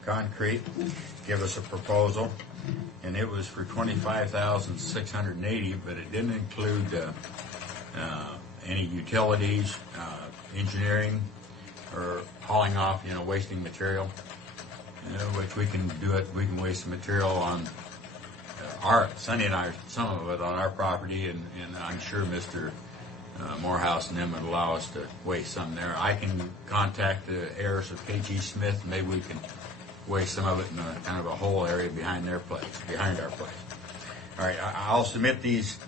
Concrete give us a proposal, and it was for $25,680, but it didn't include any utilities, engineering, or hauling off, wasting material. Which we can do it. We can waste the material on Sonny and I, some of it on our property, and I'm sure Mr. Morehouse and them would allow us to waste some there. I can contact the heirs of KG Smith, and maybe we can waste some of it in kind of a whole area behind our place. All right, I'll submit these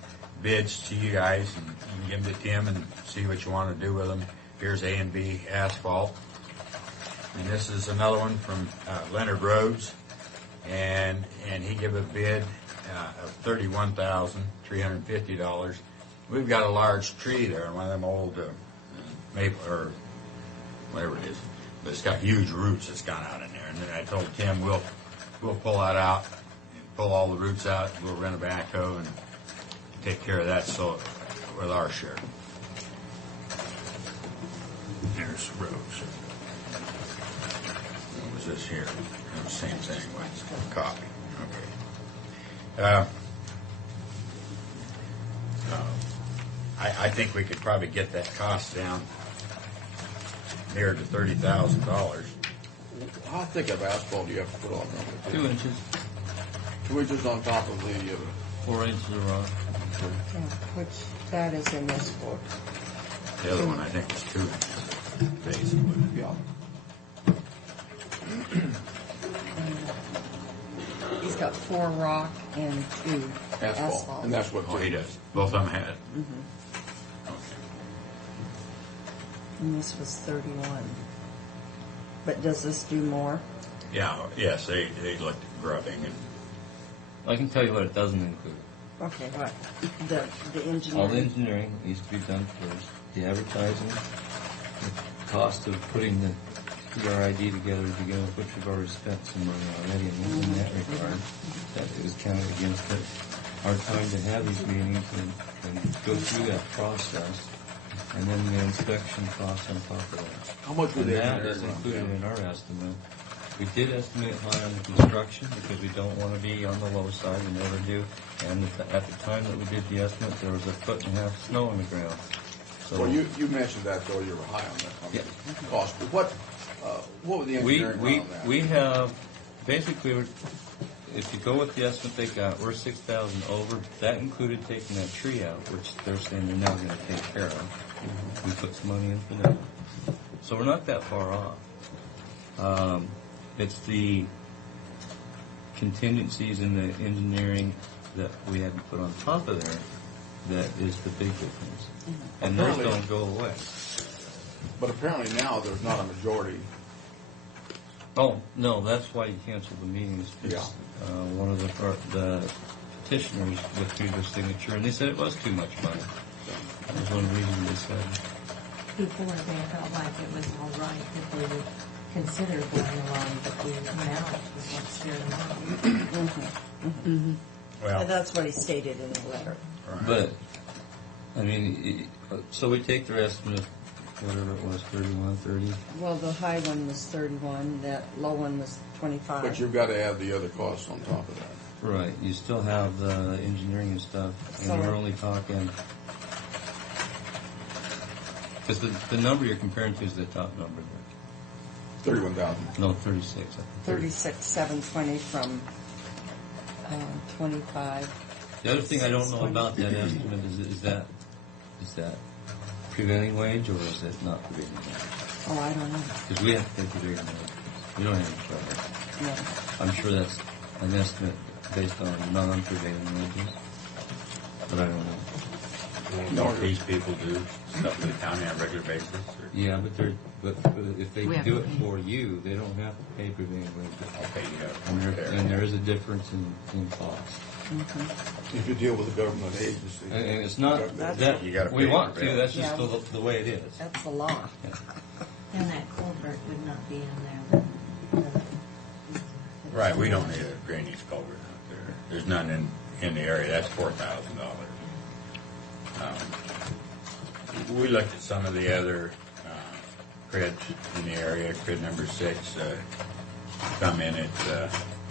bids to you guys, and you can give them to Tim and see what you want to do with them. Here's A and B Asphalt. And this is another one from Leonard Rhodes, and he gave a bid of $31,350. We've got a large tree there, one of them old maple or whatever it is, but it's got huge roots that's gone out in there. And then I told Tim we'll pull that out, and pull all the roots out. We'll rent a backhoe and take care of that. So with our share. There's Rhodes. This here, the same thing, copy. Okay. I think we could probably get that cost down near to $30,000. How thick of asphalt do you have to put on there? 2 inches. 2 inches on top of the 4 inches of rock. Which that is in this book. The other one I think was 2 inches, basically. Yeah. He's got 4 rock and 2 asphalt. And that's what he does. Both of them had it. Mm-hmm. And this was 31. But does this do more? Yeah, yes, they looked at grubbing. And I can tell you what it doesn't include. Okay, what? The engineering? All the engineering needs to be done first. The advertising, the cost of putting the PRID together to begin with, which we've already spent some money already in that regard. That is counted against it. Our time to have these meetings and go through that process, and then the inspection costs on top of that. How much would that is included in our estimate. We did estimate high on the construction because we don't want to be on the low side. We never do. And at the time that we did the estimate, there was 1.5 feet snow on the ground. So well, you mentioned that, though, you were high on that cost. But what would the engineering on that? We have, basically, if you go with the estimate they got, we're 6,000 over. That included taking that tree out, which they're saying they're now going to take care of. We put some money in for that. So we're not that far off. It's the contingencies in the engineering that we had to put on top of there that is the big difference. And those don't go away. But apparently now there's not a majority. Oh, no, that's why you canceled the meetings. Yeah. One of the petitioners withdrew their signature, and they said it was too much money. That was one reason they said. Before they felt like it was all right that they would consider going along, but we now with what's going on. Well, that's what he stated in the letter. Right. But, I mean, so we take their estimate, whatever it was, 31, 30. Well, the high one was 31, that low one was 25. But you've got to add the other costs on top of that. Right. You still have the engineering and stuff, and we're only talking... Because the number you're comparing to is the top number there. 31,000. No, 36. 36,720 from 25. The other thing I don't know about that estimate is that prevailing wage or is it not prevailing wage? Oh, I don't know. Because we have to pay prevailing wage. We don't have any trouble. No. I'm sure that's an estimate based on non-prevailing wages, but I don't know. Don't these people do stuff for the county on a regular basis? Or? Yeah, but if they do it for you, they don't have to pay prevailing wages. Okay, and there is a difference in cost. Mm-hmm. If you deal with a government agency. And it's not that you gotta we pay want for to, that's just the way it is. That's the law. Yeah. And that culvert would not be in there. Right, we don't need a drainage culvert out there. There's none in the area. That's $4,000. We looked at some of the other crids in the area. Crid number 6 come in at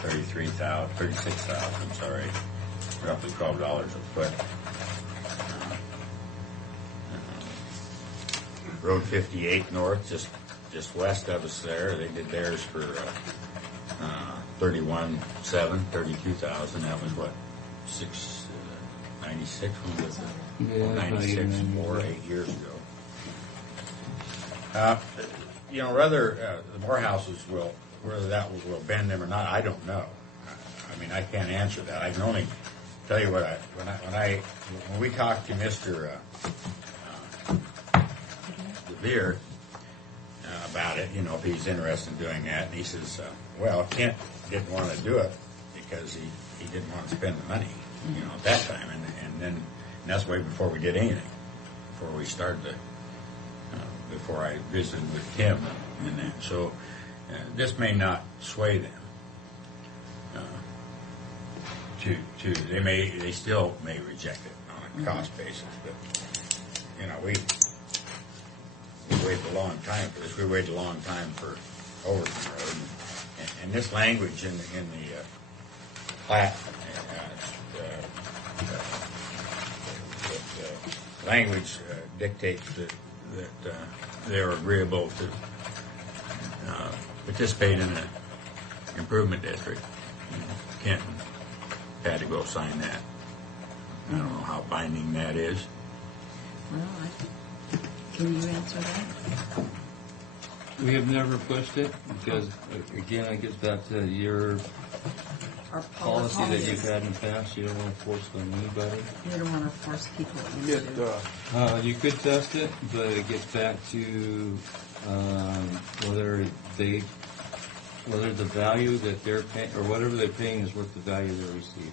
$36,000, sorry, roughly $12 a foot. Road 58 North, just west of us there, they did theirs for $31,700, $32,000. That was what, 96 when was it? Yeah, 96, 8 years ago. Whether the Morehouses whether that will bend them or not, I don't know. I mean, I can't answer that. I can only tell you when we talked to Mr. DeVere about it, if he's interested in doing that, and he says, Kent didn't want to do it because he didn't want to spend the money, at that time, and that's way before we did anything, before we started before I visited with Tim and that. So this may not sway them. They still may reject it on a cost basis, but we waited a long time for this. We waited a long time for Overton Road, and this language in the plat. Language dictates that they're agreeable to participate in the improvement district. Kent had to go sign that. I don't know how binding that is. Well, can you answer that? We have never pushed it because, again, it gets back to your policy that you've had in the past. You don't want to force it on anybody. You don't want to force people. You could test it, but it gets back to whether the value that they're paying or whatever they're paying is worth the value they're receiving.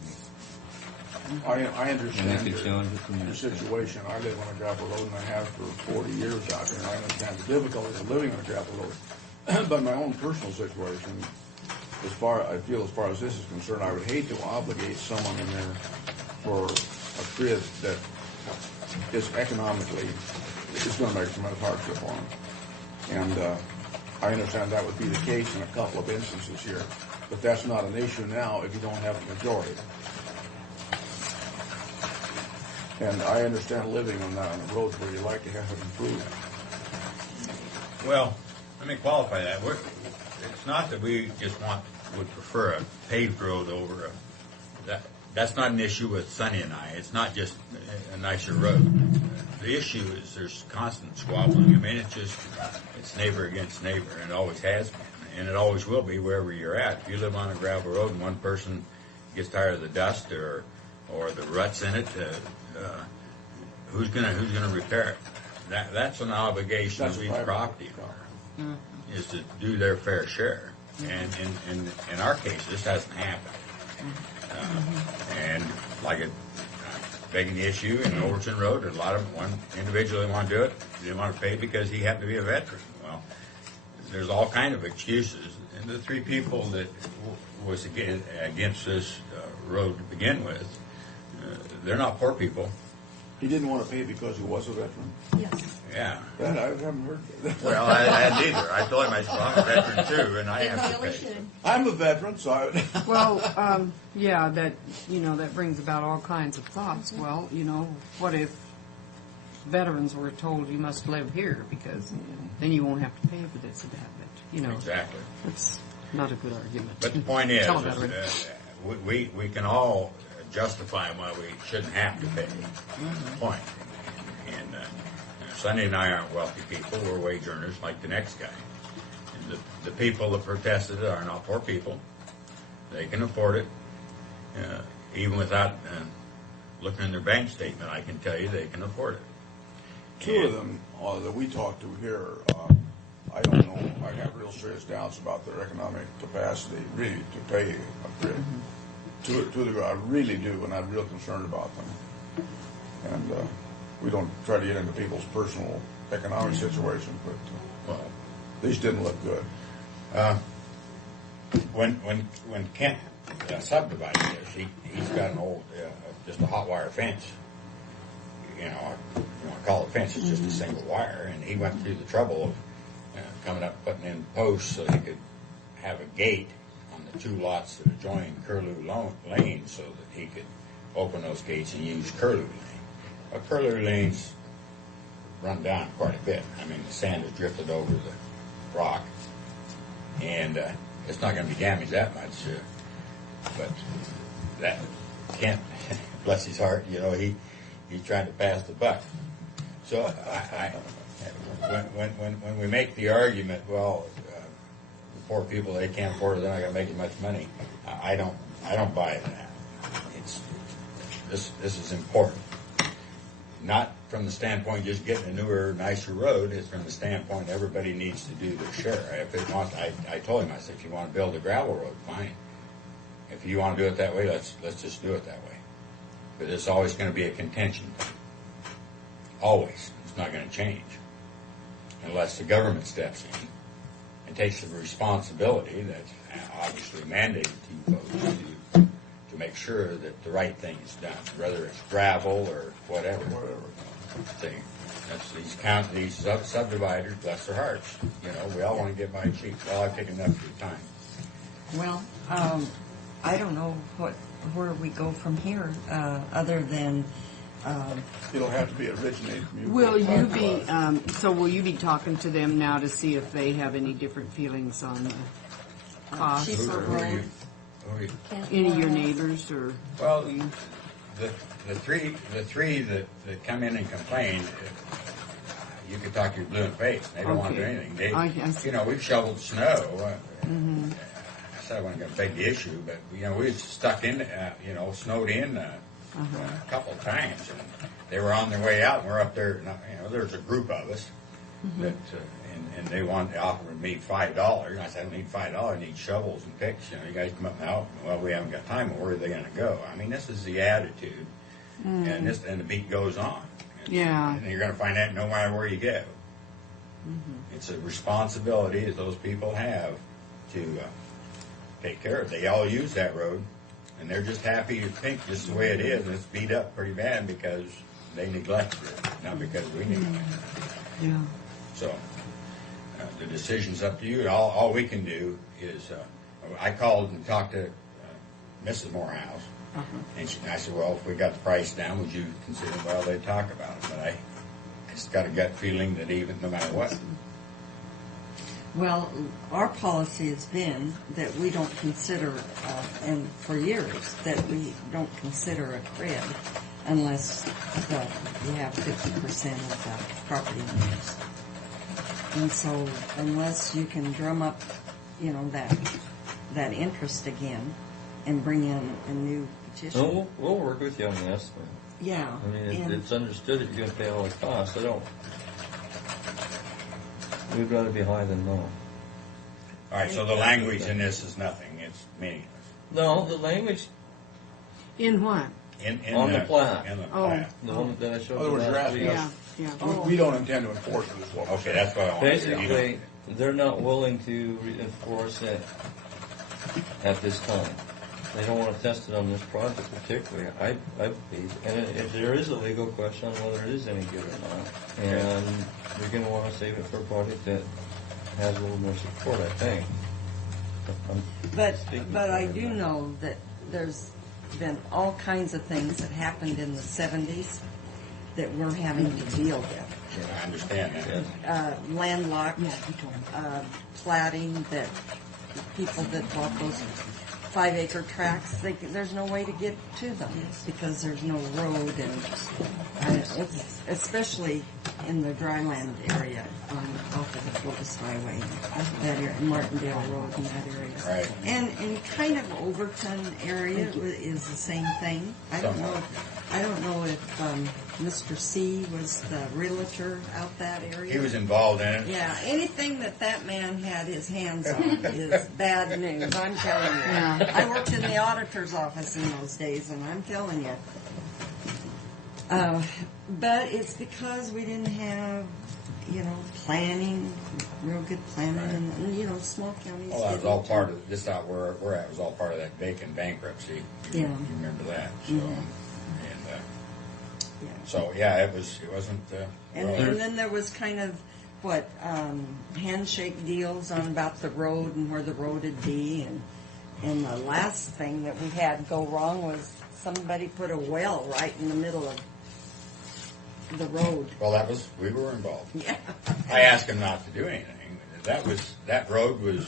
I understand your situation. I live on a gravel road, and I have for 40 years out there, and I understand the difficulties of living on a gravel road. But my own personal situation, as far as this is concerned, I would hate to obligate someone in there for a crid that is economically, it's going to make tremendous hardship on them. And I understand that would be the case in a couple of instances here, but that's not an issue now if you don't have a majority. And I understand living on roads where you like to have it improved. Well, let me qualify that. It's not that we just would prefer a paved road over that's not an issue with Sonny and I. It's not just a nicer road. The issue is there's constant squabbling. I mean, it's neighbor against neighbor, and it always has been, and it always will be wherever you're at. If you live on a gravel road and one person gets tired of the dust or the ruts in it, who's gonna repair it? That's an obligation of each property owner, is to do their fair share. And in our case, this hasn't happened. And like begging the issue in Overton Road, a lot of them, one individual didn't want to do it. They didn't want to pay because he happened to be a veteran. Well, there's all kind of excuses. And the three people that was against this road to begin with, they're not poor people. He didn't want to pay because he was a veteran? Yes. Yeah. That I haven't heard that. Well, I hadn't either. I told him I'm a veteran too, and I have to pay. I'm a veteran, so I... Well, that brings about all kinds of thoughts. Well, what if veterans were told you must live here because then you won't have to pay for this and that. But, Exactly. It's not a good argument. But the point is we can all justify why we shouldn't have to pay. Point. And Sonny and I aren't wealthy people. We're wage earners like the next guy. And the people that protested are not poor people. They can afford it. Even without looking in their bank statement, I can tell you they can afford it. Two of them that we talked to here, I don't know. I have real serious doubts about their economic capacity, really, to pay a grid. To the degree I really do, and I'm real concerned about them. And we don't try to get into people's personal economic situation, but these didn't look good. When Kent subdivided this, he's got an old, just a hot wire fence. you know, you want to call it a fence, it's just a single wire. And he went through the trouble of coming up, putting in posts so he could have a gate on the two lots that adjoin Curlew Lane so that he could open those gates and use Curlew Lane. But Curlew Lane's run down quite a bit. I mean, the sand has drifted over the rock, and it's not going to be damaged that much. But that Kent, bless his heart, you know, he's trying to pass the buck. So when we make the argument, well, the poor people, they can't afford it, they're not going to make as much money. I don't buy into that. This is important. Not from the standpoint of just getting a newer, nicer road. It's from the standpoint everybody needs to do their share. If it wants, I told him, I said, if you want to build a gravel road, fine. If you want to do it that way, let's just do it that way. But it's always going to be a contention thing. Always. It's not going to change. Unless the government steps in and takes the responsibility that's obviously mandated to you folks to make sure that the right thing is done, whether it's gravel or whatever. Thing. That's these subdividers, bless their hearts. You know, we all want to get by cheap. Well, I've taken enough of your time. Well, I don't know where we go from here, other than. It'll have to be originated from you. Will you be? Will you be talking to them now to see if they have any different feelings on the cost? Who are you? Any of your neighbors or? Well, the three that come in and complain, you could talk your blue in the face. They don't want to do anything. You know, we've shoveled snow. I said I wasn't going to take the issue, but you know, we stuck in, snowed in a couple of times, and they were on their way out, and we're up there. You know, there's a group of us that, and they wanted to offer me $5. And I said, I don't need $5. I need shovels and picks. You know, you guys come up and out. Well, we haven't got time. Where are they going to go? I mean, this is the attitude, and the beat goes on. And you're going to find that no matter where you go. It's a responsibility that those people have to take care of. They all use that road, and they're just happy to think this is the way it is, and it's beat up pretty bad because they neglected it, not because we neglected it. So the decision's up to you. All we can do is, I called and talked to Mrs. Morehouse, and I said, well, if we got the price down, would you consider, well, they'd talk about it, but I just got a gut feeling that even, no matter what. Well, our policy has been that we don't consider, and for years, that we don't consider a crib unless you have 50% of the property owners. And so, unless you can drum up, you know, that interest again and bring in a new petition. No, we'll work with you on the estimate. Yeah. I mean, it's understood that you're going to pay all the costs. We'd rather be high than low. All right, so the language in this is nothing. It's meaningless. No, the language. In what? On the plat. In the plat. The one that I showed In other words, you you're last asking week. us, we don't intend to enforce it as well. Okay, that's what I want to say. Basically, they're not willing to enforce it at this time. They don't want to test it on this project particularly. I believe, and if there is a legal question on whether it is any good or not, and you're going to want to save it for a project that has a little more support, I think. But I do know that there's been all kinds of things that happened in the 70s that we're having to deal with. I understand that. Landlocked, platting, that people that bought those 5-acre tracts, there's no way to get to them because there's no road, and it's especially in the dryland area off of the Focus Highway, that area, Martindale Road and that area. Right. And kind of Overton area is the same thing. I don't know if Mr. C was the realtor out that area. He was involved in it. Yeah, anything that man had his hands on is bad news, I'm telling you. Yeah. I worked in the auditor's office in those days, and I'm telling you. But it's because we didn't have, planning, real good planning, and small counties. Well, that was all part of this. Out where we're at was all part of that Bacon bankruptcy. You remember that? So, So, yeah, it wasn't, And then there was kind of, handshake deals on about the road and where the road would be. And the last thing that we had go wrong was somebody put a well right in the middle of the road. Well, we were involved. Yeah. I asked him not to do anything. That road was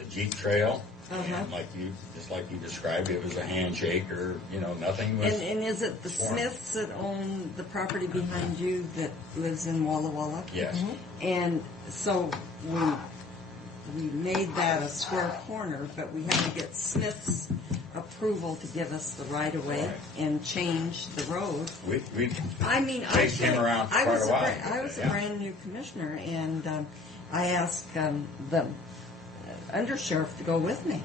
a Jeep trail. And just like you described, it was a handshake or, nothing was. And is it the sworn. Smiths that own the property behind you that lives in Walla Walla? Yes. Mm-hmm. And so we made that a square corner, but we had to get Smith's approval to give us the right of way and change the road. We chased him around for quite a while. I was a brand new commissioner, and I asked the undersheriff to go with me.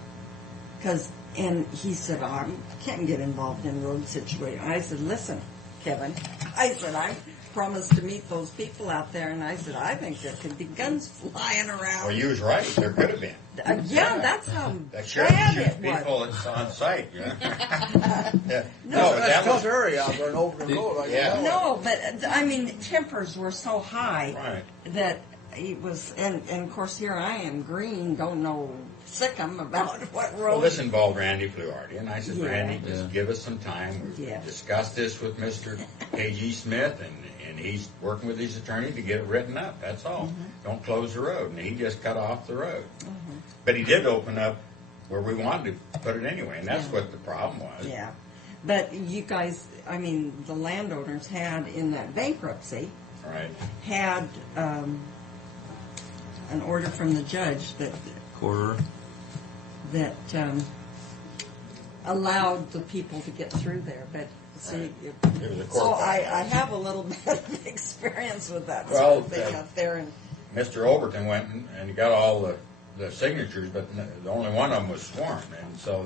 And he said, I can't get involved in road situation. I said, listen, Kevin, I promised to meet those people out there, and I said, I think there could be guns flying around. Well, you was right. There could have been. That's how that bad it was. people that's on site. No, that's a tough area out there in Overton Road. No, but tempers were so high that it was, and of course here I am green, don't know sickum about what road. Well, this involved Randy Fluharty, and I said, Randy, just give us some time. We discussed this with Mr. A.G. Smith, and he's working with his attorney to get it written up. That's all. Don't close the road. And he just cut off the road. But he did open up where we wanted to put it anyway, and that's what the problem was. Yeah. But you guys, the landowners had in that bankruptcy, had an order from the judge that allowed the people to get through there. But see, so I have a little bit of experience with that sort of thing out there. And Mr. Overton went and got all the signatures, but the only one of them was sworn. And so,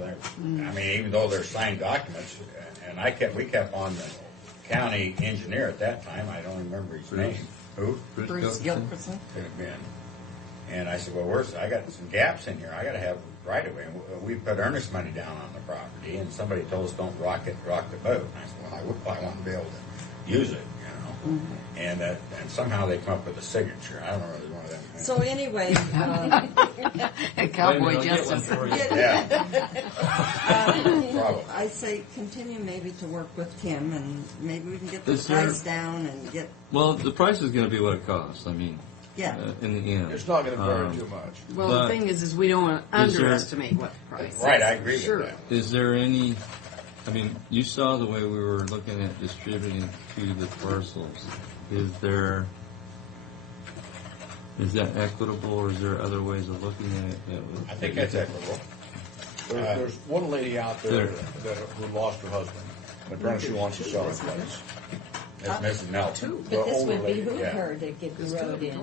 even though they're signed documents, and we kept on the county engineer at that time. I don't remember his name. Who? Bruce Gilbertson. Could have been. And I said, well, I got some gaps in here. I got to have right of way. And we put earnest money down on the property, and somebody told us don't rock the boat. And I said, well, I want to be able to use it, And somehow they come up with a signature. I don't know whether it's one of them. So anyway, Cowboy Justin. I say continue maybe to work with Tim, and maybe we can get the price down and get. Well, the price is going to be what it costs. In the end. It's not going to vary too much. Well, the thing is we don't want to underestimate what the price is. Right, I agree with that. Is there any, you saw the way we were looking at distributing to the parcels. Is that equitable, or is there other ways of looking at it? I think that's equitable. There's one lady out there who lost her husband. Apparently she wants to sell her place. That's Mrs. Melton. But this would behoove her to get the road in.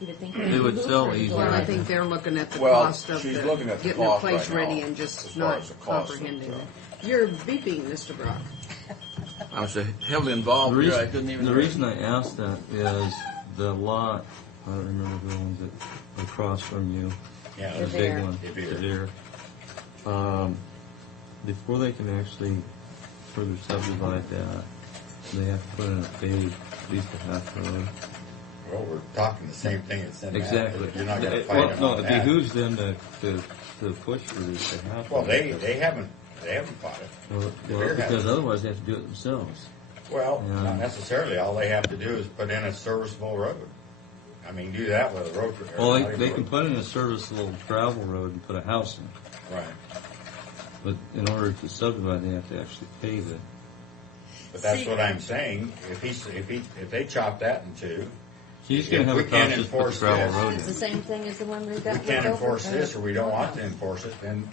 You would think it would sell easier. Well, I think they're looking at the cost of she's looking at the getting the cost place right ready now, and just as far not as the cost comprehending of, it. You're beeping, Mr. Brock. I was heavily involved here. I couldn't even. The reason I asked that is the lot. I don't remember who owns it across from you. Yeah, the big one, Devere. Before they can actually further subdivide that, they have to put in a paved, at least a half road. Well, we're talking the same thing as them. Exactly. You're not going to fight them on it that. behooves them to push for this to happen. Well, they haven't fought it. Well, because otherwise they have to do it themselves. Well, not necessarily. All they have to do is put in a serviceable road. Do that with a road. Well, they can put in a serviceable gravel road and put a house in it. Right. But in order to subdivide, they have to actually pave it. But that's what I'm saying. If they chop that in two, he's going to have a cost just put the gravel road in. It's the same thing as the one we got. We can't enforce this, or we don't want to enforce it. Then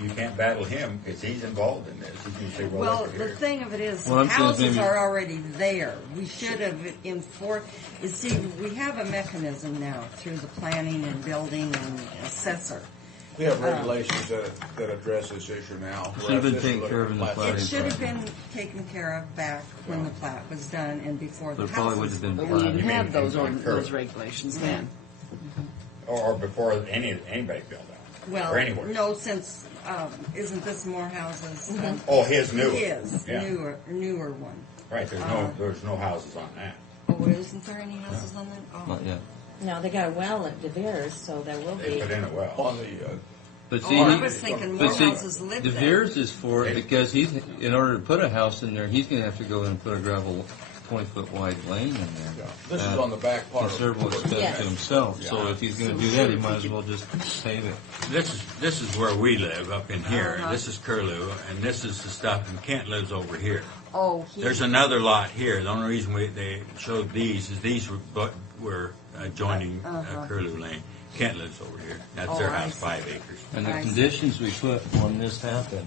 you can't battle him because he's involved in this. You can say, well, the thing of it is, houses are already there. We should have enforced. You see, we have a mechanism now through the planning and building and assessor. We have regulations that address this issue now. Should have been taken care of in the planning. It should have been taken care of back when the plat was done and before the probably would houses. have been But we didn't have those regulations then. Or before anybody built out. Well, or anywhere. no, since isn't this Morehouse's? Oh, his new one. His, Yeah. newer one. Right, there's no houses on that. Oh, isn't there any houses on that? Oh. Not yet. No, they got a well at DeVere's, so there will They be. put in a well. On the, But Oh, see, I was thinking Morehouse's lived De there. Beers is for because he's in order to put a house in there, he's going to have to go in and put a gravel 20-foot wide lane in there. This is on the back part of considerable the expense Yes. to himself. So Yeah. if he's going to do that, he might as well just pave it. This is where we live, up in here. Uh-huh. This is Curlew, and this is the stuff, and Kent lives over here. Oh, There's another lot here. The only reason they showed these is these were adjoining Curlew Lane. Kent lives over here. That's their Oh, I house, see. 5 acres. And the I see. conditions we put when this happened,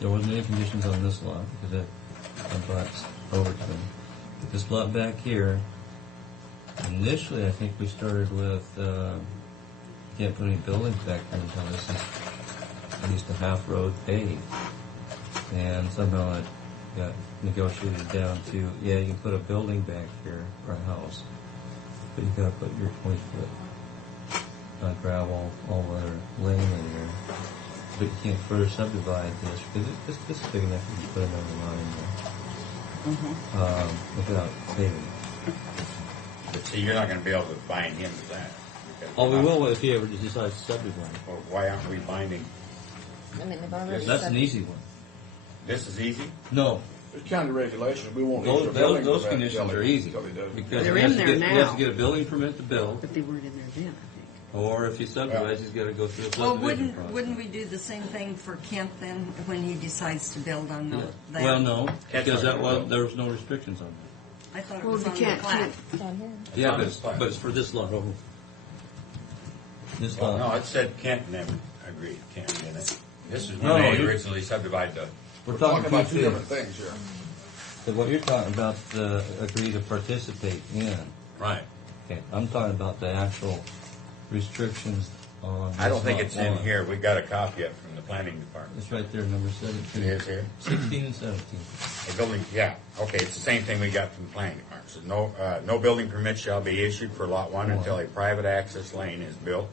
there wasn't any conditions on this lot because it abuts Overton. This lot back here, initially I think we started with can't put any buildings back there until this is at least a half road paved. And somehow it got negotiated down to, yeah, you can put a building back here or a house, but you gotta put your 20-foot gravel all-weather lane in there. But you can't further subdivide this because this is big enough you can put another line there without paving. But see, you're not going to be able to bind him to that. because Oh, we we're not- will if he ever decides to subdivide. Well, why aren't we binding? I mean, they've already. That's an easy one. This is easy? No, There's county regulations, we won't issue a those building those permit conditions until are he- easy until he does. because They're he has in to there get he has now. to get a building permit to build, But they weren't in there then, I think. or if he subdivides, he's got to go through a Well, subdivision process. wouldn't we do the same thing for Kent then, when he decides to build on Yeah. that? Well, no, That's because not that gonna was there was no restrictions on that. I thought it Well, was you on the can't, plat. Yeah, on but this plat. it's for this lot over. This Well, lot. no, it said Kent never agreed, Kent, didn't it? This is when No, they you- originally subdivided the... We're Talking about two things. different things here. So what you're talking about, agree to participate in. Right. Okay, I'm talking about the actual restrictions on. I don't this think lot it's in one. here. We got a copy of it from the planning department. It's right there, number 17. It is here? 16 and 17. A building, yeah, okay, it's the same thing we got from the planning department. So no building permit shall be issued for Lot 1 until a private access lane is built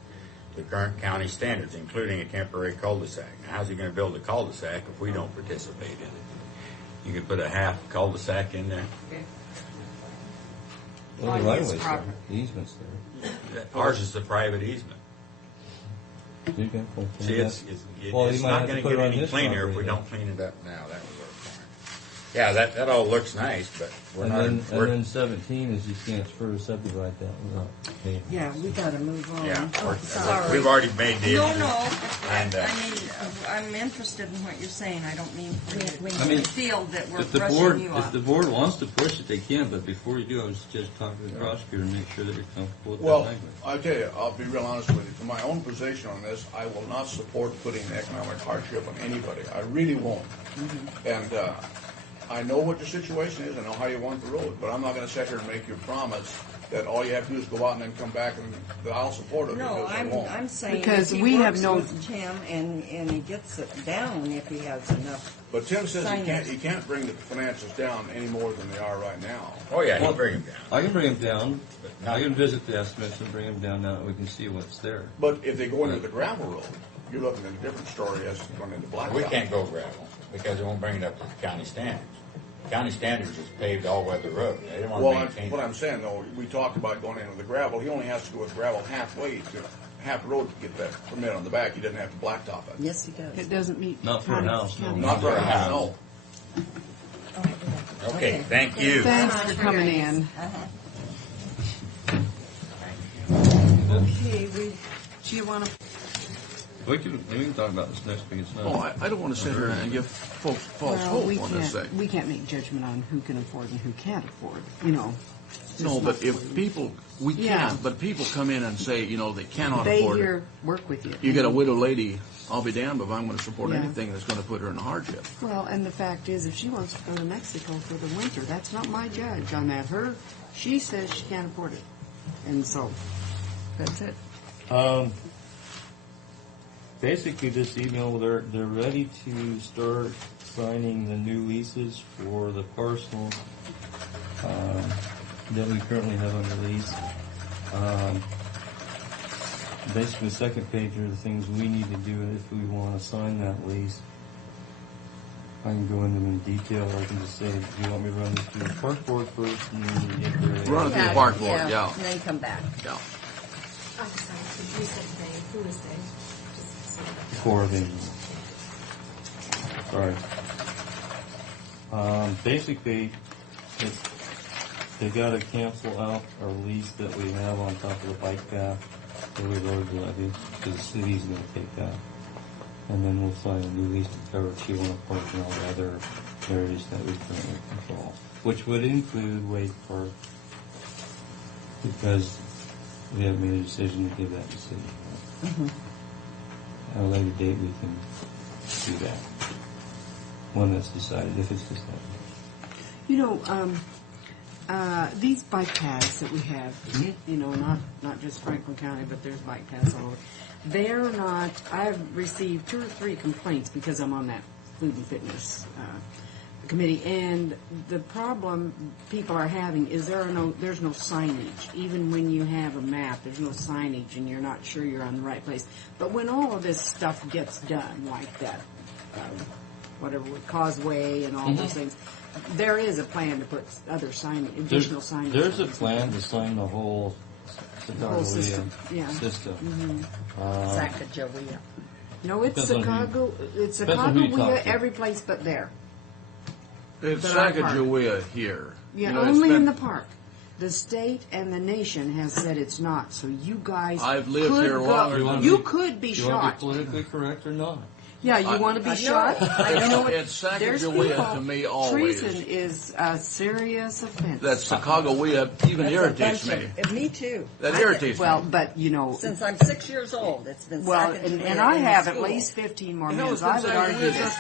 to current county standards, including a temporary cul-de-sac. Now, how's he gonna build a cul-de-sac if we don't participate in it? You could put a half cul-de-sac in there. Well, On the right his of way's there. property. The easement's there. Ours is the private easement. You can pull See, that. it's Well, you might not have to gonna put get it on any this cleaner if property we then. don't clean it up now. That was our point. Yeah, that all looks nice, but we're not... And we're- then 17 is you can't further subdivide that without paving. Yeah, we gotta move on. Yeah, Sorry. we've already made the... No, issue. no, And, I mean, I'm interested in what you're saying. I don't mean for you I mean, to feel that we're If the brushing board, you if off. the board wants to push it, they can, but before you do, I was just talking to the prosecutor and make sure that you're comfortable with that Well, language. I'll tell you, I'll be real honest with you. From my own position on this, I will not support putting economic hardship on anybody. I really won't. And I know what your situation is. I know how you want the road, but I'm not going to sit here and make you a promise that all you have to do is go out and then come back and that I'll support it. No, because I won't. I'm saying Because if he we have works no- with Tim and he gets it down if he has enough. But Tim says signers. he can't bring the finances down any more than they are right now. Oh, yeah, Well, he'll bring them down. I can bring them down. not- I can visit the estimates and bring them down now that we can see what's there. But if they go into the gravel road, you're looking at a different story as going into blacktop. We can't go gravel because it won't bring it up to the county standards. County standards is paved all-weather road. They don't want to Well, maintain what it. I'm saying though, we talked about going into the gravel. He only has to go with gravel halfway to half the road to get that permit on the back. He doesn't have to blacktop it. Yes, he does. It doesn't meet. Not for a county- house, no. county- Not for a house, no. Okay, thank you. Thanks for coming in. Okay, do you want to? We can talk about this next week. It's not. Oh, I don't want to sit here and give folks false Well, hope we on this thing. can't, we can't make judgment on who can afford and who can't afford, you know. No, but if people, we Yeah. can, but people come in and say, you know, they cannot They afford it. here work with you. You get a widow lady, I'll be damned if I'm going to support Yeah. anything that's going to put her in a hardship. Well, and the fact is, if she wants to go to Mexico for the winter, that's not my judge on that. She says she can't afford it. And so, that's it. Basically, this email, they're ready to start signing the new leases for the parcel that we currently have under lease. basically, the second page are the things we need to do if we want to sign that lease. I can go into them in detail, or I can just say, do you want me to run this through the park board first? And then get their Run it through the park board, yeah. And then come back. Yeah. I'm sorry, you said they. Who is they? Just so that- Corps of Engineers. Sorry. Basically, they got to cancel out our lease that we have on top of the bike path, the road levy, because the city's going to take that. And then we'll sign a new lease to cover Chihuahua Park and all the other areas that we currently control, which would include Wade Park, because we haven't made a decision to give that to city. Mm-hmm. At a later date, we can do that. When that's decided, if it's decided. You know, these bike paths that we have, you know, not just Franklin County, but there's bike paths all over. They're not, I've received 2 or 3 complaints because I'm on that food and fitness committee, and the problem people are having is there's no signage. Even when you have a map, there's no signage and you're not sure you're on the right place. But when all of this stuff gets done, like that, whatever, with Causeway and all those things, there is a plan to put other additional signage. There's a plan to sign the whole system. Yeah. system. Mm-hmm. Sacagawea. No, it's Depends on Chicago. It's depends on who you talk Sacagawea to. every place but there. It's But our park. Sacagawea here. Yeah, You know, it's only been- in the park. The state and the nation has said it's not. So you guys I've lived could here go. longer than You you. could be You want shot. to be politically correct or not? Yeah, you want to be shot? You know what? It's There's Sacagawea people- to me always. Treason is a serious offense. That Sacagawea even irritates me. Me too. That irritates Well, me. but you know, Since I'm 6 years old, it's been well, Sacagawea and I in the have at school. least 15 more You know, minutes. it's I been would argue Sacagawea this. since-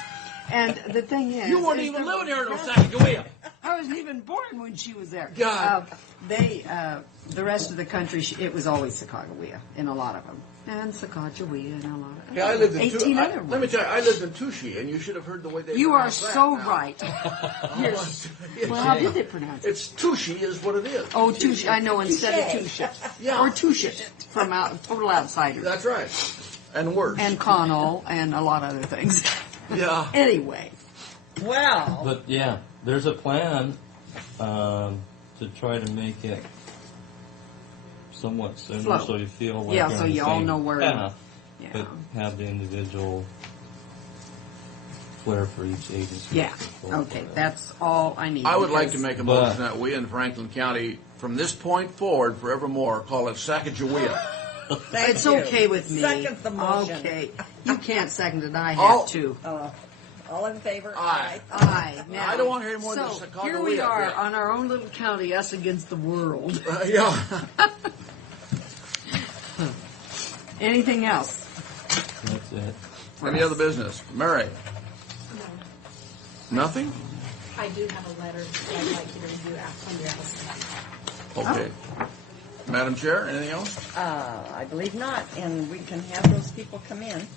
And the thing is, You weren't is even there- living here in no Sacagawea. I wasn't even born when she was there. God. The rest of the country, it was always Sacagawea in a lot of them. And Sacagawea in a lot of them. Yeah, I lived in 18 other Let me ones. tell you, I lived in Tushy, and you should have heard the way they You are pronounce that so now. right. It's- Well, how did they pronounce it? It's Tushy is what it is. Oh, touche. I know, instead of touche. Yeah. Or touche from total outsiders. That's right. And worse. And Connell and a lot of other things. Yeah. Anyway. Wow. But yeah, there's a plan to try to make it somewhat similar, Flow. so you feel like Yeah, you're so on the you all same know where- path, Yeah. but have the individual flair for each agency. Yeah. Okay, that's all I need. I would like to because- make a But- motion that we in Franklin County, from this point forward, forevermore, call it Sacagawea. Thank It's you. okay with me. Second the motion. Okay. You can't second it. I have All- to. All in favor? Aye. Aye. Now, I don't want to hear more so, than Sacagawea. here we are on our own little county, us against the world. Yeah. Anything else? That's it. Any other business? Mary? Nothing? I do have a letter that I'd like you to review after your house. Okay. Madam Chair, anything else? I believe not, and we can have those people come in.